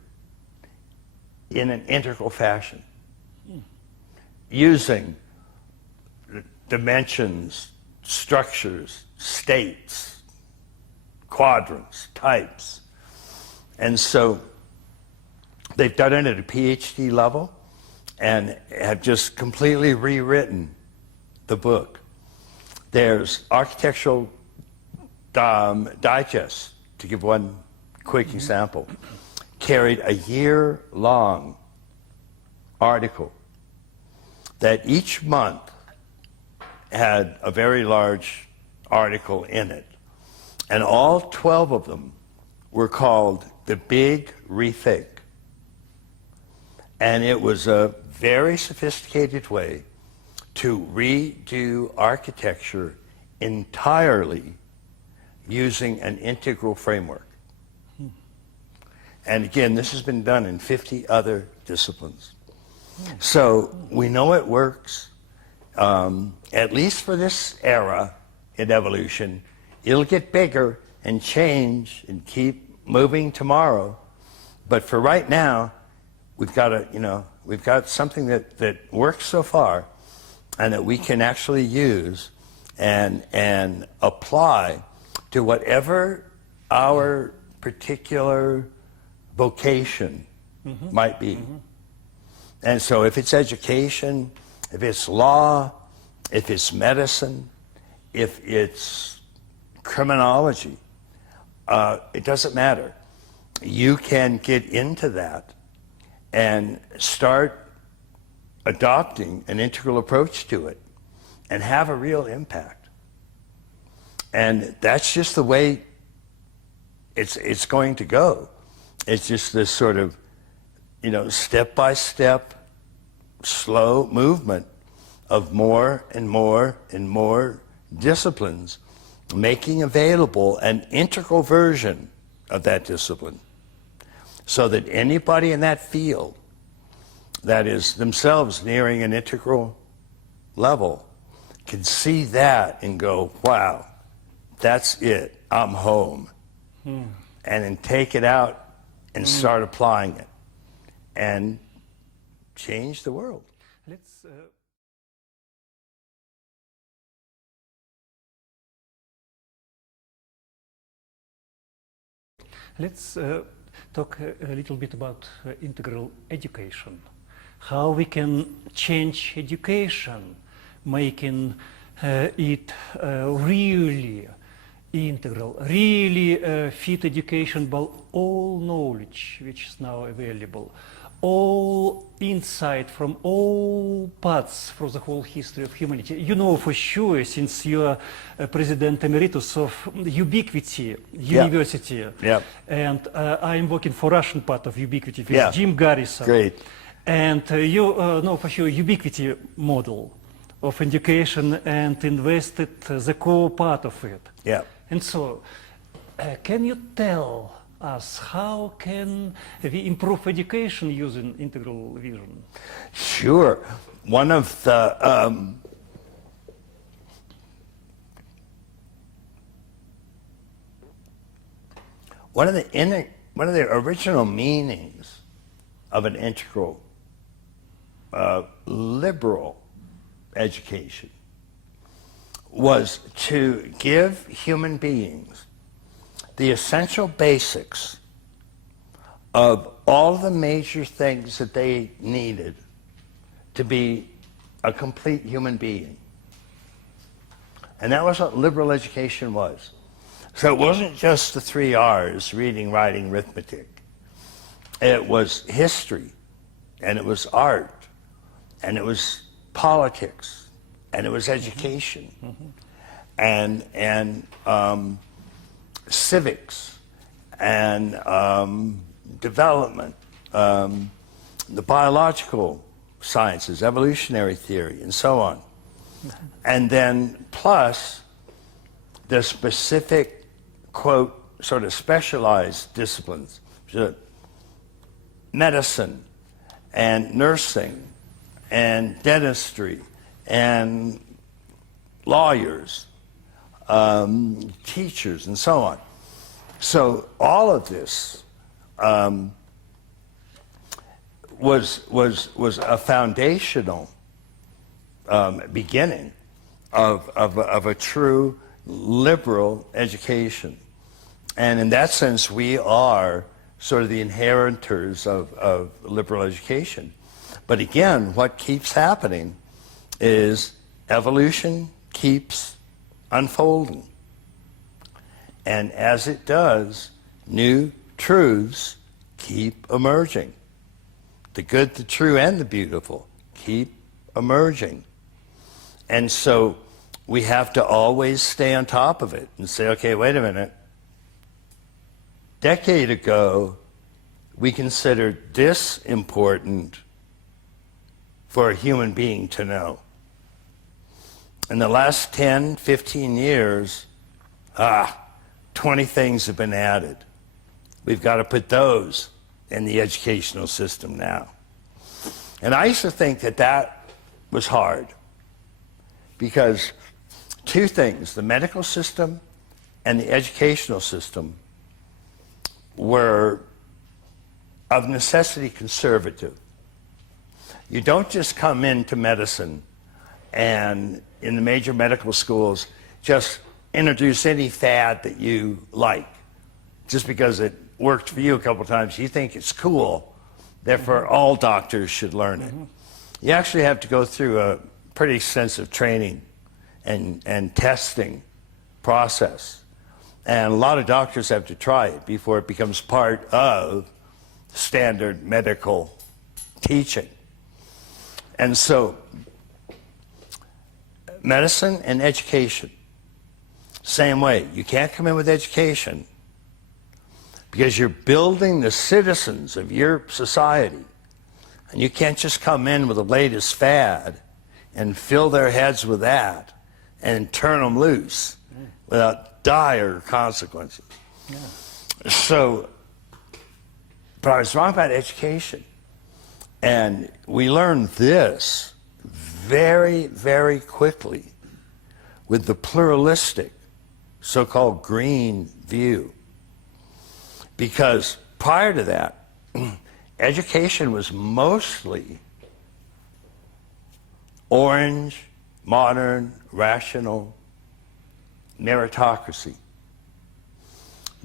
in an integral fashion, using dimensions, structures, states, quadrants, types. And so they've done it at a PhD level and have just completely rewritten the book. There's Architectural Digest, to give one quick example, carried a year-long article that each month had a very large article in it. And all 12 of them were called The Big Rethink. And it was a very sophisticated way to redo architecture entirely using an integral framework. And again, this has been done in 50 other disciplines. So we know it works, at least for this era in evolution. It'll get bigger and change and keep moving tomorrow. But for right now, we've got something that works so far and that we can actually use and apply to whatever our particular vocation might be. And so if it's education, if it's law, if it's medicine, if it's criminology, it doesn't matter. You can get into that and start adopting an integral approach to it and have a real impact. And that's just the way it's going to go. It's just this sort of, step-by-step, slow movement of more and more and more disciplines, making available an integral version of that discipline so that anybody in that field that is themselves nearing an integral level can see that and go, wow, that's it, I'm home. And then take it out and start applying it and change the world. Let's talk a little bit about integral education. How we can change education, making it really integral, really fit education by all knowledge which is now available, all insight from all paths from the whole history of humanity. You know for sure, since you are President Emeritus of Ubiquity University, and I'm working for Russian part of Ubiquity with Jim Garrison. Great. And you know for sure Ubiquity model of education and invested the core part of it. Yeah. And so, can you tell us how can we improve education using integral vision? Sure. One of the one of the original meanings of an integral liberal education was to give human beings the essential basics of all the major things that they needed to be a complete human being. And that was what liberal education was. So it wasn't just the 3 R's, reading, writing, arithmetic. It was history, and it was art, and it was politics, and it was education, and civics, and development, the biological sciences, evolutionary theory, and so on. And then plus the specific, quote, sort of specialized disciplines, medicine and nursing and dentistry and lawyers, teachers, and so on. So all of this was a foundational beginning of a true liberal education. And in that sense, we are sort of the inheritors of liberal education. But again, what keeps happening is evolution keeps unfolding. And as it does, new truths keep emerging. The good, the true, and the beautiful keep emerging. And so we have to always stay on top of it and say, okay, wait a minute. Decade ago, we considered this important for a human being to know. In the last 10, 15 years, 20 things have been added. We've got to put those in the educational system now. And I used to think that that was hard because 2 things, the medical system and the educational system, were of necessity conservative. You don't just come into medicine and in the major medical schools just introduce any fad that you like. Just because it worked for you a couple times, you think it's cool, therefore all doctors should learn it. You actually have to go through a pretty extensive training and testing process. And a lot of doctors have to try it before it becomes part of standard medical teaching. And so, medicine and education, same way. You can't come in with education because you're building the citizens of your society. And you can't just come in with the latest fad and fill their heads with that and turn them loose without dire consequences. Yeah. So, but I was wrong about education. And we learned this very, very quickly with the pluralistic, so-called green view. Because prior to that, education was mostly orange, modern, rational meritocracy.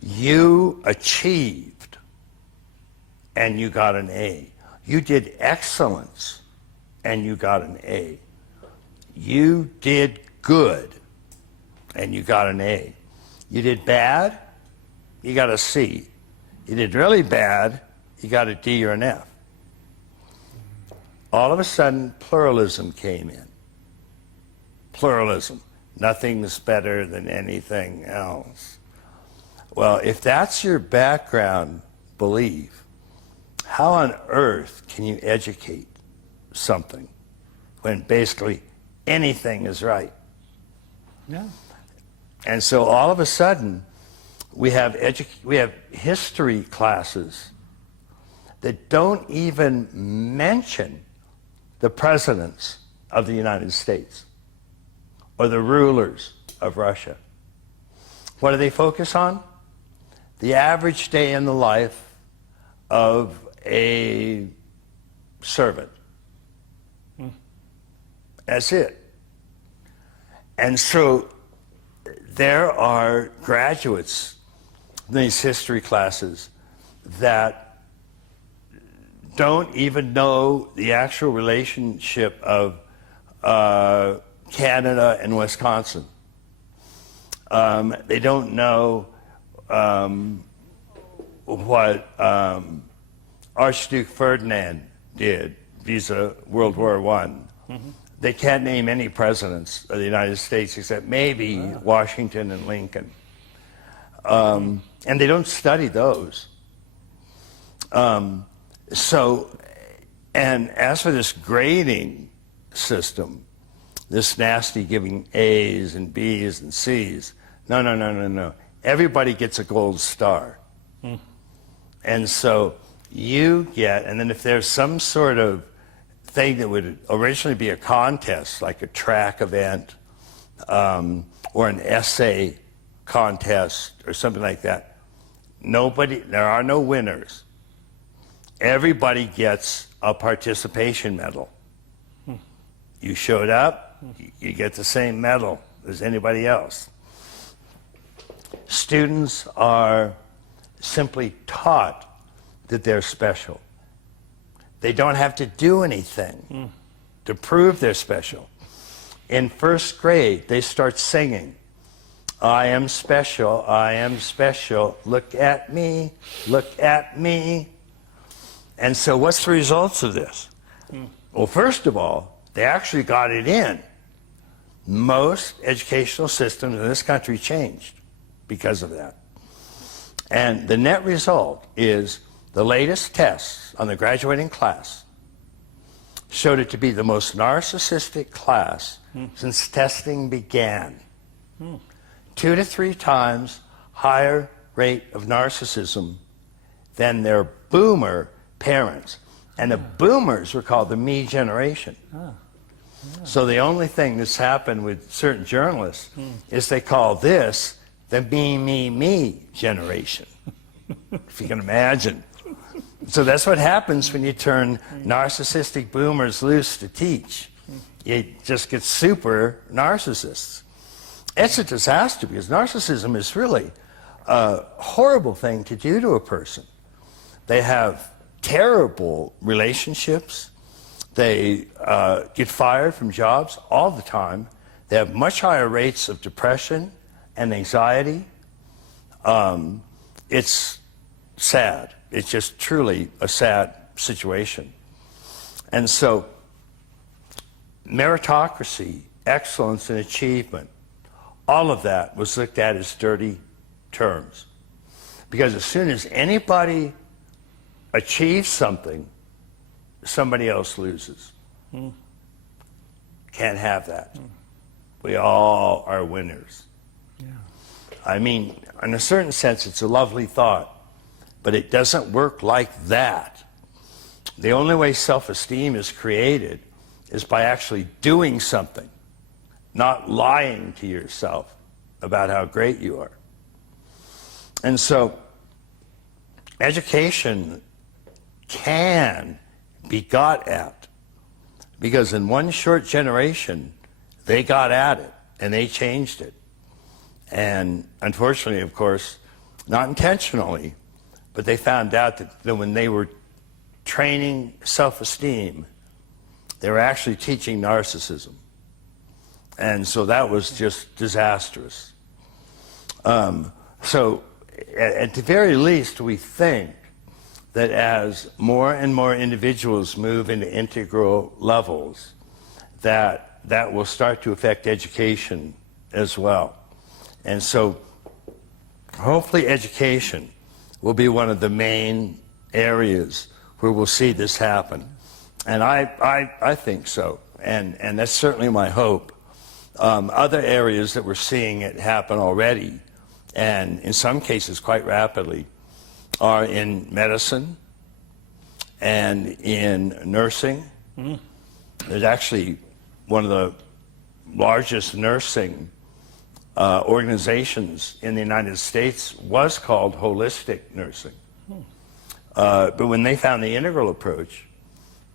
You achieved and you got an A. You did excellence and you got an A. You did good and you got an A. You did bad, you got a C. You did really bad, you got a D or an F. All of a sudden, pluralism came in. Pluralism. Nothing's better than anything else. Well, if that's your background belief, how on earth can you educate something when basically anything is right? Yeah. And so all of a sudden, we have history classes that don't even mention the presidents of the United States or the rulers of Russia. What do they focus on? The average day in the life of a servant. That's it. And so there are graduates these history classes that don't even know the actual relationship of Canada and Wisconsin. They don't know what Archduke Ferdinand did vis-a World War I. Mm-hmm. They can't name any presidents of the United States except maybe Washington and Lincoln. And they don't study those. And as for this grading system, this nasty giving A's and B's and C's, no. Everybody gets a gold star. And so you get, and then if there's some sort of thing that would originally be a contest, like a track event or an essay contest or something like that, there are no winners. Everybody gets a participation medal. You showed up, you get the same medal as anybody else. Students are simply taught that they're special. They don't have to do anything to prove they're special. In first grade, they start singing, I am special, look at me, look at me. And so what's the results of this? Well, first of all, they actually got it in. Most educational systems in this country changed because of that. And the net result is the latest tests on the graduating class showed it to be the most narcissistic class since testing began. 2 to 3 times higher rate of narcissism than their boomer parents. And the boomers were called the me generation. So the only thing that's happened with certain journalists is they call this the me generation, if you can imagine. So that's what happens when you turn narcissistic boomers loose to teach. You just get super narcissists. It's a disaster because narcissism is really a horrible thing to do to a person. They have terrible relationships. They get fired from jobs all the time. They have much higher rates of depression and anxiety. It's sad. It's just truly a sad situation. And so meritocracy, excellence and achievement, all of that was looked at as dirty terms. Because as soon as anybody achieves something, somebody else loses. Can't have that. We all are winners. Yeah. I mean, in a certain sense, it's a lovely thought, but it doesn't work like that. The only way self-esteem is created is by actually doing something, not lying to yourself about how great you are. And so, education can be got at, because in one short generation, they got at it and they changed it. And unfortunately, of course, not intentionally, but they found out that when they were training self-esteem, they were actually teaching narcissism. And so that was just disastrous. So at the very least, we think that as more and more individuals move into integral levels, that will start to affect education as well. And so hopefully education will be one of the main areas where we'll see this happen. And I think so, and that's certainly my hope. Other areas that we're seeing it happen already, and in some cases quite rapidly, are in medicine and in nursing. There's actually one of the largest nursing organizations in the United States was called holistic nursing. But when they found the integral approach,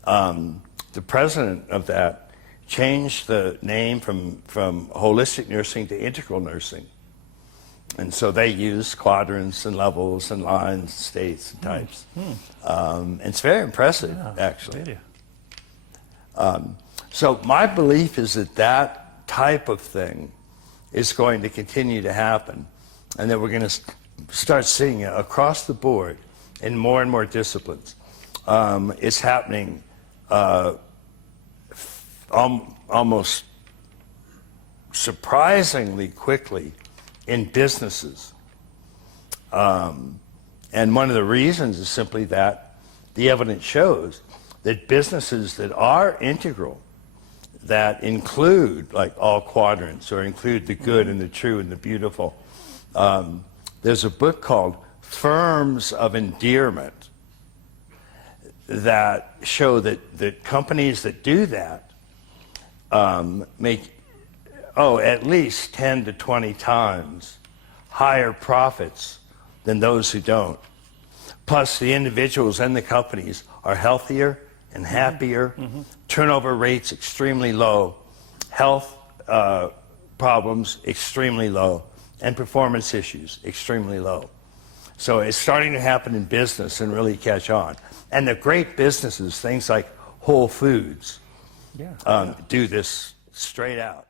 the president of that changed the name from holistic nursing to integral nursing. And so they use quadrants and levels and lines, states and types. It's very impressive, actually. Really? So my belief is that that type of thing is going to continue to happen, and that we're going to start seeing it across the board in more and more disciplines. It's happening almost surprisingly quickly in businesses. And one of the reasons is simply that the evidence shows that businesses that are integral, that include like all quadrants or include the good and the true and the beautiful. There's a book called Firms of Endearment that show that companies that do that make at least 10 to 20 times higher profits than those who don't. Plus, the individuals and the companies are healthier and happier, turnover rates extremely low, health problems extremely low, and performance issues extremely low. So it's starting to happen in business and really catch on. And the great businesses, things like Whole Foods, do this straight out.